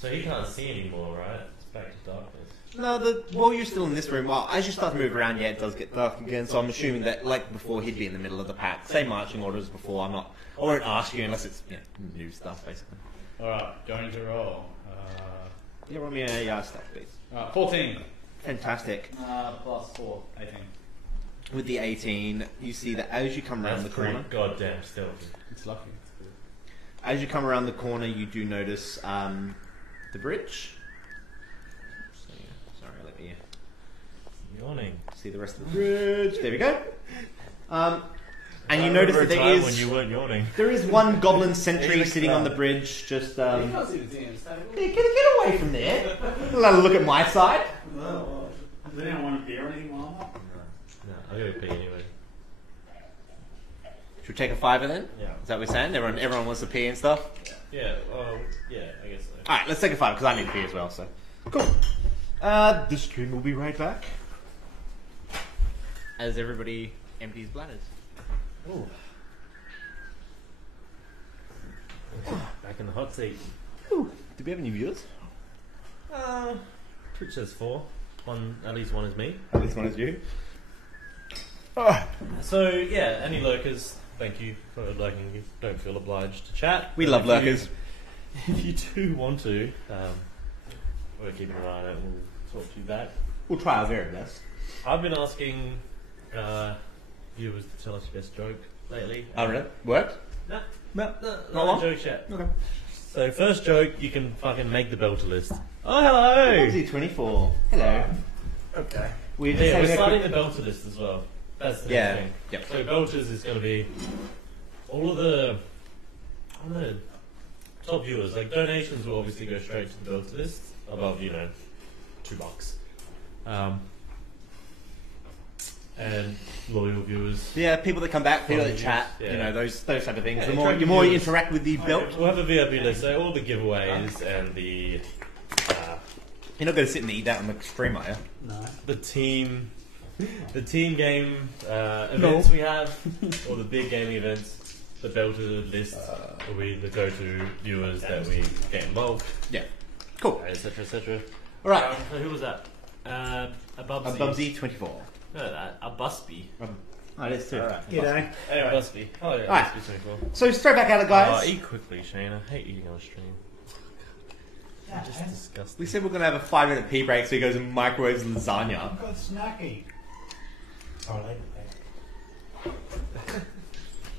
so he can't see anymore, right? It's back to darkness. No, while you're still in this room, well, as you start to move around, yeah, it does get dark again. So I'm assuming that, like before, he'd be in the middle of the pack. Same marching orders before. I won't ask you unless it's new stuff, basically. Alright, going to roll. Yeah, roll me a stealth, please. 14. Fantastic. Plus 4, 18. With the 18, you see that as you come around That's the corner, pretty goddamn stealthy. It's lucky. as you come around the corner, you do notice the bridge. So, yeah, sorry, let me Yawning. see the rest of the bridge. There we go. And you notice that there when you weren't yawning. is one goblin sentry sitting on the bridge. Just You can't see the DM's table. get away from there. Let a look at my side. Does anyone want a beer or anything like that? No, I'll go pee anyway. Should we take a fiver then? Yeah. Is that what we're saying? Everyone wants to pee and stuff. Yeah, yeah, I guess so. All right, let's take a fiver because I need to pee as well. So cool. The stream will be right back as everybody empties bladders. Ooh. Back in the hot seat. Do we have any viewers? Twitch says 4. At least one is me. At least one is you. So yeah, any lurkers, thank you for liking. You don't feel obliged to chat. We But love if lurkers. If you do want to, we're keeping an eye on it and we'll talk to you back. We'll try our very best. I've been asking viewers to tell us your best joke lately. Oh, really? Worked? No, No. not one? a joke yet. Okay. So first joke, you can fucking make the belter list. Oh hello! Z24. Hello. Okay. We're just Yeah, we're having a starting quick... the belter list as well. That's the Yeah. next thing. Yep. So belters is going to be all of the, I don't know, top viewers. Like donations will obviously go straight to the belter list above, $2. And loyal viewers. Yeah, people that come back, people that Followers, chat, yeah. those type of things. Yeah, The more you interact with the belt, We'll have a VIP list. So all the giveaways and the you're not going to sit and eat that on the stream, are you? No. the team game events we have, or the big gaming events, the belter list will be the go-to viewers that we get involved, Yeah. Cool. etc., etc. All right. So who was that? A Bubsy. Bubsy24. No, a Busby. Oh, it is too. G'day. Anyway, Busby. Oh yeah, Alright. Busby 24. So straight back at it, guys. Eat quickly, Shane. I hate eating on stream. Just disgusting. We said we're going to have a 5-minute pee break, so he goes and microwaves lasagna. I've got snacky. Oh, later.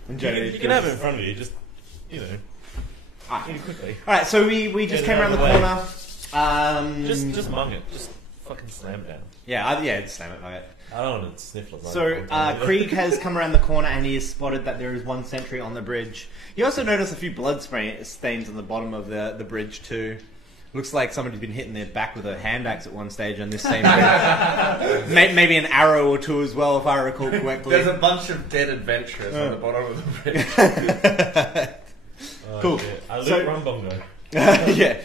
And Joe, You can have it in front of you, just, eat it quickly. Alright, so we just Get it came around out the of the corner. Just mung it. Just fucking slam it down. Yeah, slam it like it. I don't want to sniff lasagna. So Krieg has come around the corner and he has spotted that there is one sentry on the bridge. He also noticed a few blood stains on the bottom of the bridge too. Looks like somebody's been hitting their back with a hand axe at one stage on this same bridge. Maybe an arrow or two as well, if I recall correctly. There's a bunch of dead adventurers on the bottom of the bridge. Cool. Shit. I So- loot Rumbongo. Yeah.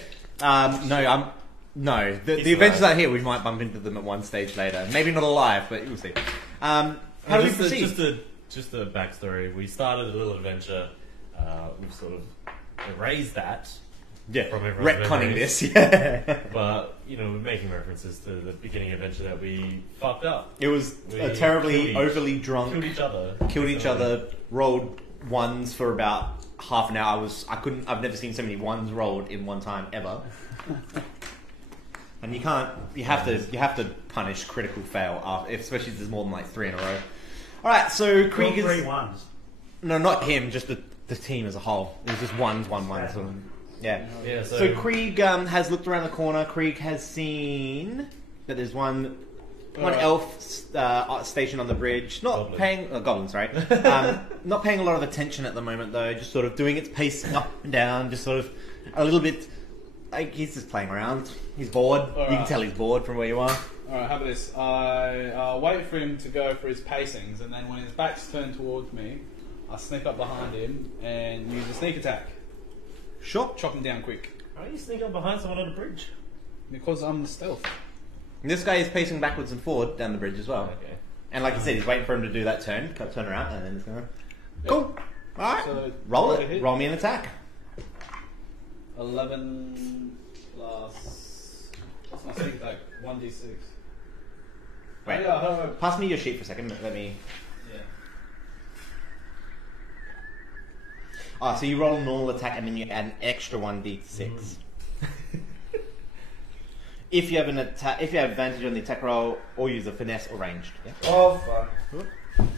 No. The adventures out here, we might bump into them at one stage later. Maybe not alive, but you'll see. How do we proceed? Just a backstory. We started a little adventure. We've sort of erased that. Yeah, From everyone's retconning memories. this. Yeah. But, we're making references to the beginning adventure that we fucked up. It was We terribly killed overly drunk. Killed each other. Rolled ones for about half an hour. I've never seen so many ones rolled in one time ever. And you have to punish critical fail, especially if there's more than like 3 in a row. Alright, so Krieg is... 3 ones. No, not him, just the team as a whole. It was just ones. So, yeah. Yeah, So Krieg has looked around the corner. Krieg has seen that there's one elf stationed on the bridge. Not paying goblins, right? Not paying a lot of attention at the moment, though. Just sort of doing its pacing up and down. Just sort of a little bit. Like he's just playing around. He's bored. You can tell he's bored from where you are. Alright, how about this? I wait for him to go for his pacings, and then when his back's turned towards me, I sneak up behind him and use a sneak attack. Sure. Chop him down quick. Why are you sneak up behind someone on a bridge? Because I'm the stealth. And this guy is pacing backwards and forward down the bridge as well. Okay. And like I said, he's waiting for him to do that turn around, and then he's going. Cool. All right. So, roll roll a it. hit. Roll me an attack. 11 plus... What's my sneak attack? 1d6. Wait. Oh, yeah, hold on. Pass me your sheet for a second. Let me. Yeah. So you roll a normal attack and then you add an extra 1d6. If you have advantage on the attack roll, or use a finesse or ranged. Yeah? Oh, fuck.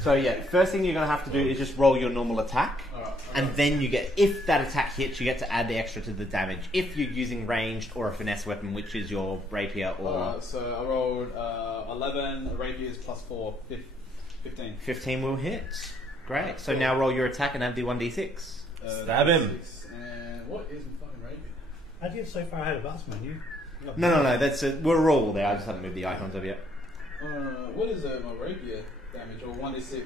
So yeah, first thing you're going to have to do is just roll your normal attack, Alright. and then you get, if that attack hits, you get to add the extra to the damage. If you're using ranged or a finesse weapon, which is your rapier or So I rolled 11, rapiers plus 4, 15. 15 will hit. Great. So now roll your attack and add the 1d6. Stab him. And what is my fucking rapier? How'd you get so far ahead of us, man? No. That's we're all there. I just haven't moved the icons over yet. What is my rapier damage? Or 1d6?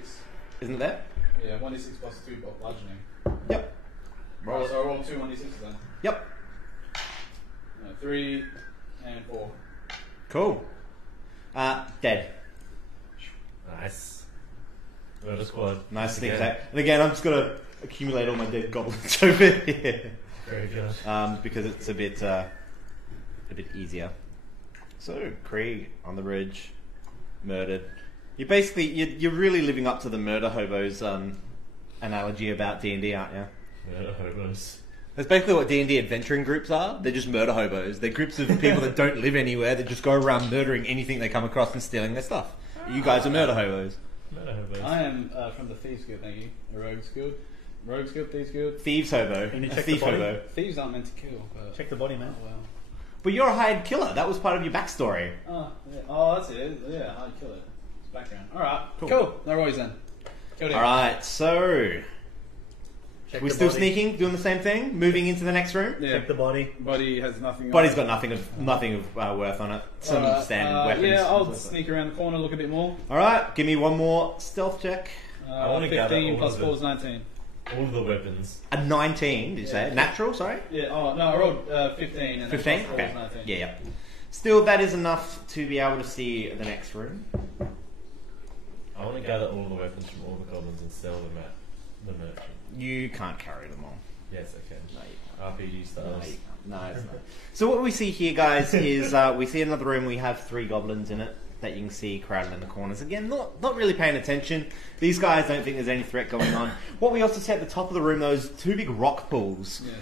Isn't it there? Yeah, 1d6 plus 2 bludgeoning. Yep. Roll. So I roll 2 1d6s then. Yep. 3 and 4. Cool. Dead. Nice. Murder squad. Nice sneak Again. attack. And again, I'm just gonna accumulate all my dead goblins over here. Very good. Because it's a bit easier. So Krieg on the bridge, murdered. You're really living up to the murder hobos analogy about D&D, aren't you? Murder hobos. That's basically what D&D adventuring groups are. They're just murder hobos. They're groups of people that don't live anywhere that just go around murdering anything they come across and stealing their stuff. You guys are murder hobos. Murder hobos. I am from the Thieves Guild, thank you. A Rogues Guild. Rogues Guild, Thieves Guild. Thieves hobo. Can you A check thief the body? hobo. Thieves aren't meant to kill. But... Check the body, man. Oh, well. But you're a hired killer. That was part of your backstory. Oh, yeah. Oh, that's it. Yeah, I'd kill it. It's background. Alright, Cool. cool. No worries then. Killed him. Alright, so... Check We're the still body. sneaking, doing the same thing, moving into the next room. Yeah. Check the body. Body has nothing Body's on got nothing of worth on it. Some Alright, standard weapons. Yeah, I'll sneak around the corner, look a bit more. Alright, give me one more stealth check. I wanna gather 15 all plus of 4 the- is 19. All the weapons. A 19, did you say? Yeah. Natural, sorry? Yeah, oh no, I rolled 15 and 15? then plus 4 Okay. is 19. Yeah. Still, that is enough to be able to see the next room. I want to gather all the weapons from all the goblins and sell them at the merchant. You can't carry them all. Yes, I can. No, you RPG No, styles. you can't. No, it's not. So what we see here, guys, is we see another room. We have 3 goblins in it that you can see crowded in the corners. Again, not really paying attention. These guys don't think there's any threat going on. What we also see at the top of the room, those 2 big rock pools. Yeah,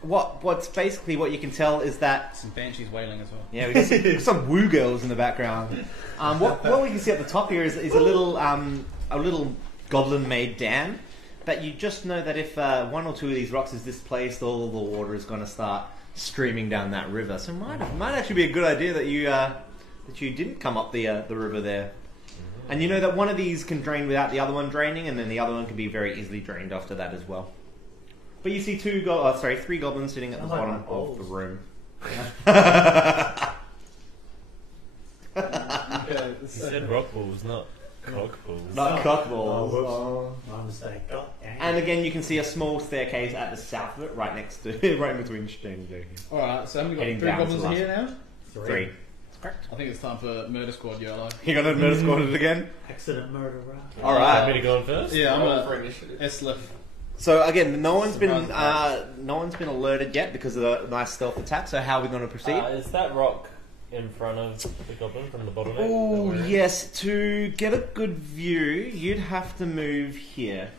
so- what's basically what you can tell is that Some banshees wailing as well. yeah, we got some woo girls in the background. What we can see at the top here is a little goblin-made dam. But you just know that if one or two of these rocks is displaced, all the water is going to start streaming down that river. So it might actually be a good idea that you didn't come up the river there. And you know that one of these can drain without the other one draining, and then the other one can be very easily drained after that as well. But you see three goblins sitting at the Sounds like bottom my of the balls. room. Okay, He said rock balls, not cock balls. Not cockballs. Oh, my mistake. God dang. And again, you can see a small staircase at the south of it, right next to, right in between Shane and Joe here. Alright, so how many Heading got? 3 down to goblins the here now? Three. Correct. I think it's time for Murder Squad YOLO. You got to murder squad it again? Accident murderer. All Want right. me to go on first? Yeah, I'm Roll gonna for initiative. Eslif. So again, no one's been Surprise. alerted yet because of the nice stealth attack. So how are we going to proceed? Is that rock in front of the goblin from the bottleneck? Oh yes, to get a good view, you'd have to move here.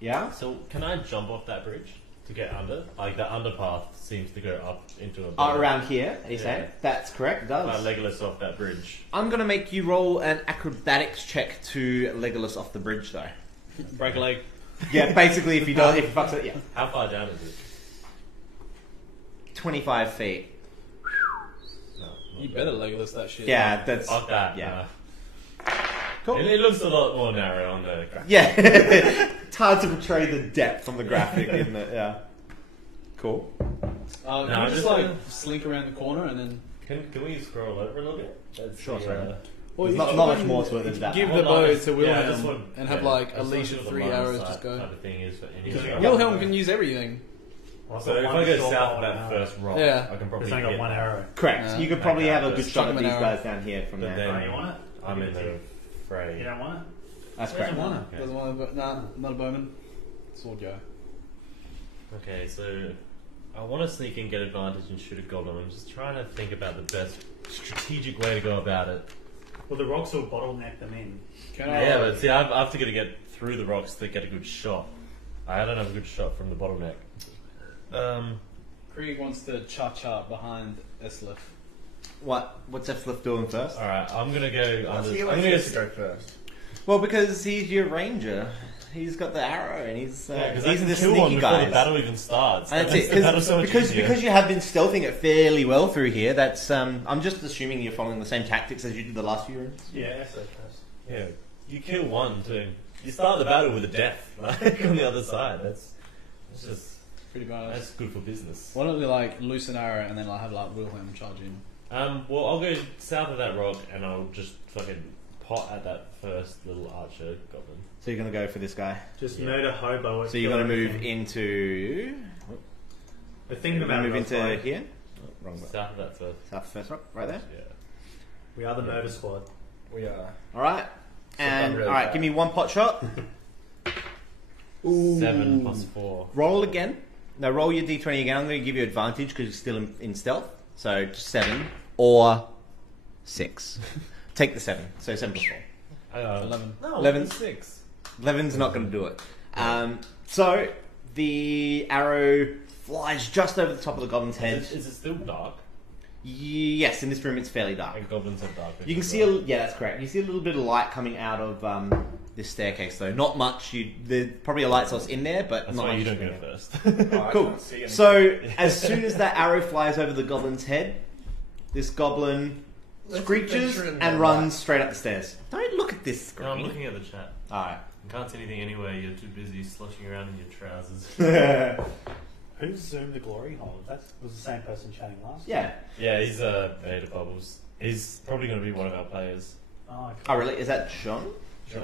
Yeah. So can I jump off that bridge to get under? Like the underpath seems to go up into a. Around here, are you Yeah. saying? That's correct. It does. Legolas off that bridge. I'm going to make you roll an acrobatics check to Legolas off the bridge, though. Break a leg. Yeah, basically, if you fucks it, yeah. How far down is it? 25 feet. No, not You bad. better Legolas that shit. Yeah, that's Fuck that. Yeah. Nah. Cool. It looks a lot more narrow on the graphic. Yeah, it's hard to portray the depth from the graphic, isn't it? Yeah. Cool. Can No, we just just like gonna- slink around the corner and then Can we scroll over a little bit? That's Sure, the, sure. Well, There's you not should much then more to it than that. give Hold the on, bow this- to yeah, Wilhelm this one- and have yeah, like a this one's leash of what the 3 line of arrows sight just go. Type of thing is for any Because shot. Wilhelm can use everything. So if I go south of that first rock, Yeah. I can probably It's only got hit one that. arrow. Correct. Yeah. You could probably Okay, have a just good chuck shot him at an these arrow. guys down here from But there. then Oh, you want it? I'm in Give it the to you. fray. You don't want it? That's Where's correct. your one? Okay. Doesn't want to, nah, not a bowman. Sword guy. Okay, so I want to sneak and get advantage and shoot a goblin. I'm just trying to think about the best strategic way to go about it. Well, the rocks will bottleneck them in. Can I? Yeah, but see, I have to get through the rocks to get a good shot. I don't have a good shot from the bottleneck. Krieg wants to cha-cha behind Eslif. What's Eflif doing first? All right, I'm gonna go. What's Under, he I'm like gonna to go first? Well, because he's your ranger. He's got the arrow, and he's because I these are can the kill one sneaky before guys. the battle even starts. And that's That makes it. the battle so much easier. Because you have been stealthing it fairly well through here. That's I'm just assuming you're following the same tactics as you did the last few rounds. Yeah, so first. Yeah, you kill one to you start the battle with a death like on the other side. That's just Pretty bad. that's good for business. Why don't we like loose an arrow and then like have like Wilhelm charge in? Well, I'll go south of that rock and I'll just fucking pot at that first little archer goblin. So you're gonna go for this guy. Just Yeah. murder hobo. it, So you're kill gonna move everything. into. We're thinking You're gonna about move it, into that's why. here. Oh, wrong button. South of that first. South first rock, right there. Yeah. We are the murder squad. We are. All right. And really all right, bad. give me one pot shot. 7 plus 4. Roll again. No, roll your d20 again. I'm going to give you advantage because you're still in stealth. So just 7 or 6. Take the 7. So 7 plus 4. 11. No, 11. 6. 11's not going to do it. So the arrow flies just over the top of the goblin's head. Is it still dark? Yes, in this room it's fairly dark. Like goblins are dark. You can see, yeah, that's correct. You see a little bit of light coming out of this staircase, though. Not much. There's probably a light source in there, but That's not why much. you don't in go there. first. I Cool. can't see anything. So as soon as that arrow flies over the goblin's head, this goblin Let's screeches venture in and the runs straight up the stairs. Don't look at this No, I'm screen. looking at the chat. Alright. I can't see anything anyway. You're too busy sloshing around in your trousers. Who's Zoom the Glory Hole? That was the same person chatting last. Yeah. Yeah, he's Beta Bubbles. He's probably going to be one of our players. Oh, Oh, really? Is that Sean? Sure,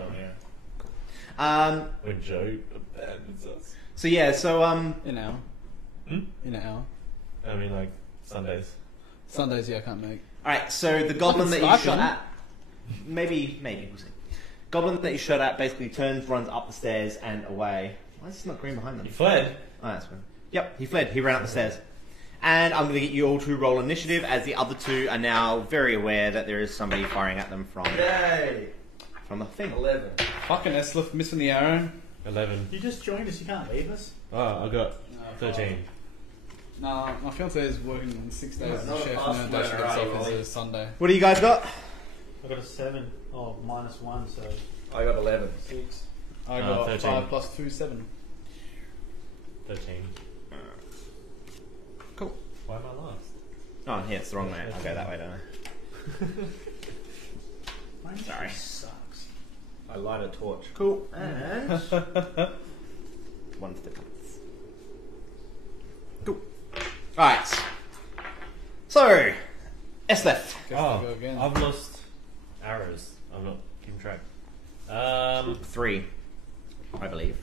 yeah. When Joe abandons us. So yeah, so In an hour. Hmm? In an hour. I mean, like, Sundays. Sundays, yeah, I can't make. alright, so the goblin that you Skype shot him. at, maybe, we'll see. Goblin that you shot at basically turns, runs up the stairs and away. Why is this not green behind them? He fled. Oh, that's fine. Yep, he fled. He ran up the stairs. And I'm going to get you all to roll initiative, as the other two are now very aware that there is somebody firing at them from Yay! the thing. 11. Fucking Eslif missing the arrow. 11. You just joined us. You can't leave us. Oh, I got 13. Nah, my fiance is working 6 days as Not a a chef, fast and then she learner, gets are off you, as Ollie? a Sunday. What do you guys got? I got a 7. Oh, -1, so I got 11. 6. I got 13. 5 plus 2, 7. 13. Cool. Why am I last? Oh, yeah, it's the wrong way. I'll go that way, don't I? Sorry. Sucks. I light a torch. Cool. And one for the cuts. Cool. Alright. So, Esleth. Guess I'll go Oh, again. I've lost arrows. I'm not keeping track. 3, I believe.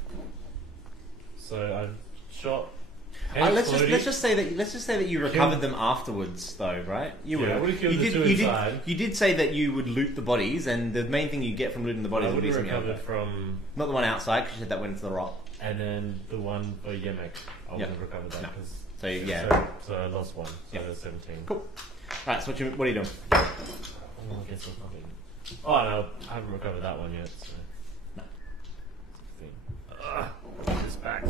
So I shot. Let's just say that you recovered them afterwards, though, right? You Yeah, I would. would've killed You the did. two You did. inside. You did say that you would loot the bodies, and the main thing you get from looting the bodies I would would be have something else. recovered from, Not the one outside, because you said that went into the rock. and then the one for Yemek. I wouldn't Yeah. have recovered that No. because. So yeah. So I lost one. So Yeah. there's 17. Cool. Right. So what are you doing? Oh, I guess there's nothing. Oh no, I haven't recovered that one yet. So. No. 16. This back.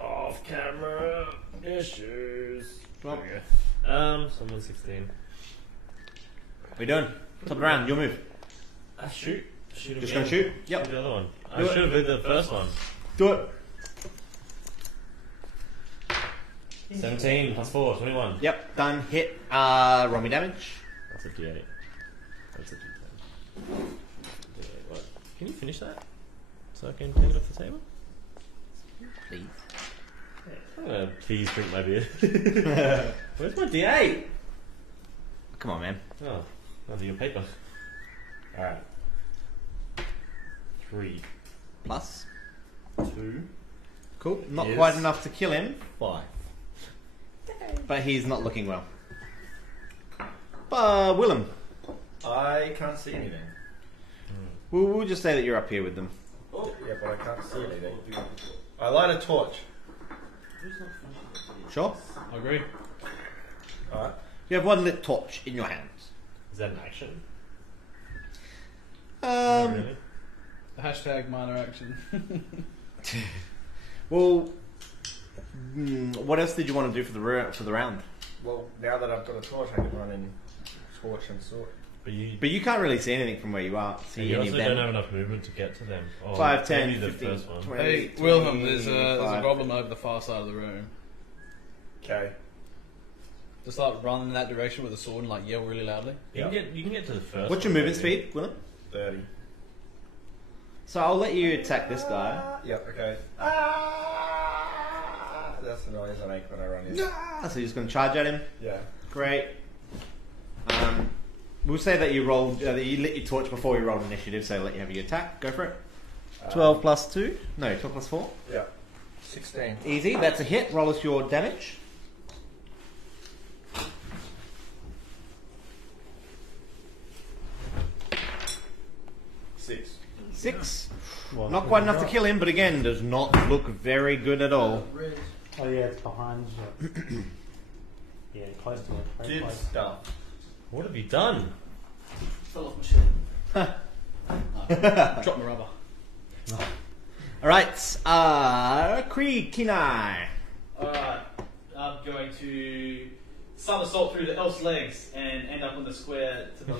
Off camera issues. Come on. There we go. Someone 16. What are you doing? Top of the round. Your move. Shoot. Shoot Just again. gonna shoot? Yep. Shoot the other one. I Do it. should have hit the first one. Do it. 17 plus 4, 21. Yep. Done. Hit. Roll me damage. That's a D8. That's a D10. D8, what? Can you finish that? So I can take it off the table? Please. I'm gonna please drink my beer. Where's my D8? Come on, man. Oh, under your paper. Alright. 3, Plus. 2. Cool. Not Yes. quite enough to kill him, 5. but he's not looking well. Willem. I can't see anything. We'll just say that you're up here with them. Oh, yeah, but I can't see anything. I light a torch. Sure. I agree. Alright. You have one lit torch in your hands. Is that an action? Um. Hashtag minor action. Well. What else did you want to do for the round? Well, now that I've got a torch, I can run in torch and sword. But you can't really see anything from where you are. See you any also of them. don't have enough movement to get to them. Oh, 5, 10, maybe the 15, first one. 20. Hey, Wilhelm, there's a 25. problem over the far side of the room. Okay. Just like run in that direction with a sword and like yell really loudly. You can get to the first What's your one, movement maybe. speed, Willem? 30. So I'll let you attack this guy. Yep, okay. That's the noise I make when I run in. So you're just going to charge at him. Yeah. Great. We'll say that you rolled. That you lit your torch before you rolled initiative, so I'll let you have your attack. Go for it. 12 plus 2. No, 12 plus 4. Yeah. 16. Easy. That's a hit. Roll us your damage. Six. 6. Well, Not quite enough to kill him, but again, does not look very good at all. Oh yeah, it's behind you. Yeah, close to it. Very Good close. stuff. What have you done? Fell off my shit. Drop my rubber. Alright, Krieg Kinai. Alright, I'm going to somersault through the elf's legs and end up on the square to the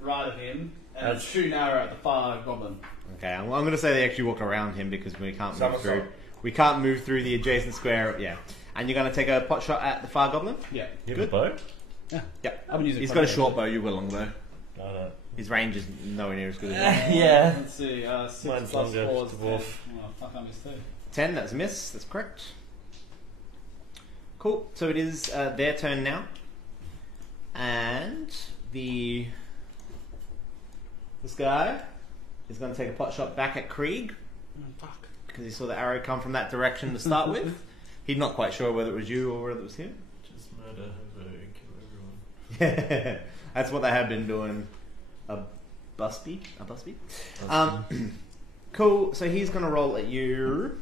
right of him and That's- shoot an arrow at the far goblin. Okay, I'm going to say they actually walk around him because we can't move Somersault. through. We can't move through the adjacent square. Yeah, and you're going to take a pot shot at the far goblin. Yeah. You have a bow? Yeah. Yep. I've been using He's quite got a a short bow. You will long bow. No. His range is nowhere near as good as yours. Yeah. Let's see, 6 Mine's plus longer, 4 is dwarf. 10. Oh, fuck, I missed 2. 10. That's a miss. That's correct. Cool. So it is their turn now, and this guy is going to take a pot shot back at Krieg. Fuck. Because he saw the arrow come from that direction to start with. He's not quite sure whether it was you or whether it was him. Just murder, kill everyone. That's what they have been doing. A busby? Cool, so he's going to roll at you.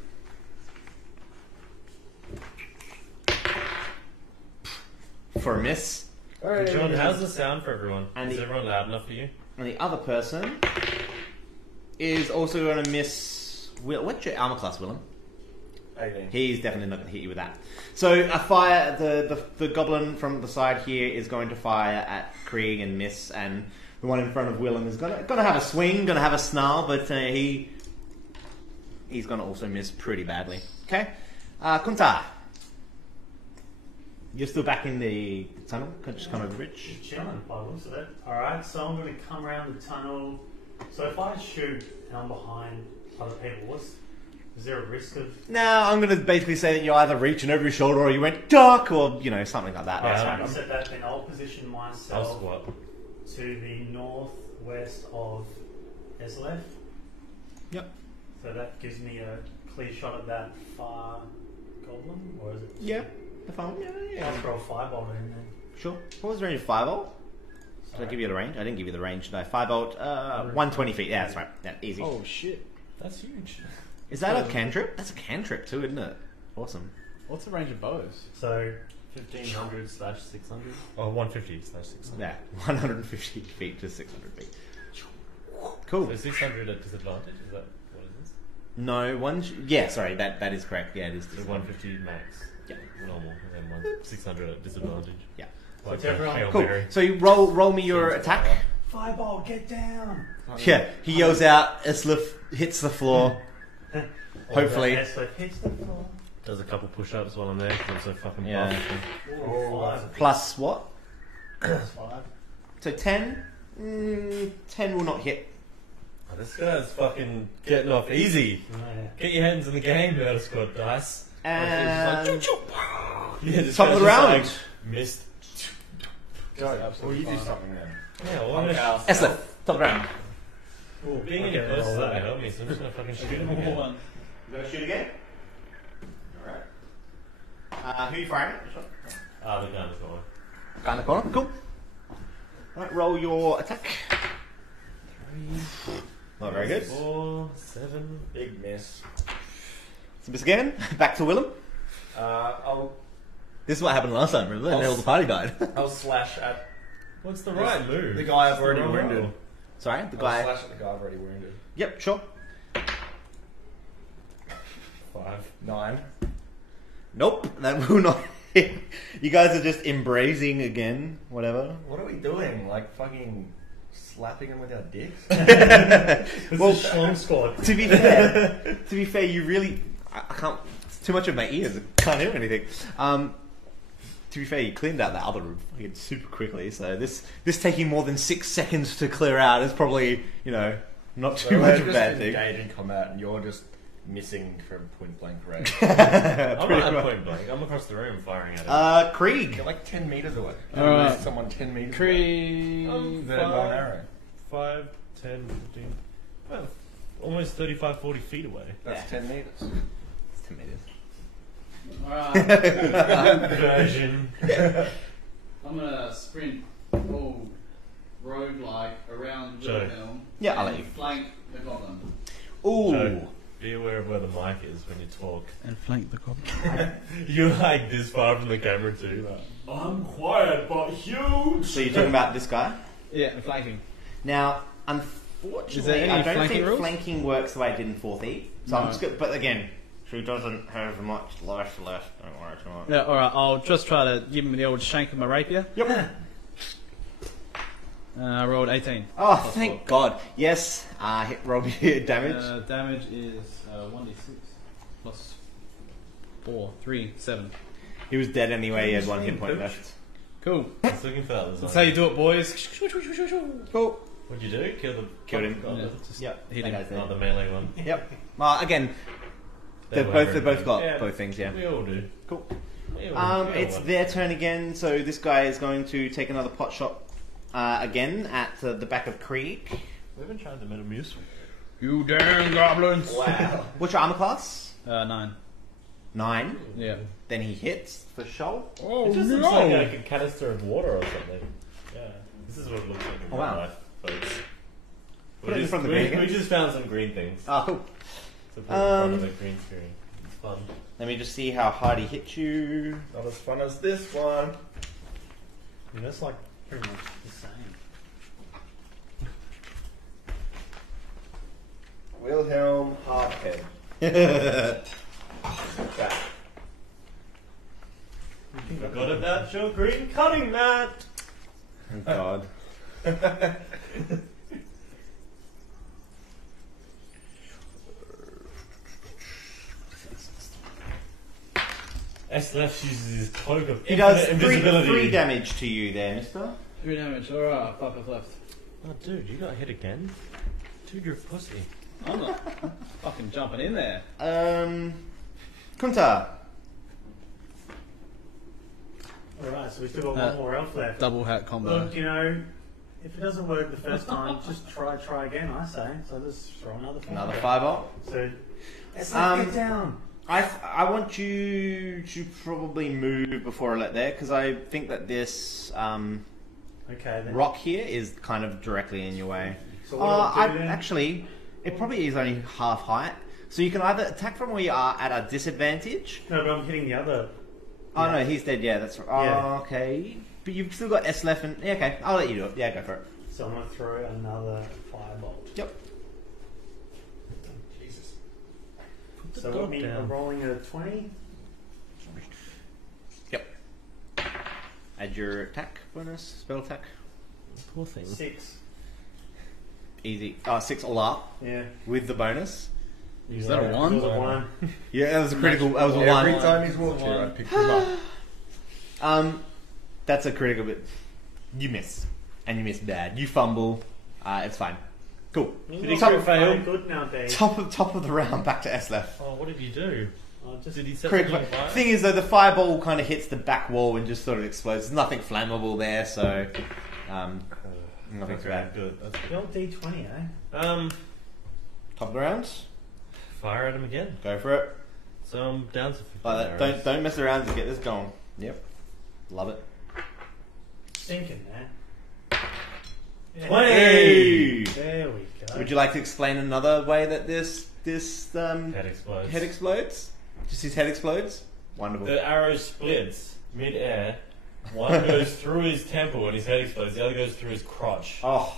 For a miss. John, how's the sound for everyone? And Is the- everyone loud enough for you? And the other person is also going to miss... What's your armor class, Willem? 18. He's definitely not going to hit you with that. So a fire, the goblin from the side here is going to fire at Krieg and miss, and the one in front of Willem is going to have a swing, going to have a snarl, but he's going to also miss pretty badly. Okay, Kunta, you're still back in the tunnel. Could just come over the bridge. Chilling by the looks of it. Alright, so I'm going to come around the tunnel. So if I shoot and I'm behind other people, is there a risk of... No, I'm going to basically say that you either reaching over your shoulder or you went duck or, something like that. That's Alright, fine. so that then I'll position I'll myself squat. to the northwest of Eslev. Yep. So that gives me a clear shot at that far goblin, or is it? Yeah. The phone? Yeah. I'll throw a firebolt in there. Sure. What was the range of firebolt? Did I give you the range? I didn't give you the range, did I? Firebolt, 120 feet. Yeah, that's right. Yeah, easy. Oh shit! That's huge. Is that a cantrip? That's a cantrip too, isn't it? Awesome. What's the range of bows? So 1500/600. Oh, 150/600. Yeah, 150 feet to 600 feet. Cool. So 600 at disadvantage. Is that what it is? No, yeah, sorry, that is correct. Yeah, it is. So 150 max. Yeah. Normal, and then 600 at disadvantage. Yeah. Like So everyone- Hail Cool. Mary. So you roll me your attack. firebolt, get down! Yeah, he yells out. Islif hits the floor. Hopefully. Eslev hits the floor. Does a couple push-ups while I'm there because I'm so fucking Yeah. buff. Ooh, 5. Plus what? Plus 5. So 10. 10 will not hit. Oh, this guy's fucking getting off easy. Yeah. Get your hands in the game, Murder Squad dice. And Yeah, this top of guy's the just round. like, missed. Go. absolutely Well, you do fine. something then. Yeah, well, I'm gonna Islif, top of the round. being in your first doesn't help me, so I'm just gonna fucking shoot him again. One. You gonna shoot again? Alright. Who are you firing at? The gun's gone. Guy in the corner. Cool. Alright, roll your attack. 3, Not very good. 4, 7. Big miss. So miss again. Back to Willem. I'll This is what happened last time, remember? And all the party died. slash at What's the right move? the guy I've It's the already wrong wounded. roll. Sorry, the I'll guy. slash at the guy I've already wounded. Yep, sure. 5. 9. Nope, that will not hit. You guys are just embracing again, whatever. What are we doing? Like fucking slapping him with our dicks? Well, Schlong squad. to be fair, you really, I can't. It's too much of my ears. I can't hear anything. To be fair, you cleaned out that other room fucking super quickly. So this taking more than 6 seconds to clear out is probably not too much of a bad thing. Engaged in combat, and you're just missing from point blank range. I'm not Pretty at much. point blank. I'm across the room firing at him. Krieg. You're like 10 meters away. Alright. Missed someone 10 meters away. Kree. Then bow and arrow. 5, 10, 15. Well, almost 35, 40 feet away. That's Yeah. 10 meters. It's 10 meters. Alright. Version. I'm gonna sprint all road-like around Joe. Wilhelm. Yeah, I'll and let you. flank the goblin. Ooh. Joe. Be aware of where the mic is when you talk. And flank the goblin. You're like this far from the camera too. Like, I'm quiet but huge. So you're talking about this guy? Yeah, and flanking. Now, unfortunately, Is there any I don't flanking think rules? flanking works the way it did in 4th E. So I'm No. just good. But again, she doesn't have much life left. Don't worry too much. Yeah, alright, I'll just try to give him the old shank of my rapier. Yep. I rolled 18. Oh, Plus thank 4. God. Yes. Hit Robbie damage. Damage is 1d6 plus 4, 3, 7. He was dead anyway. He had 1 hit point left. Cool. I was looking for that. That's how you do it, boys. Cool. What'd you do? Killed him. Yeah, just Yep. hit That him. guy's dead. Oh, the melee one. Yep. Again, They they both got Yeah, both things. Yeah. We all do. Cool. We all do. It's their turn again. So this guy is going to take another pot shot again at the back of Krieg. We haven't tried the Maromus. You damn goblins! Wow. What's your armor class? 9. 9. Yeah. Then he hits for sure. Oh It just looks like a canister of water or something. Yeah. This is what it looks like in Oh, real wow. life, folks. Put it in front of the green we again. just found some green things. Oh. So put it in front of the green screen. It's fun. Let me just see how hard he hit you. Not as fun as this one. Yeah, that's like pretty much the same. Wilhelm Hardhead. your green cutting mat. Oh God. SLF uses his cloak of He does infinite three invisibility. damage to you there, mister. 3 damage. Alright, 5 left. Oh, dude, you got hit again? Dude, you're a pussy. I'm not fucking jumping in there. Kunta. Alright, so we still got one more elf left. Double hat combo. Look, you know, if it doesn't work the first time, just try again, I say. So just throw another Fireball. So, let's Um, get down. I want you to probably move before I let there, because I think that this Okay, then. rock here is kind of directly in your way. So what do I do then? Actually, it probably is only half height. So you can either attack from where you are at a disadvantage. No, but I'm hitting the other. Oh no, he's dead, yeah, that's right. Oh, Yeah. okay. But you've still got S left and... Yeah, okay, I'll let you do it. Yeah, go for it. So I'm going to throw another firebolt. Yep. Jesus. So what mean I'm rolling a 20? Yep. Add your attack bonus, spell attack. Poor thing. 6. Easy. Oh, 6 all up Yeah. with the bonus. Is that a 1? It was a 1. Yeah, that was a critical. That was a Every 1. time he's walked here, I pick him up. That's a critical bit. You miss, and you miss bad. You fumble. It's fine. Cool. Top fail. Good nowadays. Top of the round. Back to S left. Oh, what did you do? Did he set Critical. something on fire? Thing is, though, the fireball kind of hits the back wall and just sort of explodes. There's nothing flammable there, so nothing too bad. Good. That's The old D20, eh? Top of the round. fire at him again. Go for it. So I'm down to 50 Like that. arrows. Don't mess around. Just get this going. Yep. Love it. Stinking, man. 20! There we go. Would you like to explain another way that this Head explodes. head explodes? Just his head explodes? Wonderful. The arrow splits mid-air. One goes through his temple and his head explodes. The other goes through his crotch. Oh,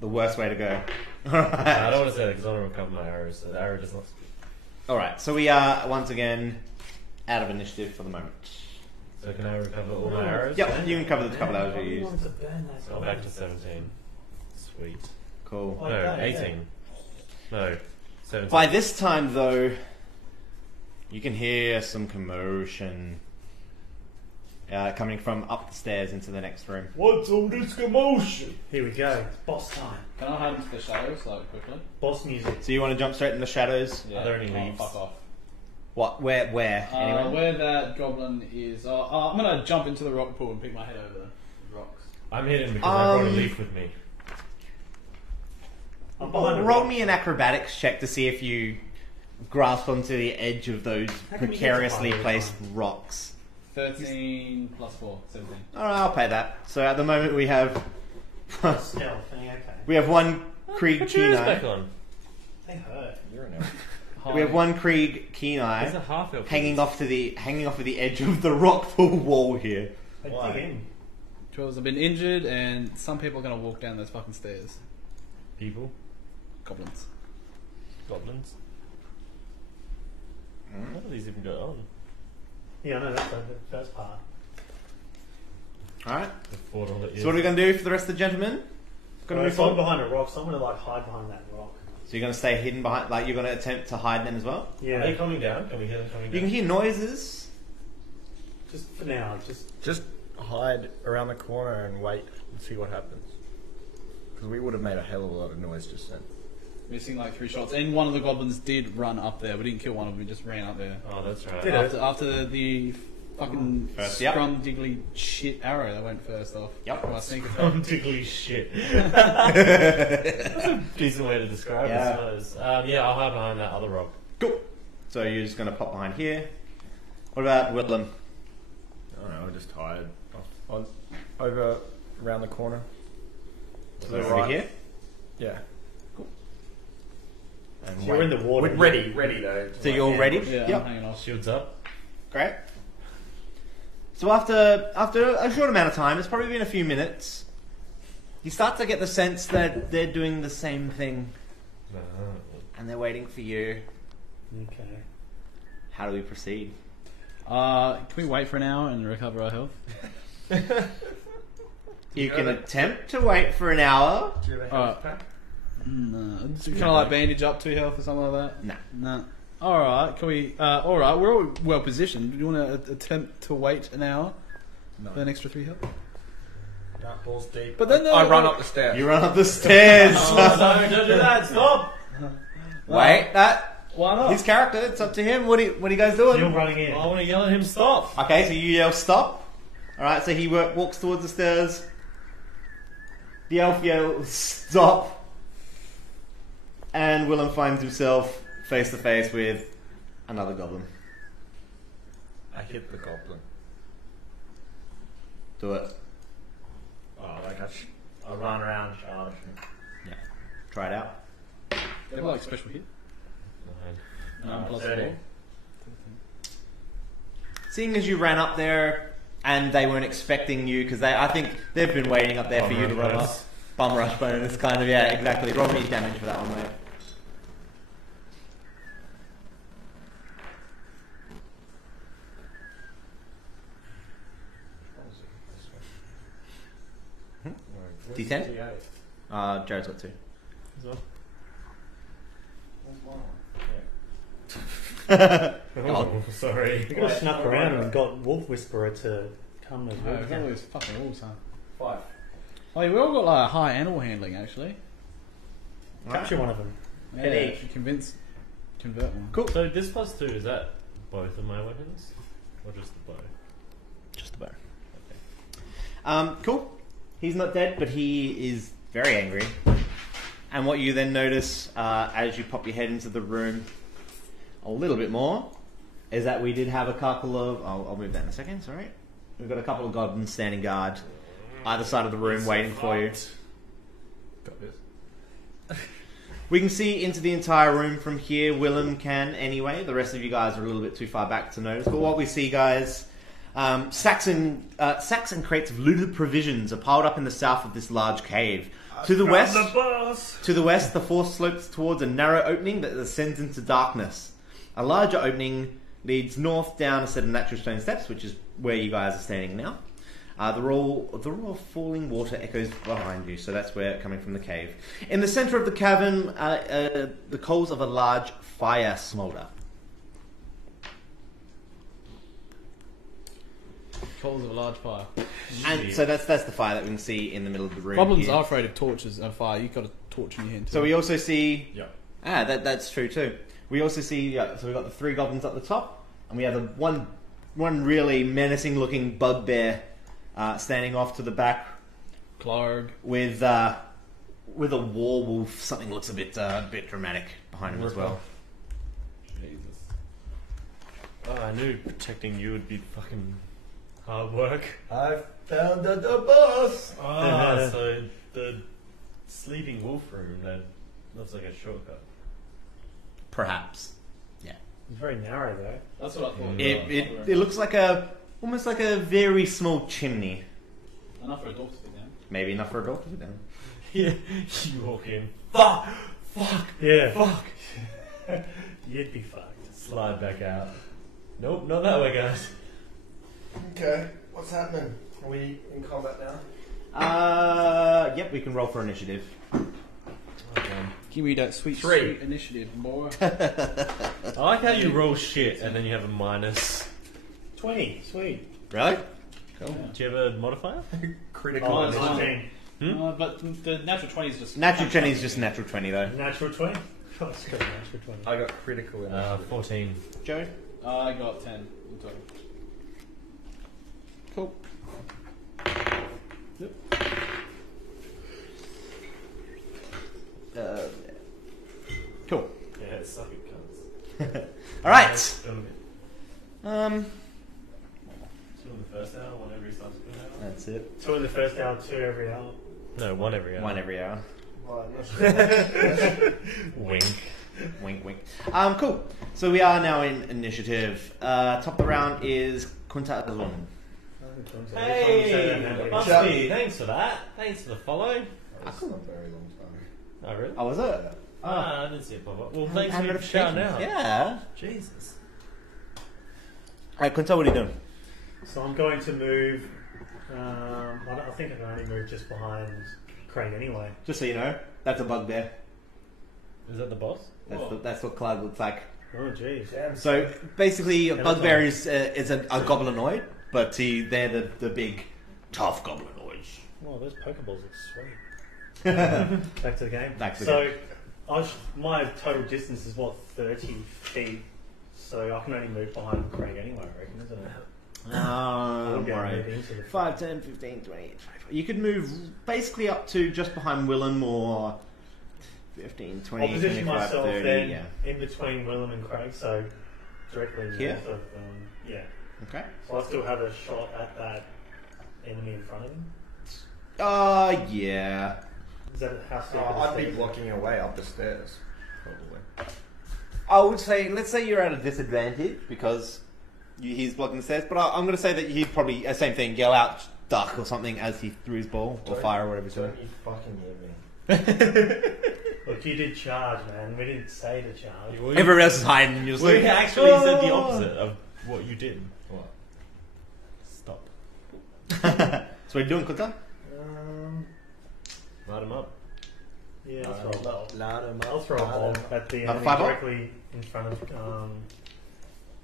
the worst way to go. I Alright. don't want to say that because I want to recover my arrows. So the arrow does not split. Alright, so we are once again out of initiative for the moment. So can I recover all my arrows? Yep, you can cover the couple hours you You used. want to burn that So I'm back to 17. Sweet. Cool. Oh, No, okay, 18. No, 17. By this time, though, you can hear some commotion coming from up the stairs into the next room. What's all this commotion? Here we go. It's boss time. Can I hide into the shadows like quickly? Boss music. So you want to jump straight in the shadows? Are there any Oh, leaves? fuck off. What? Where? Anyway? Where that goblin is, I'm gonna jump into the rock pool and pick my head over the rocks. I'm hidden because I brought a Um, leaf with me. I'm behind a Roll rock. me an acrobatics check to see if you grasp onto the edge of those How come you get to precariously hide all the placed time? rocks. 13 plus 4, 17. Alright, I'll pay that. So at the moment we have Stealth. Okay. we have one Krieg Put your ears back Kenai. on. They hurt. You're an elf. We have one Krieg There's Kenai a half elf. hanging off of the edge of the rock pool wall here. They Why? dig in. Trolls have been injured, and some people are gonna walk down those fucking stairs. People. Goblins. Goblins. None of these even go on. Yeah, I know that's the first part. Alright. The fort all that So what are we gonna do for the rest of the gentlemen? Gonna move So I'm forward? behind a rock, so I'm gonna like hide behind that rock. So you're gonna stay hidden behind, like you're gonna attempt to hide them as well? Yeah. Are they coming down? Can we hear them coming You down? can hear noises. Just for now, Just hide around the corner and wait and see what happens. Because we would have made a hell of a lot of noise just then. Missing like 3 shots, and one of the goblins did run up there. We didn't kill one of them, we just ran up there. Oh, that's right. Did it? After the fucking First, yep. scrum-diggly shit arrow that went first off. Yep. Well, I think it's I'm tickly shit. That's a decent way to describe it, Yeah. I suppose. Yeah, I'll hide behind that other rock. Cool. So you're just gonna pop behind here. What about Woodland? I don't know, I just hide over around the corner. So over here? Yeah. Cool. And You're in the water. We're ready though. So you're all ready? yeah, Yep. I'm hanging off. Shields up. Great. So after a short amount of time, it's probably been a few minutes, you start to get the sense that they're doing the same thing and they're waiting for you. Okay. How do we proceed? Can we wait for an hour and recover our health? You can attempt to wait for an hour. Do you have a health pack? No. Kind of like bandage up 2 health or something like that? Nah. No. Alright, can we... Alright, we're all well positioned. Do you want to attempt to wait an hour No. for an extra 3 health? That ball's deep. But then I run up the stairs. You run up the stairs. Oh, no, don't do that. Stop. Wait, that Why not? his character. It's up to him. What are you guys doing? You're running in. I want to yell at him. Stop. Okay, so you yell stop. All right, so he walks towards the stairs. The elf yells stop, and Willem finds himself face to face with another goblin. I hit the goblin. Do it. Oh, like I run around, charge. Yeah. Try it out. They have like special hit. 9 plus 30. 4. Seeing as you ran up there and they weren't expecting you, because I think they've been waiting up there for you to run up. Bum rush bonus, kind of, yeah, exactly. Roll me damage for that one, mate. D10? Jared's got 2. Oh, sorry. You could have snuck around and got Wolf Whisperer to come as Oh, well. we've got all these fucking rules, huh? 5. Oh, yeah, we all got like high animal handling, actually. Capture one of them. Yeah, Hey. Convert one. Cool. So this +2, is that both of my weapons? Or just the bow? Just the bow. Cool. He's not dead, but he is very angry. And what you then notice as you pop your head into the room a little bit more is that we did have a couple of... I'll move that in a second, sorry. We've got a couple of goblins standing guard either side of the room waiting for you. Got this. We can see into the entire room from here. Willem can anyway. The rest of you guys are a little bit too far back to notice. But what we see, guys... sacks and crates of looted provisions are piled up in the south of this large cave. To the west, the force slopes towards a narrow opening that ascends into darkness. A larger opening leads north down a set of natural stone steps, which is where you guys are standing now. The roar of falling water echoes behind you, so that's where coming from the cave. In the center of the cavern, the coals of a large fire smolder. Coals of a large fire. And so that's the fire that we can see in the middle of the room. Goblins here. are afraid of torches and fire. You've got a torch in your hand too. So we also see... Yeah. That's true too. We also see... so we've got the 3 goblins up the top, and we have the one really menacing looking bugbear standing off to the back Clarg. with a war wolf. Something looks a bit dramatic behind him as well. Jesus. Oh, I knew protecting you would be fucking hard work. I found the boss. So the sleeping wolf room, that looks like a shortcut. Perhaps. Yeah. It's very narrow though. That's what I thought. It looks like almost like a very small chimney. Enough for a dog to be down. Maybe enough for a dog to sit down. Yeah, you walk in. Yeah. Fuck. You'd be fucked. Slide back out. Nope, not that way, guys. Okay, what's happening? Are we in combat now? Yep, we can roll for initiative. Okay. Give me that sweet, 3. sweet initiative, boy. I like how you roll shit and then you have a minus. 20. Sweet. Really? Cool. Do you have a modifier? Critical. Oh, initiative. 19. But the natural 20 is just... Natural 20 is just natural 20 though. Natural 20? Oh, it's good. Natural 20. I got critical initiative. 14. Joe? I got 10 in total. Cool. Yep. Cool. Yeah, suck it, cunts. Alright. Two in the first hour, one every subsequent hour. That's it. 2 in the first hour, 2 every hour. No, one every hour. One every hour. Wink. Wink, wink. Cool. So we are now in initiative. Top of the round is Kunta Azon. Hey, Busty, thanks for that. Thanks for the follow. That's not a very long time. Oh, really? Oh, was it? I didn't see it pop up. Well, I thanks had for shouting notifications. out. Yeah. Jesus. Alright, Quinto, what are you doing? So I'm going to move. I think I can only move just behind Craig anyway. Just so you know, that's a bugbear. Is that the boss? That's what Cloud looks like. Oh jeez. So basically, a Yeah, bugbear is a goblinoid, but they're the big, tough goblinoids. Oh, those Pokeballs look sweet. Back to the game. Back to the so, my total distance is what, 30 feet. So I can only move behind Craig anyway, I reckon, isn't it? We'll get Right. move into the 5, 10, 15, 20, 25. You could move basically up to just behind Willem or 15, 20, I'll position 25, myself 30. then Yeah. in between Willem and Craig, so directly Here? north of yeah. Okay. So I still have a shot at that enemy in front of him. Yeah. Is that how steep I'd it be is? blocking your way up the stairs, probably. I would say, let's say you're at a disadvantage because he's blocking the stairs, but I'm going to say that he'd probably, same thing, yell out duck or something as he threw his ball or fire or whatever he's doing. Don't you fucking hear me. Look, you did charge, man. We didn't say to charge. Everyone else is hiding and you're just We like, actually "Oh." said the opposite of what you did. What? Stop. So what are you doing, Kunta? Light him up. Yeah, I'll throw a ball. Loud 'em up. I'll throw a ball at the Like a enemy five-ball? directly in front of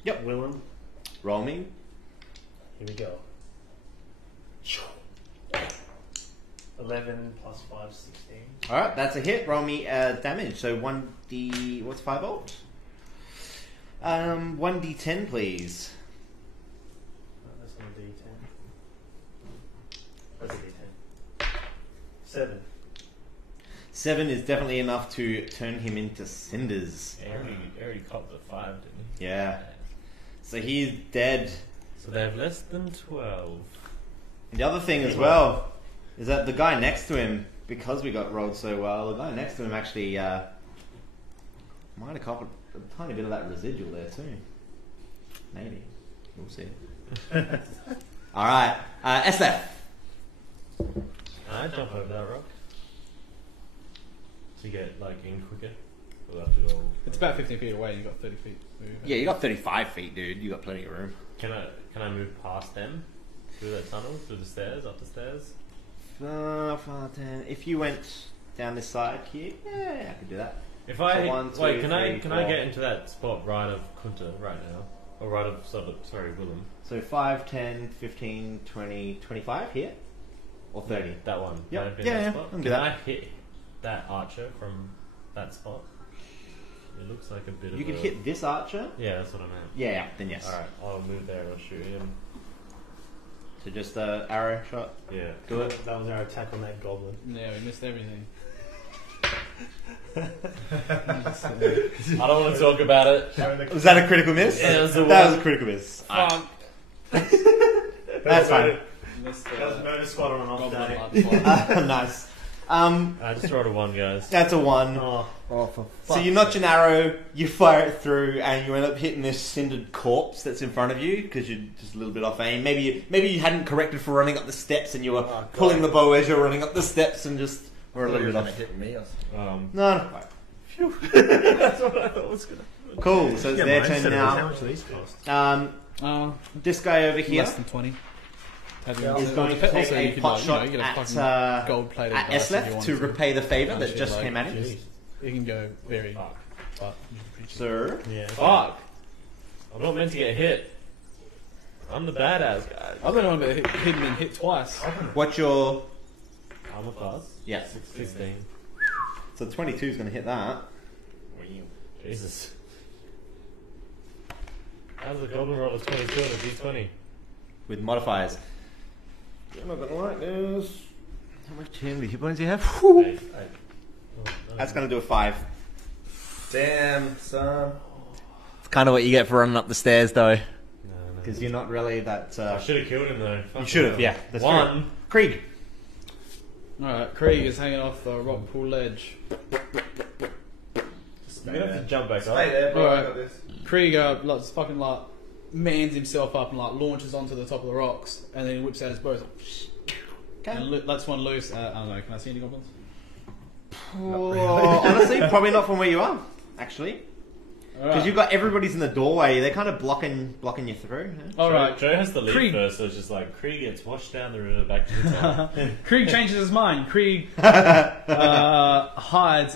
Yep. Willem. Roll me. Here we go. 11 plus 5, 16. Alright, that's a hit. Roll me damage. So 1d... What's 5 volt? 1d10, please. That's on a D10. That's a D10. 7. 7 is definitely enough to turn him into cinders. Harry copped the 5, didn't he? Yeah. So he's dead. So they have less than 12. And the other thing as well is that the guy next to him, because we got rolled so well, the guy next to him actually might have copped a tiny bit of that residual there too. Maybe. We'll see. Alright. SF. I jump over that rock. To get like in quicker. We'll have to go. It's about 15 feet away and you've got 30 feet move. Yeah, you got 35 feet, dude. You got plenty of room. Can I move past them? Through that tunnel? Through the stairs? Up the stairs? 5, 10. If you went down this side here, yeah, I could do that. If I So 1, 2, wait, can I 3, can I 4. get into that spot right of Kunta right now? Or right of sorry, Willem. So 5, 10, 15, 20, 25 here? Or 30? That one. Yep. Can I be in Yeah, that yeah, spot? I can do Can that. I hit that archer from that spot? It looks like a bit of You could a... hit this archer? Yeah, that's what I meant. Yeah, then yes. Alright, I'll move there and I'll shoot him. So just arrow shot. Yeah. Do it. That was our attack on that goblin. Yeah, we missed everything. I don't want to talk about it. Was that a critical miss? Yeah, it was a that one. was a critical miss. Fuck. That's fine. Missed That was murder squad on an off goblin day. like the bottom. Nice. I just rolled a 1, guys. That's a 1. Oh, So you notch an arrow, you fire it through, and you end up hitting this cindered corpse that's in front of you because you're just a little bit off aim. Maybe you hadn't corrected for running up the steps, and you were God. pulling the bow as you're running up the steps, and just were a little bit gonna off. hit me or something. No. That's what I thought was going to... Cool. So it's their turn now. much do these cost? This guy over here Less than 20. is going to take a pot shot at gold-plated at Eslef to repay the favour Oh, that shit, just like, came at him. Jeez. You can go very Fuck. but Sir. Yeah. Fuck! I'm not meant to get hit. I'm the badass guy. I'm the one that hit and hit twice. What's your... Armor class? Yeah. 16. So 22 is going to hit that. Jesus. How's the golden roll of 22 on a d20? With modifiers. I'm not going to like this. How much hit points do you have? Hey. That's going to do a 5. Damn, son. It's kind of what you get for running up the stairs, though. No. Because you're not really that... I should have killed him though. you should have, yeah. That's true. 1. Krieg. Alright, Krieg is hanging off the rock pool ledge. I'm gonna have to jump back Stay up. there, bro. Alright. I got this. Krieg fucking mans himself up and launches onto the top of the rocks and then whips out his bow and lets one loose. I don't know, can I see any goblins? Honestly, probably not from where you are, actually. Because you've got everybody's in the doorway. They're kind of blocking you through. Huh? All right. Joe has to leave Krieg. first, so it's just like Krieg gets washed down the river back to the town. Krieg changes his mind. Krieg hides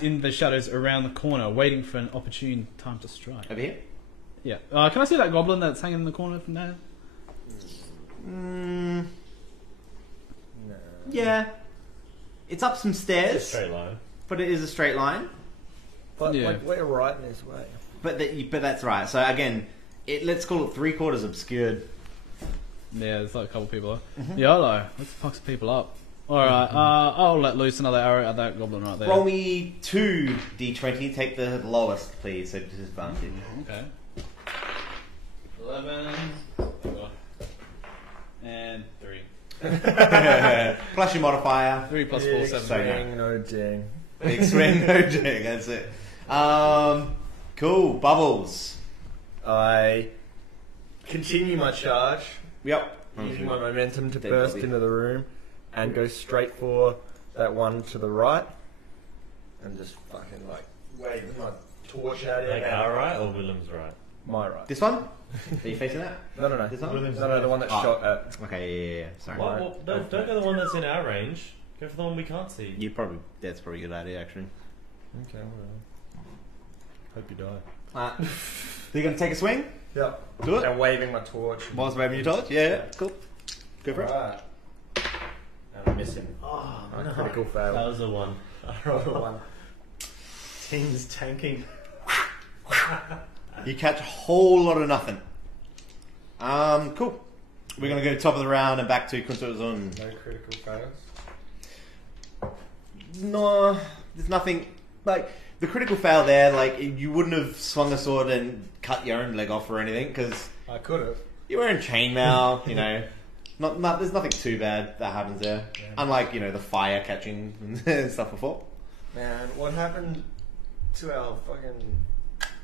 in the shadows around the corner, waiting for an opportune time to strike. Over here? Yeah. Can I see that goblin that's hanging in the corner from there? Mm, yeah. It's up some stairs, Straight line. but it is a straight line. But Yeah. like we're right in his way. But that's right. So again, let's call it 3/4 obscured. Yeah, there's like a couple people. YOLO. Let's fuck some people up. Alright, I'll let loose another arrow at that goblin right there. Roll me 2 d20. Take the lowest, please. So disadvantage. Okay. 11. And 3. Plus your modifier. 3 plus 4, 7. Swing, no ding. Big swing, no jig. That's it. Cool. Bubbles. I continue my charge, Yep. using my momentum to Dead burst body. into the room, and go straight for that one to the right, and just fucking like wave my torch at it. Like our right or Willem's right? My right. This one? Are you facing that? No. This one? No, the one that Oh. shot at. Okay, yeah. Sorry. What? Don't go the one that's in our range. Go for the one we can't see. That's probably a good idea, actually. Okay, whatever. Hope you die. So you're gonna take a swing? Yeah. Do it. And waving my torch. Whilst waving your torch? Yeah. Cool. Go for it. Alright. And I'm missing. Oh, A no. critical fail. That was the one. I rolled a one. Team's tanking. You catch a whole lot of nothing. Cool. We're gonna go top of the round and back to Kunturzun. No critical fails. No, there's nothing like the critical fail there. Like you wouldn't have swung a sword and cut your own leg off or anything because I could have. you're wearing chainmail. You know, not there's nothing too bad that happens there. Yeah. Unlike the fire catching and stuff before. Man, what happened to our fucking...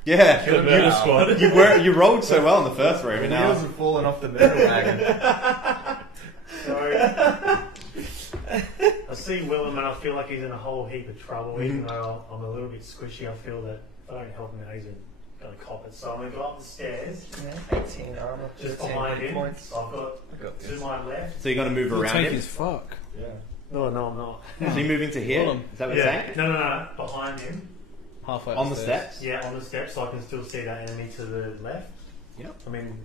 Yeah, The murder squad. you rolled so well in the first room, and The now wheels have fallen off the metal wagon. So, I see Willem and I feel like he's in a whole heap of trouble, even though I'm a little bit squishy. I feel that if I don't help him out, he's going to cop it. So I'm going to go up the stairs, 18 armor, just 13 behind hit him. points. So I've got I got to this. my left. so you're gonna move around Tank him. as fuck. Yeah. No, I'm not. So you're moving to here. Hold on. Is that what you're Yeah, saying? no, behind him. Halfway On the upstairs. steps. Yeah, on the steps, so I can still see that enemy to the left. Yep. I mean,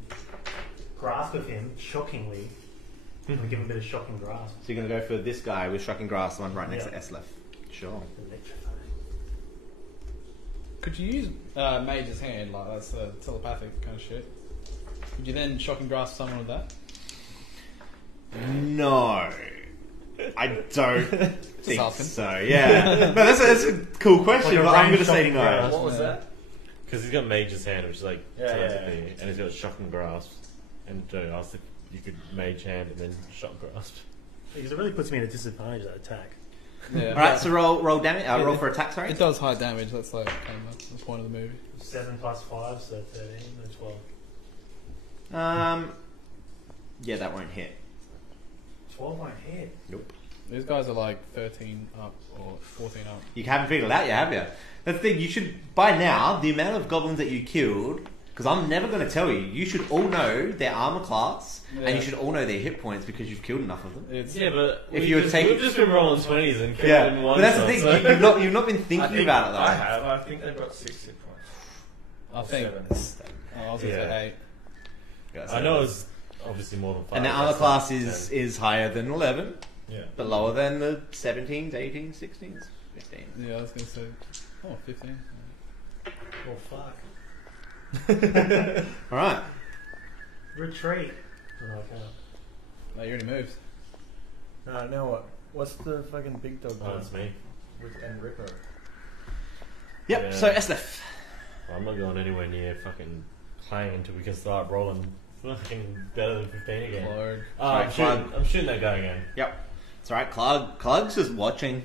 grasp of him, shockingly. We give him a bit of shocking grasp. So you're gonna go for this guy with shocking grass, the one right next Yeah. to Eslef. Sure. Electrifying. Could you use Mage's Hand? Like, that's telepathic kind of shit. Could you then shock and grasp someone with that? No, I don't think asking. so. Yeah, no, that's a cool question, Like a but I'm ranged gonna say shocking no. grasp. What was Yeah. that? Because he's got Mage's Hand, which is like Yeah, telepathy, and he's got Shock and Grasp. And Joe asked if you could Mage Hand and then Shock Grasp. Because it really puts me at a disadvantage, that attack. Yeah. All right, so roll damage. Roll for attack. Sorry. It does high damage. That's like kind of the point of the movie. 7 plus 5, so 13, no 12. Yeah, that won't hit. 12 won't hit. Nope. These guys are like 13 up or 14 up. You haven't figured it out yet, have you? That's the thing. You should by now the amount of goblins that you killed. Because I'm never going to tell you. You should all know their armor class, and Yeah. you should all know their hit points because you've killed enough of them. It's Yeah, but If you were taking- we've just been rolling 20s and killing in one but that's the shot, thing. so- You've not been thinking about it though. I have. I think they've got 6 hit points. I think. 7. Oh, I was gonna Yeah. say 8. Yeah, so- I know it's obviously more than 5. And the armor class is higher than 11, Yeah. but lower than the 17s, 18s, 16s, 15s. Yeah, I was gonna say. Oh, 15. Oh, fuck. All right. Retreat. No, I can't. No, you already moved. Now what? What's the fucking big dog Oh, one? it's me. And Ripper. Yep. Yeah. So Eslef. I'm not going anywhere near fucking playing until we can start rolling fucking better than 15 again. Lord. Oh, Sorry, I'm shooting that guy again. Yep. It's alright. Clark's just watching.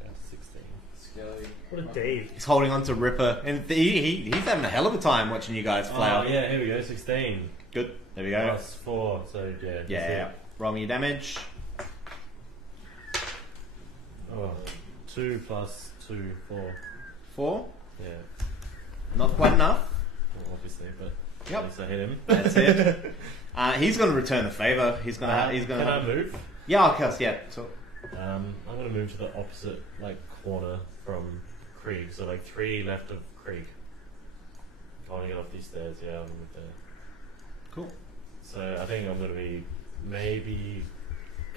Okay, 16. Skelly. What a Dave. He's holding on to Ripper, and he's having a hell of a time watching you guys play. Oh, yeah, here we go, 16. Good. There we go. Plus 4, so yeah. that's Yeah. it. Roll me your damage. Oh, 2 plus 2, 4. 4. Yeah. Not quite enough. Well, obviously, but Yep. at least I hit him. That's it. He's going to return the favor. He's going to. He's going Can I to. move? Yeah, I'll cast. Yeah. So, I'm going to move to the opposite corner from Krieg. So 3 left of Krieg. I want to get off these stairs. Yeah, I'm with there. cool. So I think I'm going to be maybe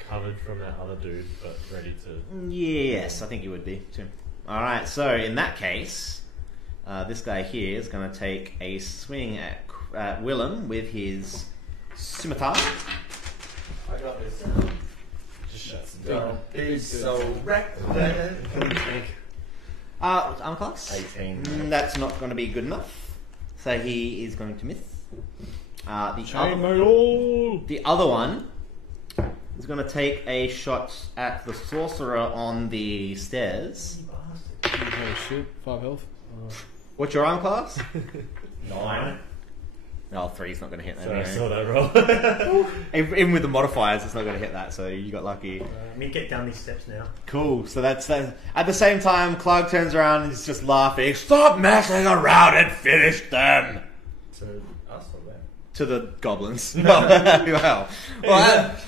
covered from that other dude, but ready to. Yes, I think you would be too. All right. So in that case, this guy here is going to take a swing at Willem with his scimitar. I got this. Just shut some Don't be so reckless. Arm class. 18. That's not going to be good enough. So he is going to miss. The other one is going to take a shot at the sorcerer on the stairs. Oh shit, 5 health. What's your arm class? 9. No, 3's not going to hit that. So I anyway. saw that roll. Even with the modifiers, it's not going to hit that. So you got lucky. Let me get down these steps now. Cool. So that's that. At the same time, Clark turns around and is just laughing. Stop messing around and finish them. To us or them? To the goblins. well,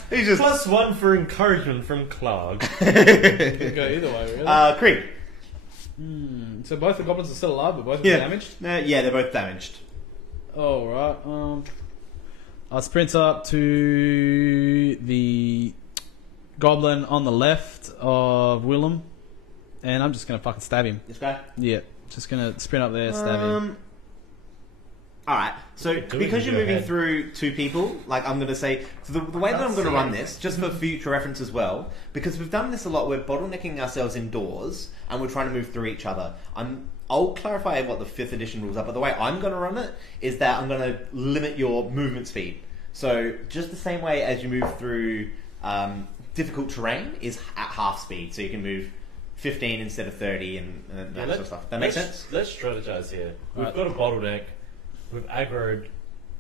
he's just +1 for encouragement from Clark. Could go either way, really. Krieg. So both the goblins are still alive, but both of them damaged? Yeah, they're both damaged. Alright, I'll sprint up to the goblin on the left of Willem, and I'm just going to fucking stab him. This guy. Yeah, just going to sprint up there, stab him. Alright, so because you're moving through 2 people, I'm going to say, so the way that I'm going to run this, just for future reference as well, because we've done this a lot, we're bottlenecking ourselves indoors, and we're trying to move through each other. I'll clarify what the 5th edition rules are, but the way I'm going to run it is that I'm going to limit your movement speed. So just the same way as you move through difficult terrain is at half speed, so you can move 15 instead of 30 and that sort of stuff. That makes sense? Let's strategize here. We've got a bottleneck. We've aggroed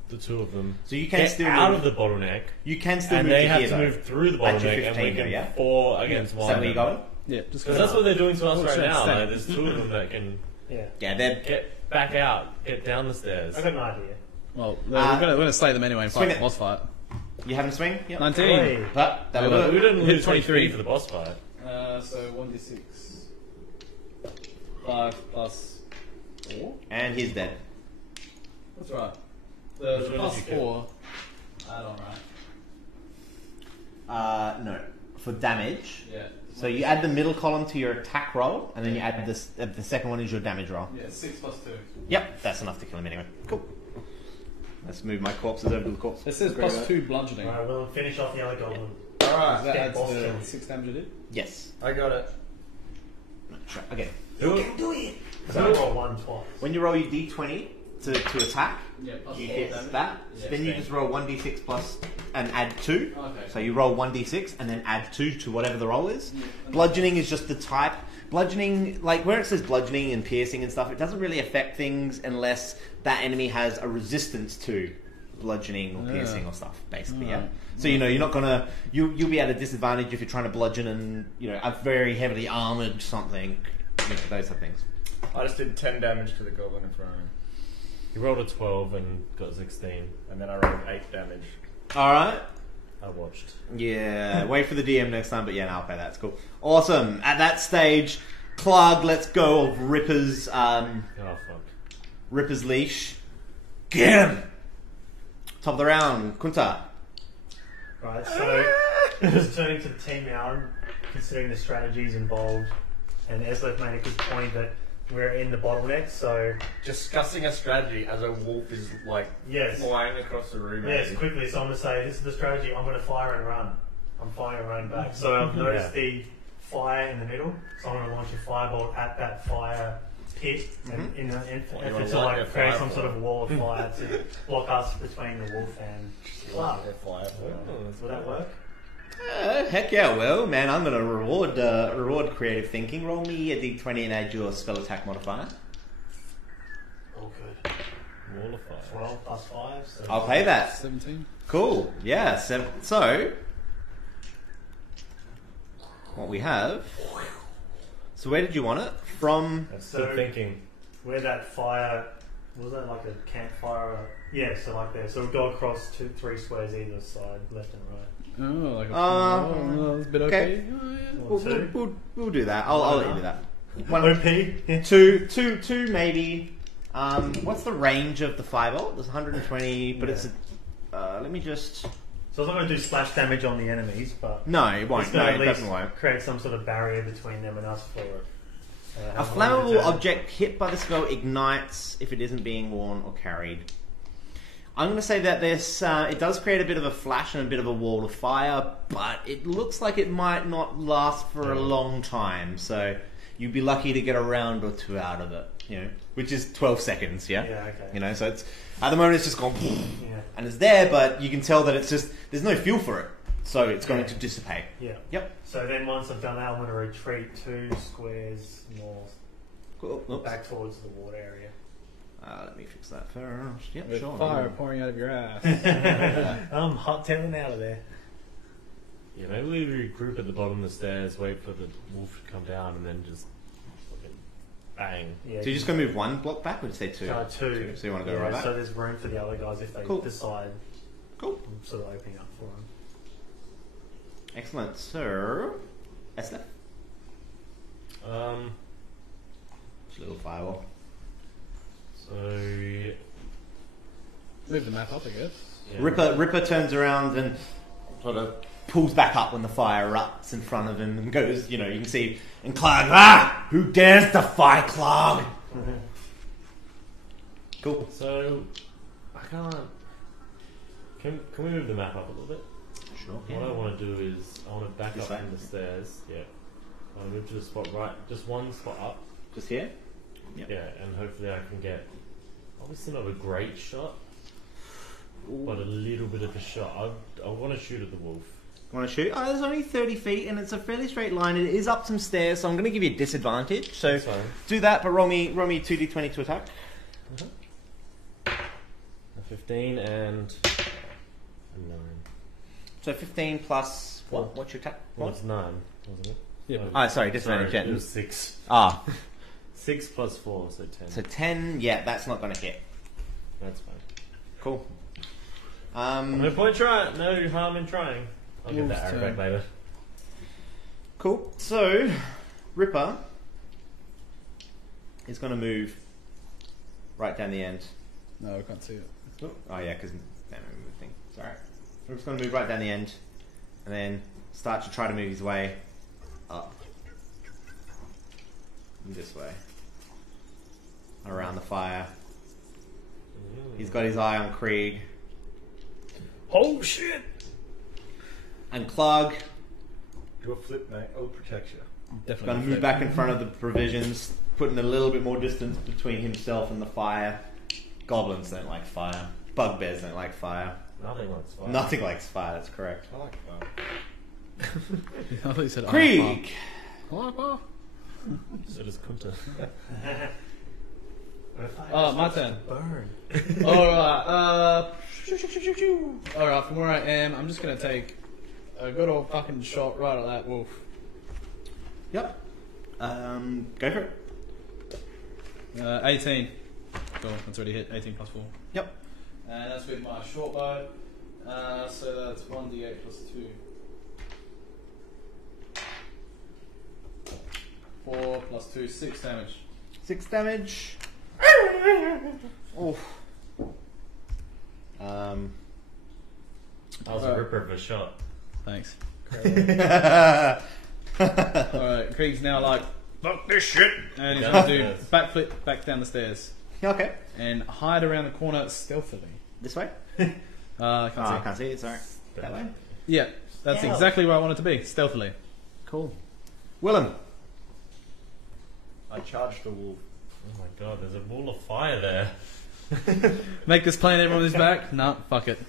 the 2 of them. So you can get still out move, of the bottleneck. You can still and move they to have here, to though. move through the At your bottleneck, and 15 we though, can yeah? 4 against 1. Is that where you're going? Yeah, just Because that's what they're doing to us right now. stand. There's 2 of them that can Yeah, they're... get back out, get down the stairs. I've got an idea. Well, we're going to slay them anyway and swing fight it. boss fight. You having a swing? Yep. 19. Hey. That Yeah, will but do We it. didn't Hit lose 23 23 for the boss fight. So 1d6. 5 plus 4? And he's dead. That's right. Which The one plus did you get? 4 add on, right? No. For damage. Yeah. So you add the middle column to your attack roll, and then you add this. The second one is your damage roll. Yeah, 6 plus 2. Yep, that's enough to kill him anyway. Cool. Let's move my corpses over to the corpse. It says plus 2 bludgeoning. Alright, we'll finish off the other goblin. Alright, That Dead adds boss the kill. 6 damage I did. Yes. I got it. Sure. Okay. Do it. So I roll 1 twice. When you roll your d20 to attack, Yeah, plus you 4 hit damage. that. Yeah, Then you just roll 1d6 plus and add 2. Okay. So you roll 1d6 and then add 2 to whatever the roll is. Bludgeoning is just the type. Bludgeoning, where it says bludgeoning and piercing and stuff, it doesn't really affect things unless that enemy has a resistance to bludgeoning or piercing or stuff, basically, yeah? So, you're not gonna... You'll be at a disadvantage if you're trying to bludgeon and, a very heavily armoured something, those type of things. I just did 10 damage to the goblin in front of me. You rolled a 12 and got 16. And then I rolled 8 damage. Alright. I watched. Yeah, wait for the DM next time, but yeah, no, I'll pay that. It's cool. Awesome. At that stage, Clark lets go of Ripper's Oh, fuck. Ripper's leash. Get him! Top of the round, Kunta. Right, so just turning to the team now, and considering the strategies involved, and Esleth made a good point that we're in the bottleneck, so Discussing a strategy as a wolf is yes, flying across the room. yes, quickly. So I'm going to say this is the strategy. I'm going to fire and run. I'm firing and running back. So I've noticed the fire in the middle, so I'm going to launch a firebolt at that fire pit, and in an effort to light a create fire some for sort of wall of fire to block us between the wolf and Clark. Will that work? Heck yeah, well, man, I'm going to reward creative thinking. Roll me a d20 and add your spell attack modifier. All good. Wall of fire. 12 plus 5. So I'll pay that. 17. Cool. Yeah. So, what we have. So, where did you want it? From. That's So- good thinking. where that fire was, that like a campfire? Yeah, so like there. So we'll go across 3 squares either side, left and right. Oh, like a bit okay. Oh, yeah. We'll do that. I'll let you do that. OP. Yeah. Two maybe. What's the range of the 5-volt? There's 120, but it's. Let me just. So it's not going to do splash damage on the enemies, but No, it won't. it's No, going to it at doesn't least work. create some sort of barrier between them and us for A flammable object hit by the spell ignites if it isn't being worn or carried. I'm going to say that this it does create a bit of a flash and a bit of a wall of fire, but it looks like it might not last for a long time. So you'd be lucky to get a round or 2 out of it, which is 12 seconds. Yeah. Yeah. Okay. So it's at the moment it's just gone, Yeah. and it's there, but you can tell that it's just there's no fuel for it, so it's going to dissipate. Yeah. Yep. So then once I've done that, I'm going to retreat 2 squares north, Cool. Oops. back towards the water area. Let me fix that first. Yep. With Sure. fire pouring out of your ass. I'm hot tailing out of there. Yeah, maybe we regroup at the bottom of the stairs, wait for the wolf to come down, and then just fucking bang. Yeah. So you're just going to move 1 block back, or did you say 2? 2. So you want to go right back? So there's room for the other guys if they Cool. decide. Cool. I'm sort of opening up for them. Excellent. So, Esther? Just a little firewall. So Move the map up, I guess. yeah. Ripper turns around and sort of pulls back up when the fire erupts in front of him and goes, you can see, and Clark, who dares defy Clark? Cool. So I can't. Can we move the map up a little bit? Sure. What I want to do is I want to back This up way? from the stairs. Yeah. I want to move to the spot right, just one spot up. Just here? Yep. Yeah, and hopefully I can get obviously not a great shot, but a little bit of a shot. I want to shoot at the wolf. Want to shoot? Oh, there's only 30 feet and it's a fairly straight line. It is up some stairs, so I'm going to give you a disadvantage. So That's fine. do that, but roll me 2d20 to attack. A 15 and a 9. So 15 plus what? What's your attack? Well, What? it's 9, wasn't it? Yeah. Oh, Sorry, disadvantage. sorry, Yeah. it was 6. 6 plus 4, so 10. So 10, yeah, that's not going to hit. That's fine. Cool. No point trying. No harm in trying. I'll get Wolf's that arrow turn. back later. Cool. So, Ripper is going to move right down the end. No, I can't see it. Oh yeah, because thing. It's alright. Ripper's going to move right down the end, and then start to try to move his way up this way around the fire. He's got his eye on Krieg Oh shit! and Klug. Do a flip, mate. I'll protect you. Definitely. Going to move back in front of the provisions, putting a little bit more distance between himself and the fire. Goblins don't like fire. Bugbears don't like fire. Nothing likes fire. Nothing likes fire. That's correct. I like that. I thought you said Krieg. Oh, So does Kunta. my turn. Burn. Alright, alright, from where I am, I'm just gonna take a good old fucking shot right at that wolf. Yep. Go for it. 18. Cool, that's already hit. 18 plus 4. Yep. And that's with my short bow. So that's 1d8 plus 2. 4 plus 2, 6 damage. 6 damage. Oof. That was a ripper of a shot. Thanks. Alright. Alright, Krieg's now like, fuck this shit! And he's gonna do backflip back down the stairs. Okay. And hide around the corner stealthily. This way? Can't see. I can't see it. Sorry. That way? Yeah, that's Yeah. exactly where I want it to be, stealthily. Cool. Willem. I charged the wolf. Oh my god, there's a wall of fire there. Make this plan everyone is back? Nah, fuck it.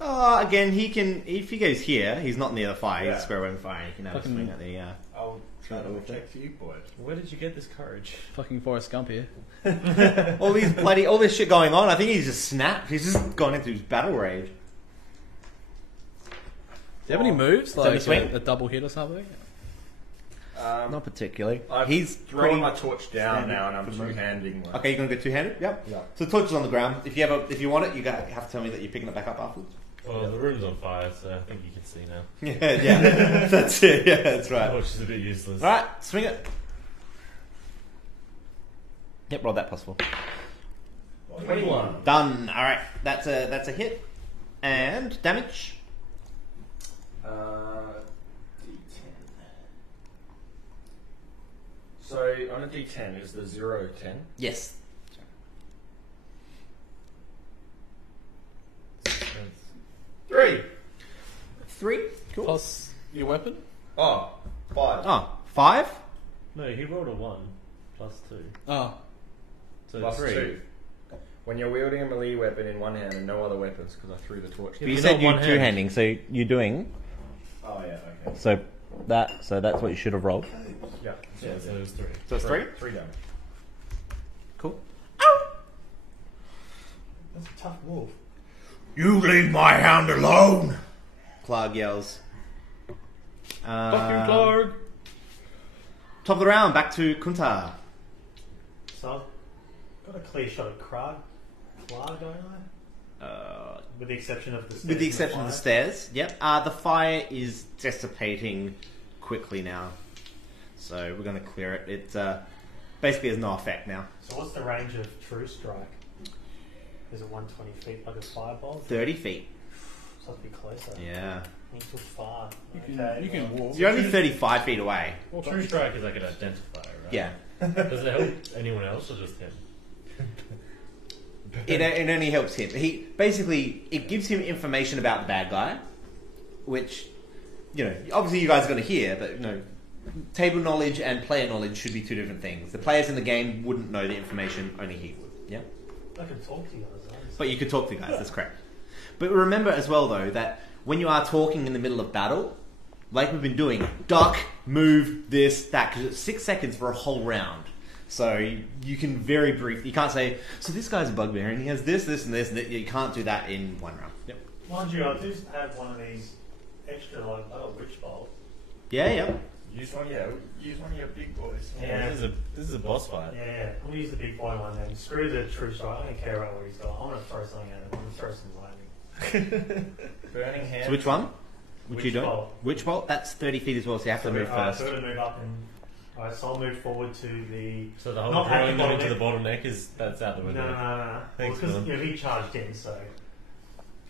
Again, he can. If he goes here, he's not near the fire. Yeah. He's square away from the fire. He can have a Fucking- swing at the. I'll try to protect you, boys. Where did you get this courage? Fucking Forrest Gump here. all this shit going on. I think he's just snapped. He's just gone into his battle rage. Do you have any moves? that a Like swing? a double hit or something? Not particularly. He's throwing pretty my torch down standard now, and I'm for the moment. two-handing. Like, Okay, you're gonna go two-handed. Yep. Yeah. So the torch is on the ground. If you want it, you have to tell me that you're picking it back up afterwards. Well, the room's on fire, so I think you can see now. Yeah, that's it. Yeah, that's right. Which is a bit useless. All right, swing it. Yep, roll that +4. 21. Done. All right, that's a hit. And damage. D10. So on a D10 is the 0 10. Yes. 3. 3. Cool. Plus your weapon. Oh, 5. Oh, 5. No, he rolled a 1 plus 2. Oh, So Plus 3. 2. When you're wielding a melee weapon in one hand and no other weapons, because I threw the torch. Yeah, You but said not you're one hand. two-handing, so you're doing Oh yeah, okay. so that's what you should have rolled. Yeah. Yeah, so it was 3. So it's 3. 3 damage. Cool. That's a tough wolf. You leave my hound alone! Clark yells. fuck you, Clark. Top of the round, back to Kunta. So I've got a clear shot at Clark, don't I? With the exception of the stairs. With the exception of the fire. stairs, yep. The fire is dissipating quickly now, so we're going to clear it. It basically has no effect now. So what's the range of true strike? Is it 120 feet like a fireball? 30 feet. So it'd be closer. Yeah. Ain't too far. You can walk. You're only 35 feet away. Well, True Strike is like an identifier, right? Yeah. Does it help anyone else or just him? It only helps him. It gives him information about the bad guy, which, obviously you guys are going to hear, but, table knowledge and player knowledge should be two different things. The players in the game wouldn't know the information, only he would. Yeah? I can talk to you guys. But you could talk to the guys, that's correct. But remember as well, though, that when you are talking in the middle of battle, like we've been doing, duck, move, this, that, because it's 6 seconds for a whole round. So you can very briefly, you can't say, so this guy's a bugbear and he has this, this, and this, and you can't do that in one round. Yep. Mind you, I do have one of these extra, witch bolt. Yeah. Use one of your big boys. Yeah. This is a boss fight. Yeah, I'm going to use the big boy one then. Screw the true strike. I don't care about what he's got. I want to throw something at him. I'm going to throw some lightning. Burning hand. So which one? Which you doing? bolt. Witch bolt? That's 30 feet as well, so you have to move Alright, first. so I'm going to move up and... Alright, so I'll move forward to the... So the whole Not at throwing the them into the bottleneck. bottleneck that's out the No, window. no. Thanks, Because Dylan. he charged in, so...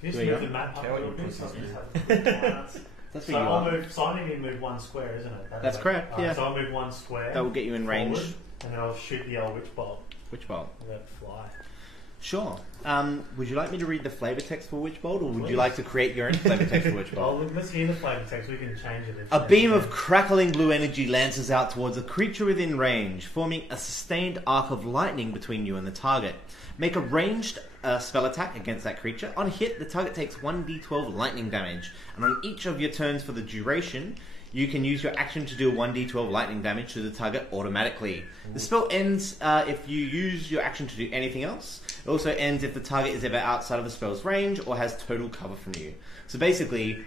Can you There just you move go. the map up Okay, a what little you bit? So I put can this just have the lines? That's So where you I'll are. move... So I need to move one square, isn't it? That's correct, Alright, yeah. So I'll move one square. That will get you in range. forward, and then I'll shoot the old witch bolt. Witch bolt. And let it fly. Sure. Would you like me to read the flavor text for Witch Bolt, or would you Please. like to create your own flavor text for Witch Well, Bolt? let's hear the flavor text. We can change it. If A beam of crackling blue energy lances out towards a creature within range, forming a sustained arc of lightning between you and the target. Make a ranged spell attack against that creature. On hit, the target takes 1d12 lightning damage, and on each of your turns for the duration, you can use your action to deal 1d12 lightning damage to the target automatically. The spell ends if you use your action to do anything else. It also ends if the target is ever outside of the spell's range or has total cover from you. So basically,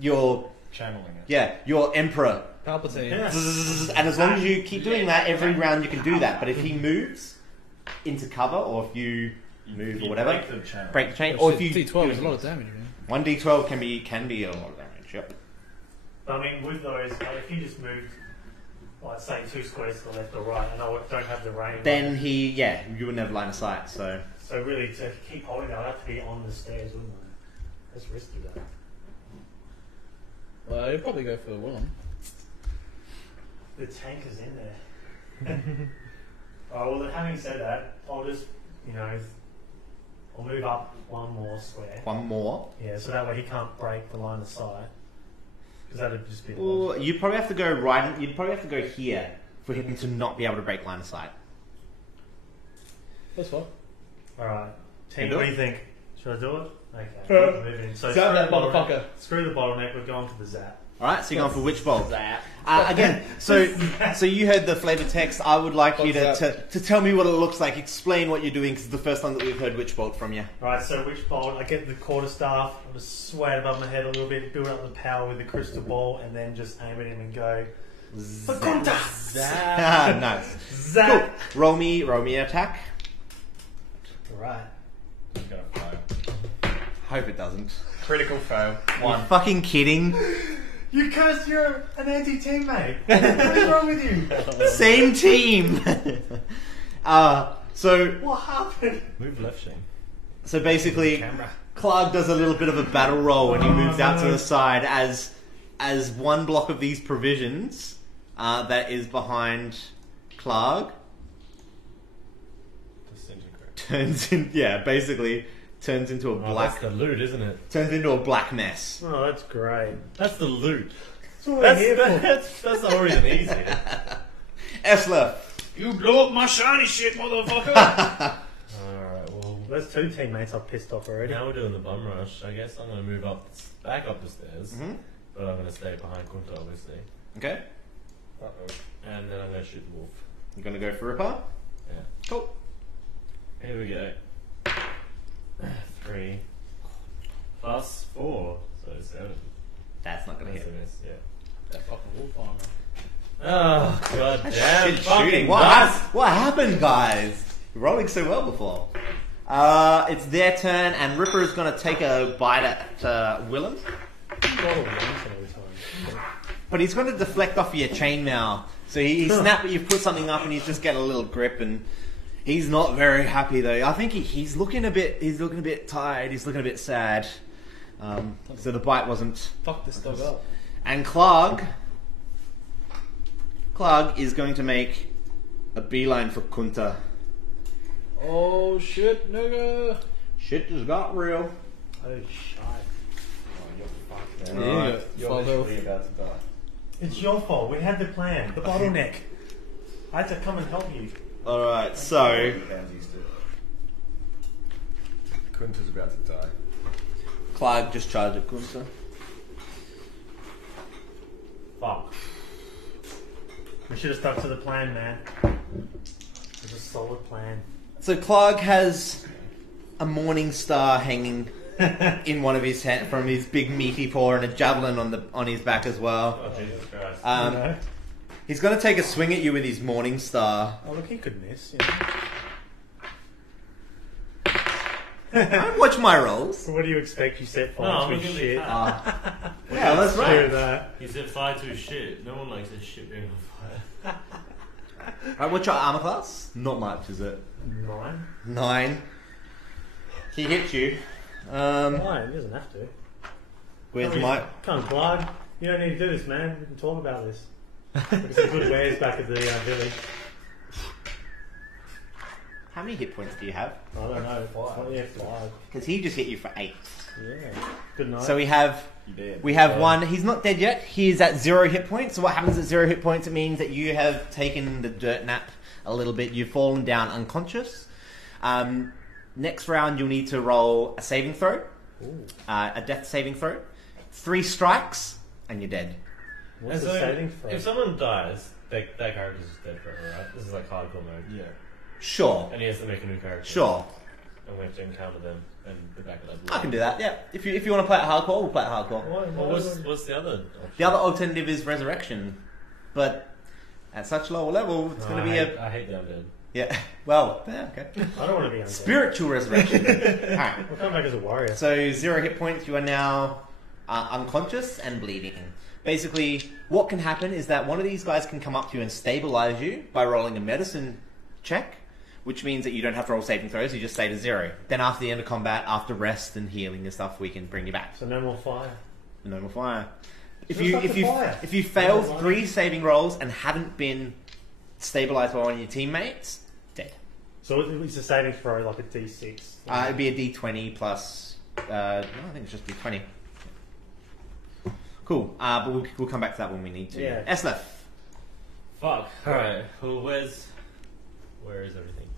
you're Channeling it. your Emperor. Palpatine. Yeah. And as long as you keep doing that every round, you can do that. But if he moves into cover, or if you move or whatever, Break the channel. break the chain, Oh, or if you D12 is a lot of damage, man. 1d12 can be a lot of damage. Yep. I mean, with those, if you just moved, say 2 squares to the left or right, and I don't have the range. Then you would never line of sight. So So really, to keep holding that, I'd have to be on the stairs, wouldn't I? That's risky, though. Well, you'll probably go for Willem. The tank is in there. Well, then having said that, I'll just, I'll move up one more square. one more. Yeah, so that way he can't break the line of sight. Because that'd just be... Well, you'd probably have to go right. You'd probably have to go here for him to not be able to break line of sight. That's fine. Alright. Can Team, do what it. do you think? Should I do it? Okay. Yeah. Move in. So Zap that the bottleneck- motherfucker. Screw the bottleneck, we're going for the zap. All right, so you're going for Witch Bolt. Again, so you heard the flavor text. I would like you to tell me what it looks like. Explain what you're doing, because it's the first time that we've heard Witch Bolt from you. Right, so witch bolt, I get the quarterstaff, I just sway it above my head a little bit, build up the power with the crystal ball, and then just aim at him and go, Ah, nice. Cool. Roll me attack. Right. I'm gonna fire. Hope it doesn't. Critical fail. You 1. fucking kidding? You cursed you're an anti-teammate. What is wrong with you? Same team. So What happened? Move left, Shane. so basically, Camera. Clark does a little bit of a battle roll when he moves out to the side as one block of these provisions that is behind Clark Disintegrate. turns into a Oh, black that's the loot, isn't it? turns into a black mess. Oh, that's great. That's the loot. That's what we're here for. That's the whole reason easy. Esler. You blow up my shiny shit, motherfucker! Alright, well, Those 2 teammates are pissed off already. now we're doing the bum rush. I guess I'm going to move back up the stairs, Mhm. but I'm going to stay behind Kunta, obviously. Okay. And then I'm going to shoot the wolf. You're gonna go for Ripper? Yeah. Cool. Here we go. 3 plus 4, so 7. That's not gonna That's a hit. miss, yeah. That fucking wolf armor. Oh, god damn. Shit fucking shooting. dice. What happened, guys? You're rolling so well before. It's their turn, and Ripper is going to take a bite at Willem. But he's going to deflect off your chainmail. So he snap, you've put something up, and he's just getting a little grip, and he's not very happy though. I think he's looking a bit tired. He's looking a bit sad. So the bite wasn't. Fuck this dog up. And Clark is going to make a beeline for Kunta. Oh shit, nigga! Shit just got real. Oh, shite. You're fucked, man. Right. You're Fuck literally off. about to die. It's your fault. We had the plan. The bottleneck. I had to come and help you. Alright, so Pansies do. Kunta's about to die. Clark just charged at Kunta. Fuck. We should have stuck to the plan, man. It was a solid plan. So Clark has a morning star hanging in one of his hand from his big meaty paw and a javelin on his back as well. Oh, Jesus Christ. You know? He's going to take a swing at you with his morning star. Oh, look, he could miss. I watch my rolls. What do you expect? You set No, fire I'm to looking his at shit. that. Yeah, that's Do right. that. He said fire to shit. No one likes his shit being on fire. Right, what's your armor class? Not much, is it? 9? 9. He hits you. 9, he doesn't have to. Where's my... Come on, Clyde. You don't need to do this, man. We can talk about this. Look at some good wares back at the village. How many hit points do you have? I don't know. 5. Yeah, 5. Because he just hit you for 8. Yeah. Good night. So we have one. He's not dead yet. He is at 0 hit points. So what happens at 0 hit points? It means that you have taken the dirt nap a little bit. You've fallen down unconscious. Next round, you'll need to roll a saving throw, a death saving throw. 3 strikes, and you're dead. What's And the so, saving throw? if someone dies, that character's just dead forever, right? This is like hardcore mode. Yeah. Sure. And he has to make a new character. Sure. And we have to encounter them and the back of that I can do that, yeah. If you want to play it hardcore, we'll play it hardcore. Well, what's the other option? The other alternative is resurrection. But at such lower level, it's going to be I hate the undead. Yeah, well, yeah, okay. I don't want to be undead. Spiritual resurrection. Alright. I'll come back as a warrior. So 0 hit points, you are now unconscious and bleeding. Basically, what can happen is that one of these guys can come up to you and stabilize you by rolling a medicine check, which means that you don't have to roll saving throws, you just stay to 0. Then after the end of combat, after rest and healing and stuff, we can bring you back. So no more fire. No more fire. If What's you up to fire? if you fail No more 3 saving rolls and haven't been stabilized by one of your teammates, dead. So it's a saving throw like a D6. It'd be a D20 plus. No, I think it's just D20. Cool. But we'll come back to that when we need to. Yeah. Eslef. Fuck. Alright. Well, where is everything?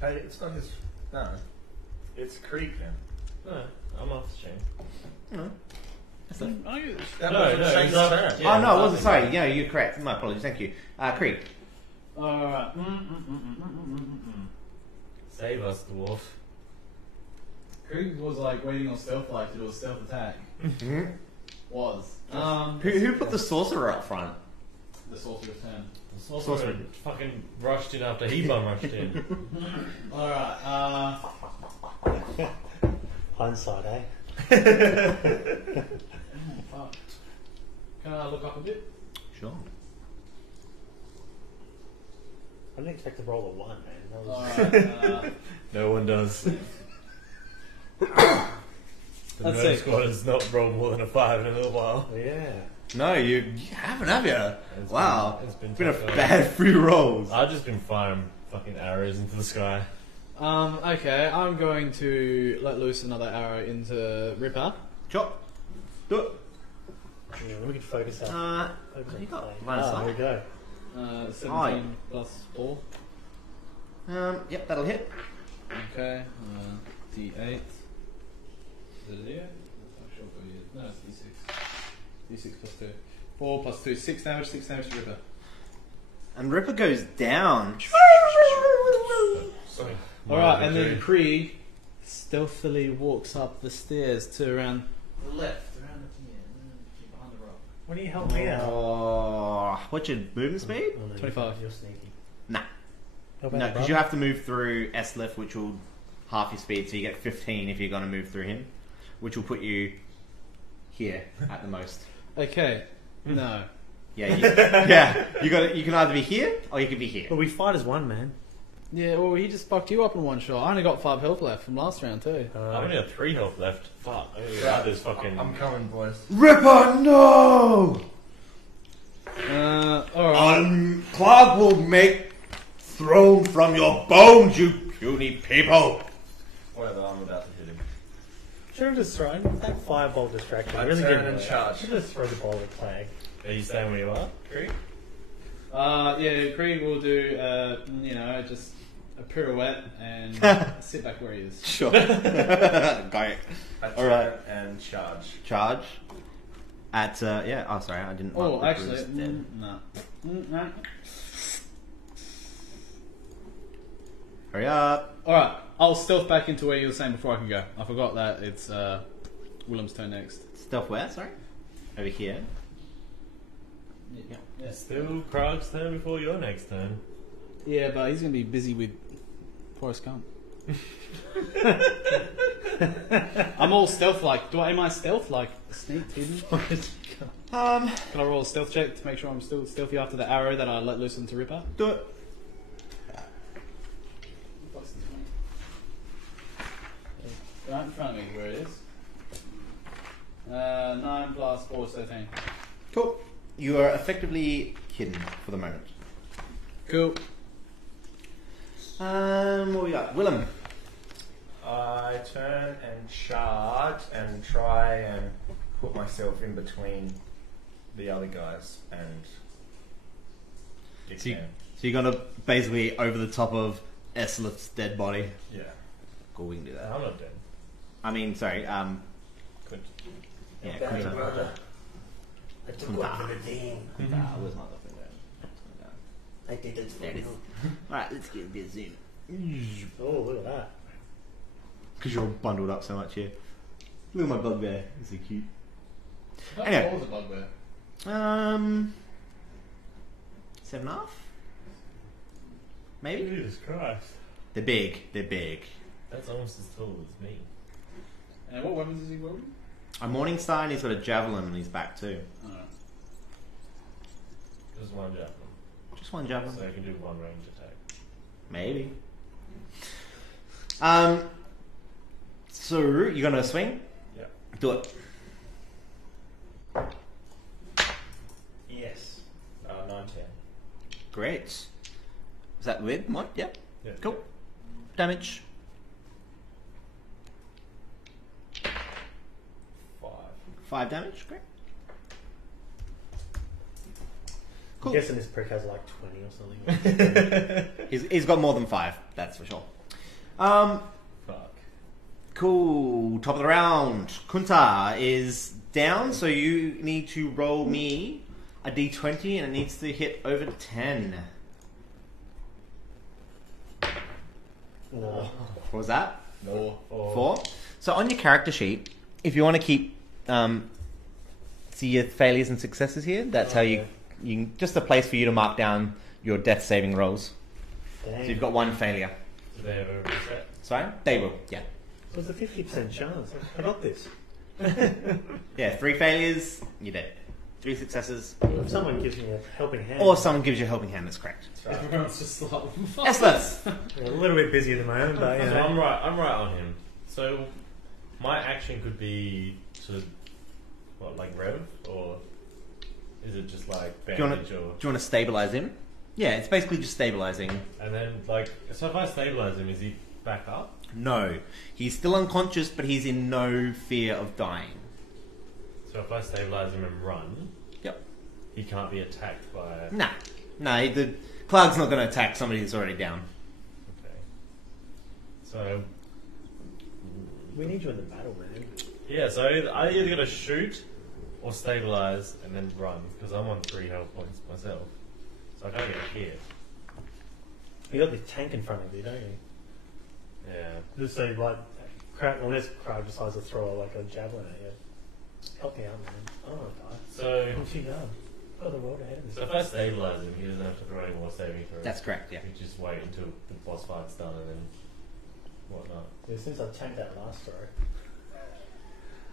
Hey, it's not his. No. It's Creek now. No, I'm off the chain. No. Eslef. That No, wasn't no, Shane's he's up. turn. Yeah, Oh no, it wasn't. I Sorry. think- Yeah, you're correct. My apologies. Thank you. Creek. Alright. Save us, dwarf. Krieg was like waiting on stealth like to do a stealth attack. Was. Who put the sorcerer up front? the sorcerer's turn. The sorcerer fucking rushed in after he bum rushed in. Alright, Hindsight, eh? fuck. Can I look up a bit? Sure. I didn't expect to roll a 1, man. That was... Alright, No one does. The Let's nerd see. squad has not rolled more than a 5 in a little while. Yeah. No, you haven't, have you? It's Wow. It's been Been a tough, bad few rolls. I've just been firing fucking arrows into the sky. okay, I'm going to let loose another arrow into Ripper. Chop. Do it. Yeah, we can focus that. Focus you on got play. line of There sight. we go. 17 plus 4. Yep, that'll hit. Okay, D8. Is it here? I'm sure it is. No, it's D6. D6 plus 2. 4 plus 2. 6 damage to Ripper. And Ripper goes down. Alright, and then Krieg stealthily walks up the stairs to around the left. Around the behind the rock. Why don't you help me out? Oh, what's your movement speed? Oh, no, 25. You're sneaky. Nah. Help No, out, because you have to move through S-Lift, which will half your speed, so you get 15 if you're going to move through him, which will put you here at the most. Okay, no. Yeah, yeah. You can either be here or you can be here. But we fight as one, man. Yeah, well, he just fucked you up in one shot. I only got 5 health left from last round, too. I've only got 3 health left. Fuck. I need to grab this fucking. I'm coming, boys. Ripper, no! Alright. Clark will make throne from your bones, you puny people. Whatever, I'm about to hit him. Should have just thrown that fireball distraction. I really turn didn't and charge. Should have just thrown the ball at Clag. Are you staying where you are, Krieg? Yeah, Krieg will do, just a pirouette and sit back where he is. Sure. Got it. I turn Alright. and charge. Charge. At, yeah, oh, sorry, I didn't. Oh, mark actually, Ripper's dead. no. No. Hurry up. Alright, I'll stealth back into where you were saying before I can go. I forgot that it's Willem's turn next. Stealth where, sorry? Over here. Yeah. Still Krog's turn before your next turn. Yeah, but he's going to be busy with Forrest Gump. I'm all stealth-like. Do I am I stealth-like? Sneaked, hidden? Can I roll a stealth check to make sure I'm still stealthy after the arrow that I let loose into Ripper? Do it. Right in front of me, where it is. 9 plus 4 is 13. Cool. You are effectively hidden for the moment. Cool. What we got? Willem. I turn and charge and try and put myself in between the other guys and So you're gonna basically over the top of Esliff's dead body. yeah. Cool, we can do that. I'm not dead. I mean, sorry, Good. yeah, Bad Kunta. brother. I took one for the team. Kunta was not the thing there. I did it for There it is. you. Alright, let's get a bit of zoom. Oh, look at that. Because you're all bundled up so much here. Look at my bugbear. Is he cute? How Anyway. tall is a bugbear? 7.5? Maybe? Jesus Christ. They're big. They're big. That's almost as tall as me. And what weapons is he wielding? A Morningstar and he's got a javelin on his back too. Alright. Just one javelin. Just one javelin. So I can do one range attack. Maybe. So you're gonna swing? Yeah. Do it. Yes. 9-10. Great. Is that with mod? Yep. Yeah. Cool. Damage. 5. 5 damage. Great. I'm Cool. guessing this prick has like 20 or something. He's got more than 5. That's for sure. Fuck. Cool. Top of the round. Kunta is down, so you need to roll me a d20 and it needs to hit over 10. No. What was that? No. 4. So on your character sheet, if you want to keep see your failures and successes here, that's how you just a place for you to mark down your death saving rolls. Damn. So you've got one failure. Do they have a reset? Sorry? They will, yeah. So it's a 50% chance. I got this. Yeah, 3 failures, you're dead. 3 successes, If someone gives me a helping hand. or someone gives you a helping hand, that's correct. Everyone's just like, Essless! We're a little bit busy at the moment, but you So know. I'm right on him. So my action could be to what, like rev, or is it just like Do you bandage, or want to stabilize him? Yeah, it's basically just stabilizing. and then like so if I stabilize him, is he back up? No. He's still unconscious, but he's in no fear of dying. So if I stabilize him and run, Yep. he can't be attacked by. Nah. No, the Clark's not going to attack somebody who's already down. Okay. So We need you in the battle, man. yeah, so I either got to shoot or stabilize and then run because I'm on 3 health points myself, so I can't get hit. You got this tank in front of you, don't you? Yeah. Just so like, unless Crowd decides to throw like a javelin at you. Help me out, man. I don't want to die. So What's you done? Got the world ahead of so me. if I stabilize him, he doesn't have to throw any more saving throws. That's correct, yeah. We just wait until the boss fight's done and then whatnot. Yeah, since I tanked that last throw,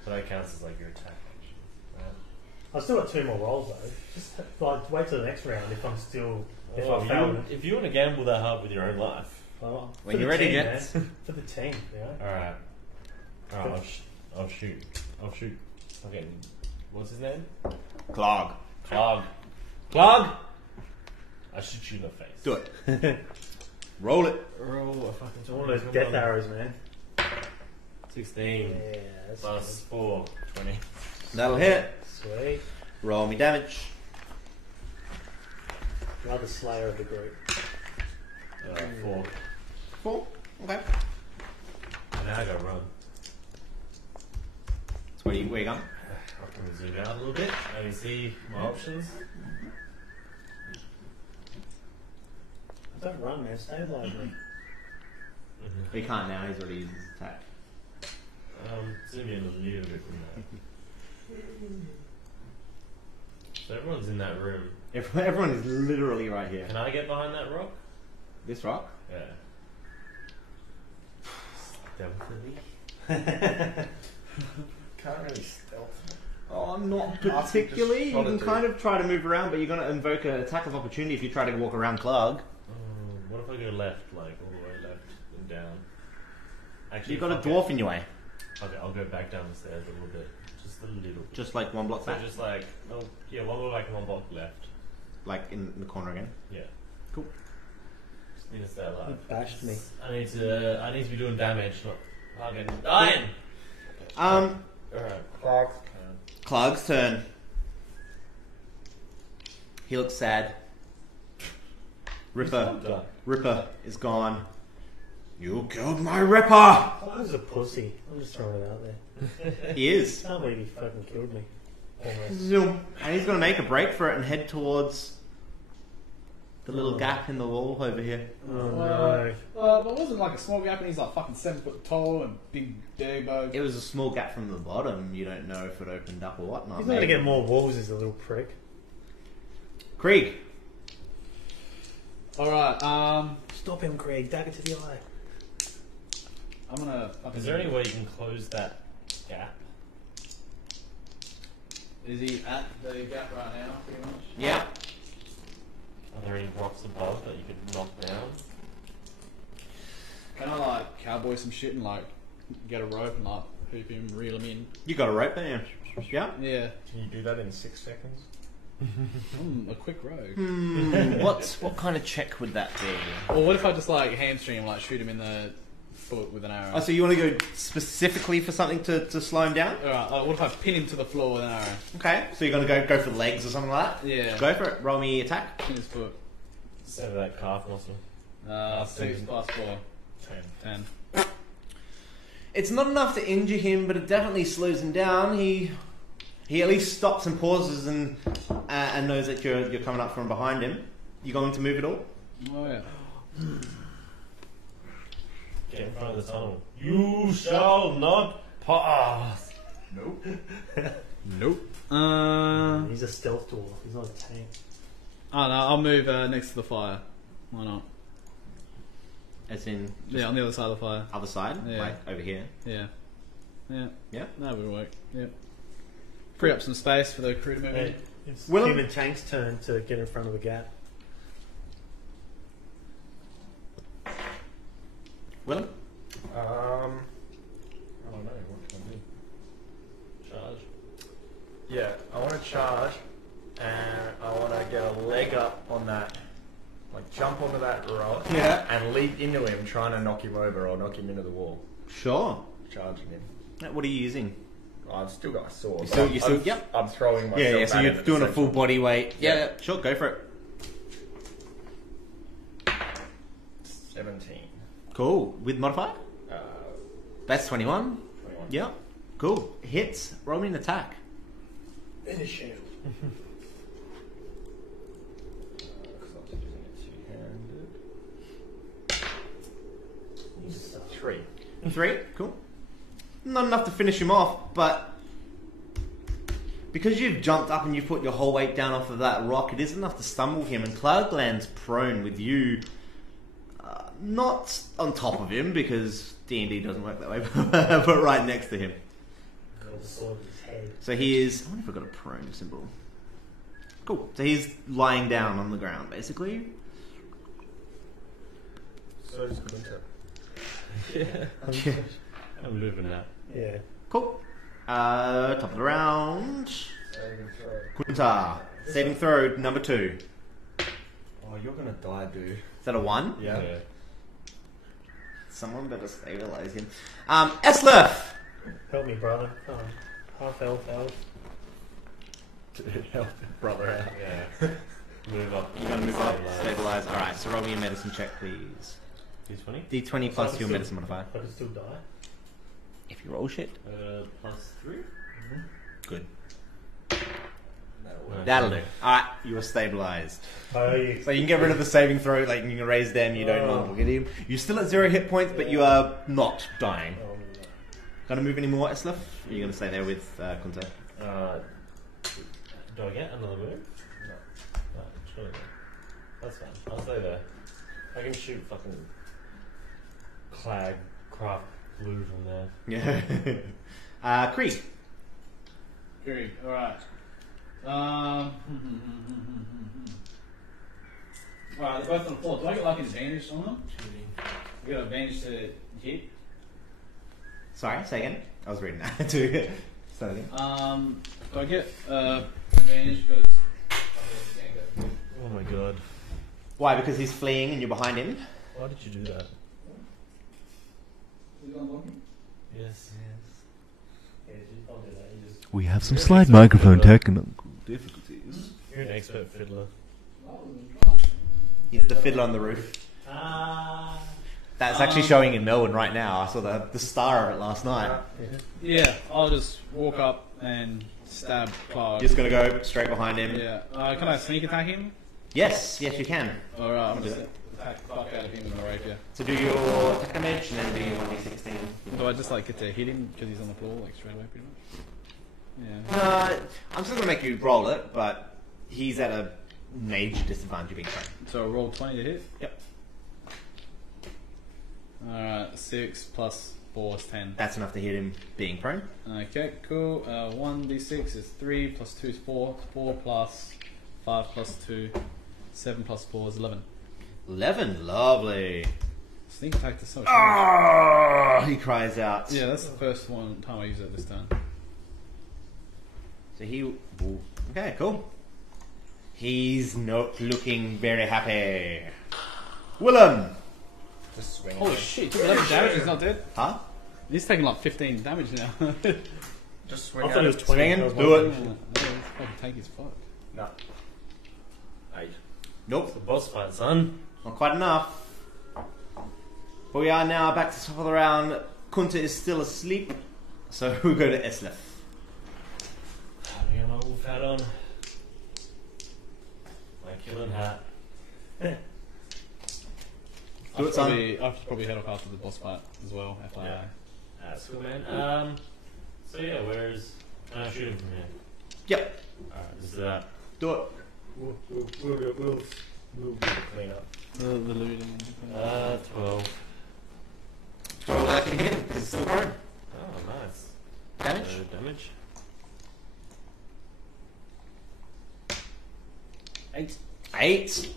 So that counts as like your attack action, right? I've still got 2 more rolls though. Just like wait till the next round if I'm still if I fail. If you want to gamble that hard with your own life, Well, When for you're the ready, team, gents. man. For the team, you know. alright. Alright, I'll shoot. Okay, what's his name? Clog. Clog. I shoot you in the face. Do it. Roll it. Roll a fucking All those death arrows, man. 16 Yeah, that's plus 4, 20. That'll hit. good. Sweet. Roll me damage. You're the slayer of the group. 4. 4. Okay. And now I gotta run. So where you going? I can zoom out a little bit and see my options. Don't run, man. Stabilize me. He can't now, he's already used his attack. Zoom in a little bit from that. So everyone's in that room. Everyone is literally right here. Can I get behind that rock? This rock? Yeah. Stealthily. Can't really stealth. Oh, not Ask him particularly. just You can try to kind of try to move around, but you're going to invoke an attack of opportunity if you try to walk around Clog. What if I go left, like all the way left and down? Actually, You've got a fuck dwarf it. in your way. Okay, I'll go back down the stairs a little bit. Just a little bit. Just like 1 block So back. just like, oh, yeah, one more back and 1 block left. Like in the corner again. Yeah. Cool. Just need to stay alive. You bashed me. I need to be doing damage, not fucking dying. Alright. Clog's turn. He looks sad. Ripper is gone. You killed my Ripper! I was a pussy. I'm just throwing it out there. He is. I can't believe he fucking killed me. Almost. Zoom. And he's going to make a break for it and head towards the little gap in the wall over here. Oh no. But wasn't like a small gap, and he's like fucking 7 foot tall and big dirty bug. It was a small gap from the bottom. You don't know if it opened up or whatnot. He's not going to get more wolves as a little prick. Krieg. Alright, Stop him, Craig. Dagger to the eye. I'm gonna. Is there any way you can close that gap? Is he at the gap right now, pretty much? Yeah. Are there any rocks above that you could knock down? Can I like cowboy some shit and like get a rope and like hoop him, reel him in? You got a rope there. Yeah. Yeah. Can you do that in 6 seconds? A quick rope. What kind of check would that be? Or what if I just like hamstring him, like shoot him in the foot with an arrow? Oh, so you want to go specifically for something to slow him down? Alright, like, what if I pin him to the floor with an arrow? Okay. So you're going to go for legs or something like that? Yeah. Go for it. Roll me attack. Pin his foot. Instead of that calf muscle. 6 plus 4. 10. It's not enough to injure him, but it definitely slows him down. He at least stops and pauses and knows that you're coming up from behind him. You going to move at all? Oh yeah. Get in front of the tunnel. You shall not pass. Nope. He's a stealth dwarf. He's not a tank. Oh no, I'll move next to the fire. Why not? As in, Yeah, on the other side of the fire. other side, Yeah. like over here. Yeah. Yeah. Yeah. That would work. Yeah. Free up some space for the crew to move in. Hey, it's Willem? Human Tank's turn to get in front of the gap. Willem? I don't know. What can I do? Charge. Yeah, I want to charge, and I want to get a leg up on that, like jump onto that rock, Yeah. and leap into him, trying to knock him over or knock him into the wall, Sure. charging him. What are you using? I've still got a sword. You still- yep. I'm throwing myself. Yeah, so at you're him at doing the a same full time. body weight. Yeah. Yeah, sure, go for it. 17. Cool. With modifier? Uh, That's 21. 21. Yeah. Cool. Hits. Roll me an attack. Finish him. Because I was using it two-handed. 3. 3. Cool. Not enough to finish him off, but because you've jumped up and you've put your whole weight down off of that rock, it is enough to stumble him, and Cloud lands prone with you not on top of him, because D&D doesn't work that way, but right next to him. The sword in his head. So he is... I wonder if I've got a prone symbol. Cool. So he's lying down on the ground, basically. So does Quinta. Yeah. I'm moving that. Yeah. Cool. Top of the round. Saving throw. Quinta. Saving throw, number 2. Oh, you're gonna die, dude. Is that a 1? Yeah. Someone better stabilize him. Eslef! Help me, brother. Oh, half elf. Dude, help brother out. Yeah. Move up. You gotta move up, stabilize. Alright, so roll me a medicine check, please. D20. D20 plus So I your can medicine modifier. I can still die. If you roll shit. Plus 3. Good. That'll work. That'll do. Alright, you are stabilized. Oh, you. So you can get rid of the saving throw, like you can raise them, you don't normal get him. You're still at 0 hit points, but you are not dying. Oh, Gonna move any more, Eslef? Or are you gonna stay there with Kunta? Do I get another move? No. No, surely not. That's fine. I'll stay there. I can shoot fucking craft blue from there. Yeah. Krieg. Great. All right. Alright, they're both on the floor. Do I get like an advantage on them? I get an advantage to hit. Sorry, say again. I was reading that too. Start again. Do I get advantage because Oh my god. Why? Because he's fleeing and you're behind him? Why did you do that? Yes. yeah, I'll do that. You just. We have some slight microphone technical difficulties. You're an expert fiddler. He's the fiddler on the roof. That's actually showing in Melbourne right now. I saw the star of it last night. Yeah, I'll just walk up and stab Cloud. Just gonna go straight behind him. Yeah. Can I sneak attack him? Yes, yes you can. Alright, I'm Do gonna it. attack the fuck out of him with my rapier. So do your attack damage and then do your 1d16. Do I just like get to hit him because he's on the floor like straight away pretty much? Yeah. No, I'm still gonna make you roll it, but he's at a major disadvantage being thrown. So roll 20 to hit? Yep. Alright, 6 plus 4 is 10. That's enough to hit him being prone. Okay, cool. 1d6 is 3 plus 2 is 4. 4 plus 5 plus 2. 7 plus 4 is 11. 11, lovely. Sneak attack is so much. Oh, he cries out. Yeah, that's the first time I use it this turn. So he. Ooh. Okay, cool. He's not looking very happy. Willem! Just swing. Holy shit, 11 damage, he's not dead. Huh? He's taking like 15 damage now. Just swing. I thought it was 20. Swinging? I was Do wondering. it. This fucking tank is fucked. No. 8. Nope. The boss fight, son. Not quite enough. But we are now back to the top of the round. Kunta is still asleep. So we'll go to Eslef. I got my wolf hat on. My killing hat. Do it, son. I should probably head off after the boss fight as well, FYI. Yeah. That's cool, man. So yeah, where's... Can I shoot him from here? Yep. Alright, this is that. Do it. We'll do the cleanup. The looting. 12. 12 actually hit him because it's still prone. Oh, nice. Damage? Damage. 8. 8.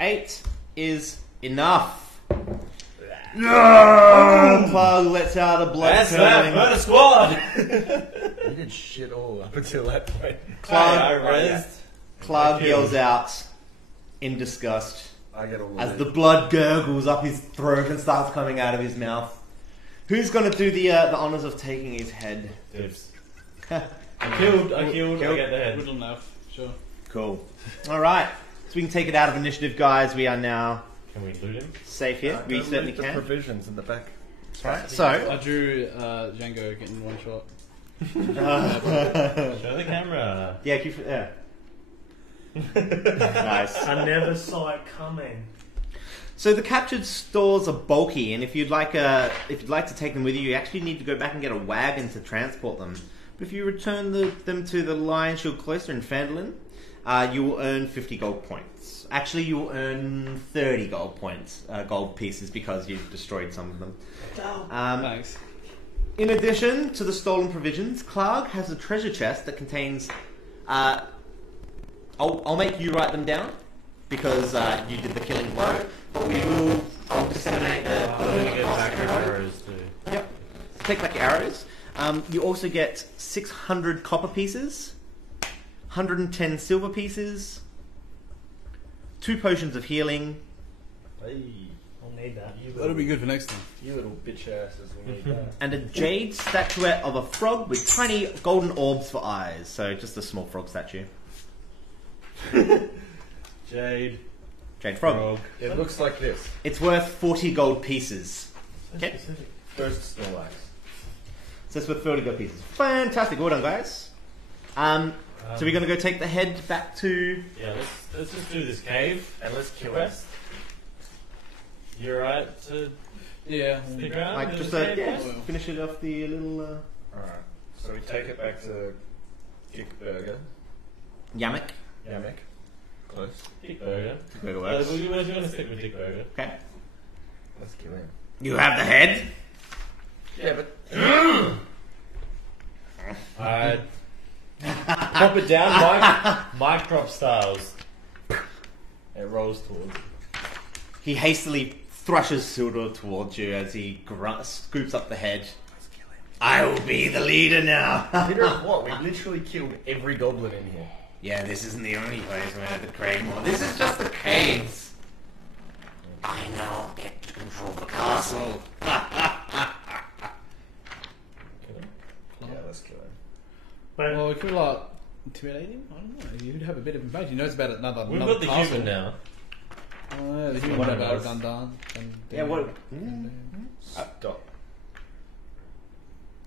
8 is enough. No! Plug lets out a blood curdling. Murder squad! You did shit all up until that point. Clark yells out in disgust I get all as the blood gurgles up his throat and starts coming out of his mouth. Who's going to do the honours of taking his head? Dibs. I killed. I get the head. Good enough. Sure. Cool. Alright, so we can take it out of initiative, guys. We are now Can we loot him? safe here. We certainly the can. provisions in the back. Right, so... I drew Django getting one shot. Show the camera. Yeah, keep... Yeah. Nice. I never saw it coming. So the captured stores are bulky, and if you'd like to take them with you, you actually need to go back and get a wagon to transport them. But if you return them to the Lion Shield Cloister in Phandalin, you will earn 50 gold points. Actually, you will earn 30 gold points, gold pieces, because you've destroyed some of them. Thanks. In addition to the stolen provisions, Clark has a treasure chest that contains... I'll make you write them down, because you did the killing blow. But I'll disseminate the... Arrows too. Yep. Take back your arrows. You also get 600 copper pieces, 110 silver pieces, 2 potions of healing, Hey, I'll need that. That'll be good for next time. you little bitch asses will need that. and a jade statuette of a frog with tiny golden orbs for eyes. So just a small frog statue. Jade. Jade frog. It looks like this. It's worth 40 gold pieces. Okay. First small axe. So it's worth 30 gold pieces. Fantastic. Well done, guys. So we're going to go take the head back to... Yeah, let's just do this cave And let's kill it. quest. You're right to Yeah. stick around? Like, in just the cave, yeah, boys? finish it off the little... Alright. So we take it back to Dickburger. Yammock. Yamek. Close. Dick Burger. Burger Where works. do you want to stick with Dick Burger? Okay. Let's kill him. You have the head. Yeah, but Alright. Pop it down, Mike drop styles. It rolls towards. He hastily thrushes Sildor towards you as he scoops up the head. I will be the leader now. leader of what? We literally killed every goblin in here. Yeah, this isn't the only place where the Craigmore. This is just the caves. I now get to control the castle. Yeah, let's kill him. But Well, we could like intimidate him. I don't know. You'd have a bit of information. He knows about another. We've another got the castle. human now. Oh, yeah, the human One know of about us. Dun. Yeah, what? Stop.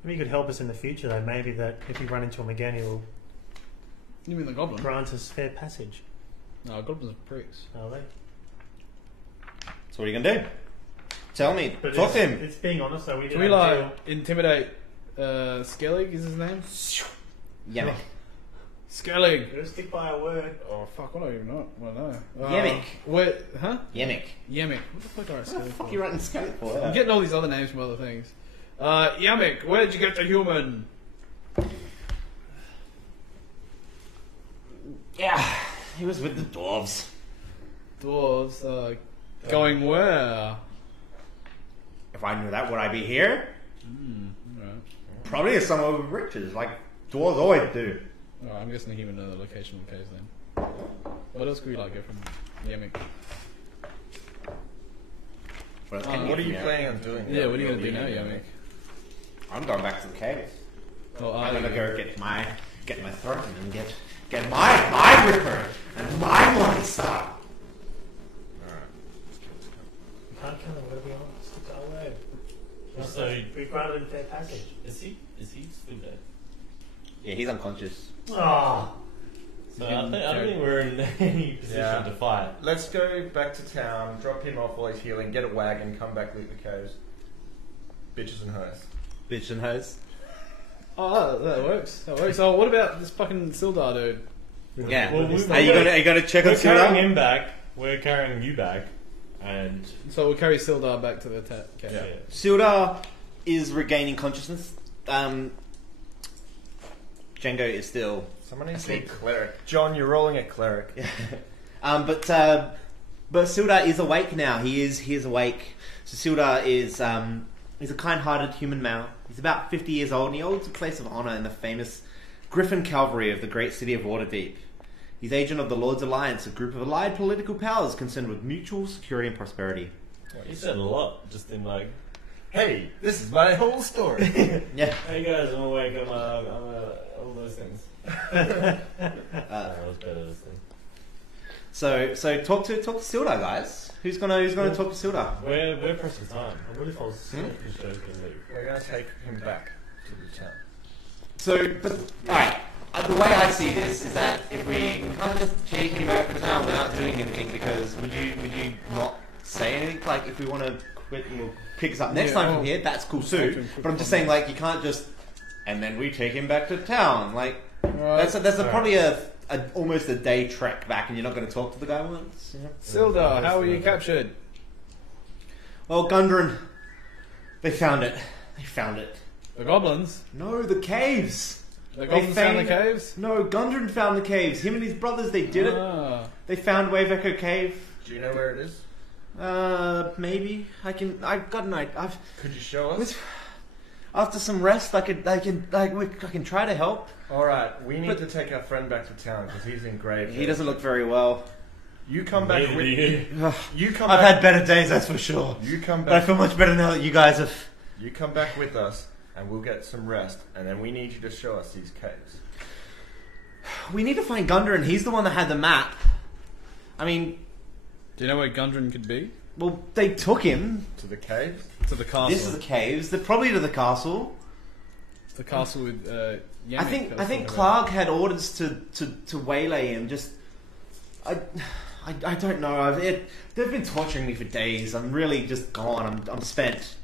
maybe you could help us in the future, though. Maybe that if we run into him again, he'll You mean the goblin? grant us fair passage. No, goblins are pricks. Are they? So what are you gonna do? Tell me. But Talk to him. It's being honest, though. We Can didn't we have like intimidate Skellig? Is his name? Yammock. Skellig. We're gonna stick by our word. Oh fuck! I don't even know. Well, no. Yemmick. Wait, huh? Yammock. Yemmick. What the fuck are I What the Skellig fuck for? are you writing Skellig for? I'm getting all these other names from other things. Yemmick. Where did you get the human? Yeah, he was with the dwarves. Dwarves. Going where? If I knew that, would I be here? Right. Probably somewhere with riches, like dwarves always do. Alright, I'm guessing the human know the location of the caves then. What else could we like get from Yemmick? What, else can What are get you from planning on doing? Yeah, what are you gonna do now, Yamek? Yemmick? I'm going back to the caves. Oh, I'm gonna go get my throne and get my ripper and my monster. We can't kill him. We're gonna be honest. Stick to our word. So, We granted him fair passage. is he still dead? Yeah, he's unconscious. Oh, So I don't think we're in any position Yeah. to fight. Let's go back to town, drop him off while he's healing, get a wagon, come back, loot the caves. Bitches and hoes. Bitch and hose. Oh, that works. That works. Oh, what about this fucking Sildar dude? Yeah. Well, Are you gonna check on we're carrying Sildar? him back. We're carrying you back, and So we'll carry Sildar back to the yeah. cafe. Sildar is regaining consciousness. Django is still Someone needs to be asleep. cleric. John, you're rolling a cleric. But Sildar is awake now. He is awake. So Sildar is he's a kind-hearted human male. He's about 50 years old, and he holds a place of honor in the famous Griffin Cavalry of the great city of Waterdeep. He's agent of the Lord's Alliance, a group of allied political powers concerned with mutual security and prosperity. You said a lot, just in like, Hey, this is my whole story. Yeah. hey guys, I'm awake. I'm all those things. That was better this thing. So talk to Sildar, guys. Who's gonna talk to Sildar? We're pressing time. I really felt sick. Just joking, leave. We're going to take him back to the town. So, but alright. The way I see this is that if we can't just take him back to town without doing anything, because would you not say anything? Like, if we want to quit and we'll pick us up next time from here, that's cool too. But I'm just saying, like, you can't just and then we take him back to town. Like, that's probably almost a day trek back, and you're not going to talk to the guy once. Yeah. Sildar, how were you captured? Well, Gundren, they found it. They found it. The goblins? No, the caves. The goblins found the caves? No, Gundren found the caves. Him and his brothers, they did it. They found Wave Echo Cave. Do you know where it is? Maybe I've got an idea. Could you show us? After some rest, I can try to help. All right, we need to take our friend back to town because he's in grave. He doesn't look very well. You come back Neither with do you. you come. I've back, had better days, that's for sure. You come But I back. feel much better now that you guys have. You come back with us, and we'll get some rest. And then we need you to show us these caves. We need to find Gundren. He's the one that had the map. I mean, Do you know where Gundren could be? well, they took him. To the caves. To the castle. This is the caves. They're probably to the castle. The castle with Yemik. I think Clark had orders to waylay him. Just, I don't know. They've been torturing me for days. I'm really just gone. I'm spent.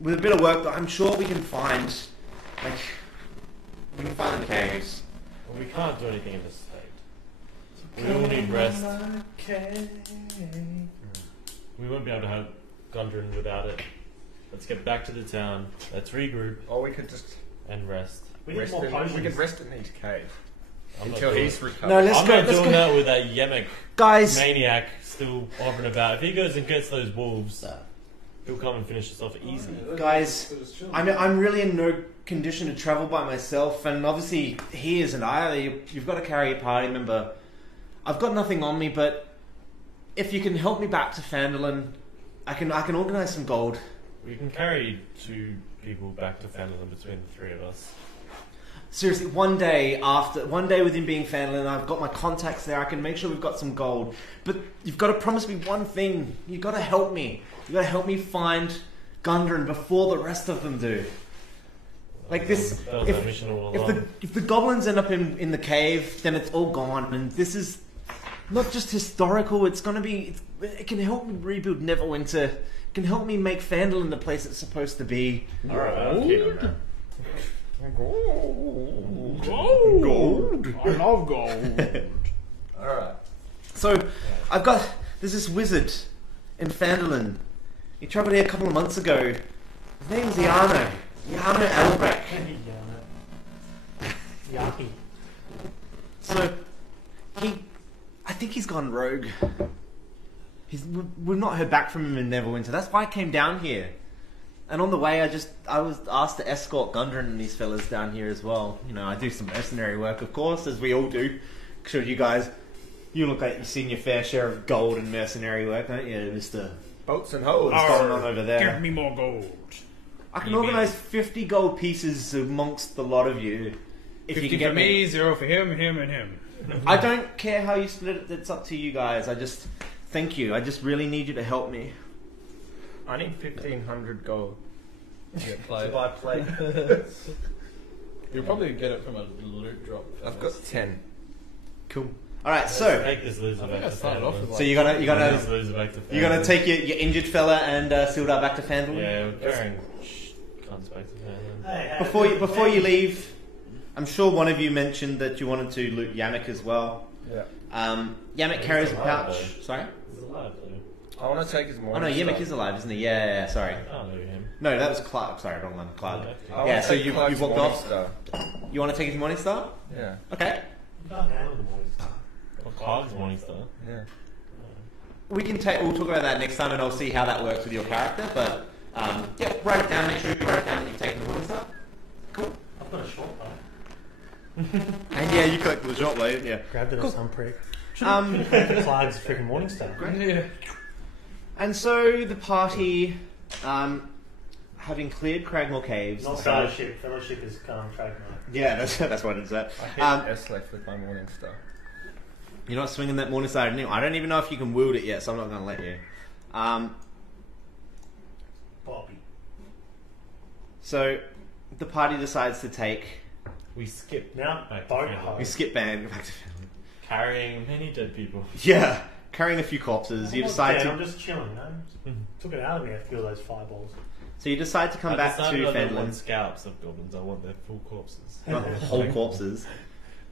With a bit of work, I'm sure we can find. Like, we can find the caves. Well, we can't do anything in this state. We all need rest. We won't be able to have Gundren without it. Let's get back to the town. Let's regroup Or we could just and rest. We need rest. more We potions. could rest in these caves I'm not until doing he's it. recovered. No, let's I'm go. not Let's doing go, that with that Yemek guys. maniac still hovering about. If he goes and gets those wolves, he'll come and finish us off easy. Guys, I'm really in no condition to travel by myself, and obviously he isn't either. You've got to carry a party member. I've got nothing on me, but if you can help me back to Fandolin, I can organise some gold. We can carry 2 people back to Fandolin between the 3 of us. Seriously, one day with him being Fandolin, I've got my contacts there. I can make sure we've got some gold. But you've got to promise me one thing. You've got to help me. You've got to help me find Gundren before the rest of them do. Like this, That was our mission all along. if the goblins end up in the cave, then it's all gone. And this is not just historical. It's gonna be. It can help me rebuild Neverwinter. It can help me make Fandolin the place it's supposed to be. Alright, I'm keen on that. Gold! I love gold. Alright. So, there's this wizard in Fandolin. He travelled here a couple of months ago. His name's Yano Albrecht. Yaki. So, I think he's gone rogue. We've not heard back from him in Neverwinter. That's why I came down here. And on the way, I was asked to escort Gundren and these fellas down here as well. You know, I do some mercenary work, of course, as we all do. Sure, you look like you've seen your fair share of gold and mercenary work, don't you, Mr. Boats and hoes. What's going on over there? Give me more gold. I can organise 50 gold pieces amongst the lot of you. If 50 you can get for me, 0 for him, him, and him. I don't care how you split it. It's up to you guys. Thank you. I just really need you to help me. I need 1,500 gold to Plate. buy plate. You'll probably get it from a loot drop. I've got 10. Cool. All right. Let's So take this loser I back think I to started off Fandolin. with like... so you're Take gonna this loser back to you're gonna Fandolin. take your injured fella and Sildar back to Fandolin. Yeah, we're carrying cunts back to Fandolin. Hey, Before you leave, I'm sure one of you mentioned that you wanted to loot Yamek as well. Yeah. Yamek carries a alive, pouch. Sorry? He's alive, though. I want to take his Oh morning. no, Yamek is alive, isn't he? Yeah, sorry. I don't know him. No, that was Clark. Sorry, wrong one. Clark. Oh, Yeah, so you've walked off. Star. You want to take his morning star? Yeah. Okay. You can't handle the morning star. Well, Clark's Morningstar. Yeah. We'll talk about that next time, and I'll see how that works with your character. But yeah, write it down. Make sure you write it down that you've taken the morning star. Cool. I've got a short bow. And yeah, you collected the short blade. Yeah. Grabbed it Cool. at some prick. Um, Clark's freaking morning star. Yeah. and so the party, having cleared Cragmore Caves, Not decided- fellowship. Fellowship is trademark. Yeah, that's what it said. I hit S-Left with my morning star. You're not swinging that morning star anymore. I don't even know if you can wield it yet, so I'm not going to let you. Bobby. So the party decides to take. We skipped Now, back to boat Finland. home. We skip band back to Finland. Carrying many dead people. Yeah, carrying a few corpses. You I'm not decide dead, to. I'm just chilling, you know? Took it out of me after all those fireballs. So you decide to come I back decided to I don't want Finland. scalps of goblins. I want their full corpses. Not whole corpses.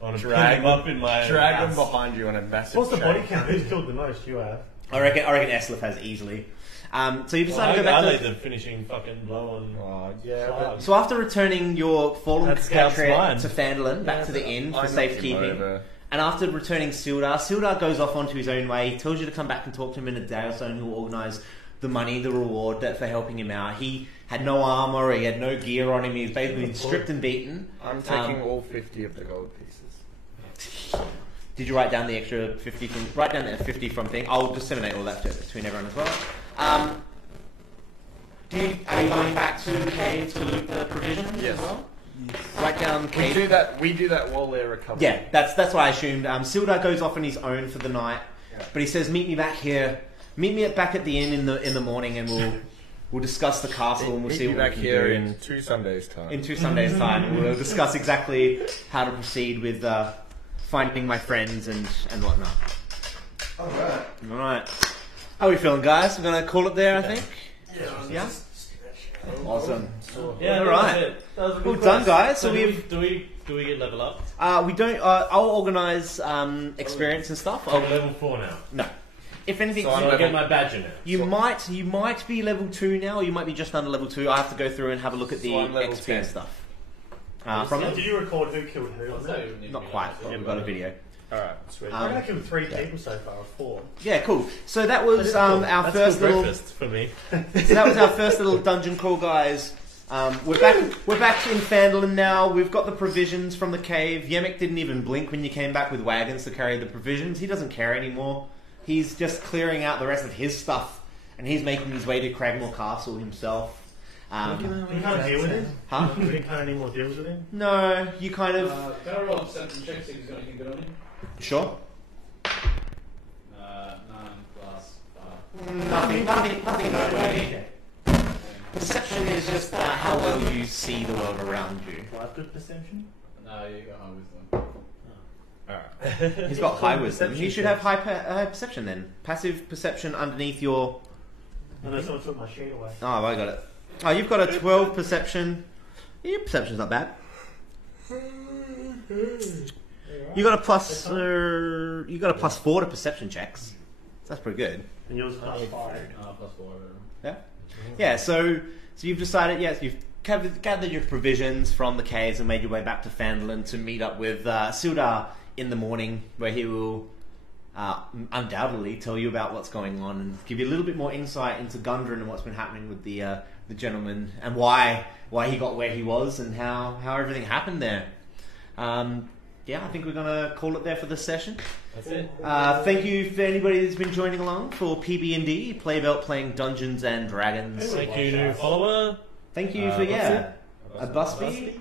I want to Drag them up in my Drag them house. behind you on a massive What's the body chain. count? Who's killed the most? You have. I reckon Eslif has easily. So you Well, decide to I go back laid to. the finishing fucking blow on. Oh, yeah, Clark. So after returning your fallen That scout's compatriot mine. to Fandolin, back Yeah, to the inn I for knocked him safekeeping, over. and after returning Sildar goes off onto his own way. He tells you to come back and talk to him in a day or so, and he'll organise the money, the reward for helping him out. He had no armour, he had no gear on him. He's basically been stripped and beaten. I'm taking all 50 of the gold pieces. Did you write down the extra 50 from... Write down that 50 from thing. I'll disseminate all that between everyone as well. Are you going back to the cave to loot the provisions Yes. as well? Write down We cave. do that while they're recovering. Yeah, that's what I assumed. Sildar goes off on his own for the night, Yeah. but he says, "Meet me back here. Meet me back at the inn in the morning, and we'll discuss the castle and we'll Meet see you what back we can here do in 2 Sundays' time. in 2 Sundays' time. We'll discuss exactly how to proceed with finding my friends and whatnot." All right. All right. How are we feeling, guys? We're gonna call it there, I think. Yeah. Awesome. Yeah, All that right. was it. That was a good Well done, quest. guys. So So we've do we get level up? we don't. I'll organise experience and stuff. I'm level 4 now. No. If anything, So So I'm I level- get my badge in it. you might be level 2 now, or you might be just under level 2. I have to go through and have a look at So the I'm level XP and 10. stuff. From Did it? you record who killed who on that? Not quite, but we've got a video. All right. Sweet. I reckon I killed 3 people so far, or 4. Yeah, cool. So that was That is cool. our That's first good little. breakfast for me. So that was our first little dungeon crawl, guys. We're back in Fandolin now. We've got the provisions from the cave. Yemek didn't even blink when you came back with wagons to carry the provisions. He doesn't care anymore. He's just clearing out the rest of his stuff, and he's making his way to Cragmore Castle himself. We can't deal with him? Huh? We didn't have any more deals with him? No, you kind of Can I roll a perception check see if he's got anything good on him? sure. 9 plus 5. Nothing noteworthy. Perception is just how well you see the world around you. Do I have good perception? No, you got high wisdom. All right. He's got high wisdom. Perception You should have high perception then. Passive perception underneath your. No, someone took my sheet away. Oh, I got it. Oh, you've got a 12 perception. Your perception's not bad. You got a plus. You got a plus 4 to perception checks. So that's pretty good. And yours is plus 5. Plus 4. Yeah. Yeah. So you've decided. Yes, you've gathered your provisions from the caves and made your way back to Fandolin to meet up with Sildar in the morning, where he will undoubtedly tell you about what's going on and give you a little bit more insight into Gundren and what's been happening with the gentleman and why he got where he was and how everything happened there. Yeah, I think we're gonna call it there for this session. That's it. Thank you for anybody that's been joining along for PB&D Playbelt playing Dungeons and Dragons. Thank you, new follower. Thank you for a Busby. Busby.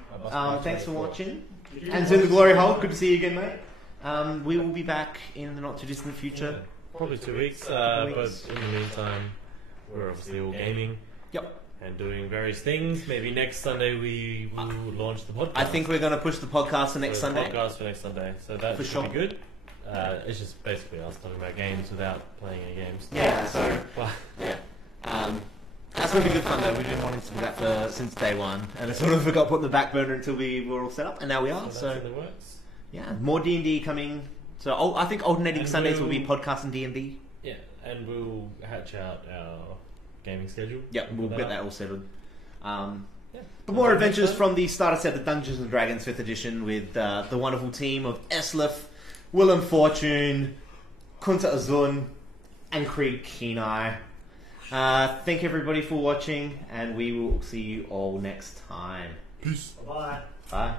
Thanks for watching. And to the Glory Hole, good to see you again, mate. We will be back in the not too distant future. Probably 2 weeks, Couple but weeks. in the meantime, we're obviously all gaming. Yep. And doing various things. Maybe next Sunday we will launch the podcast. I think we're going to push the podcast to next So the Sunday. Podcast for next Sunday. So that For should sure. be good. It's just basically us talking about games without playing any games. Yeah, so Well, yeah. That's going to be good fun though. We've been wanting to do that since day one, and it sort of got put on the back burner until we were all set up, and now we are. That's So in the works. yeah, more D&D coming. So I think alternating And Sundays will be we'll- podcast and D&D. Yeah, and we'll hatch out our gaming schedule. Yep, we'll for get that all settled. Yeah. But more adventures from the starter set, the Dungeons and Dragons 5th edition, with the wonderful team of Eslif, Willem Fortune, Kunta Azun, and Krieg Kenai. Thank everybody for watching, and we will see you all next time. Bye. Bye.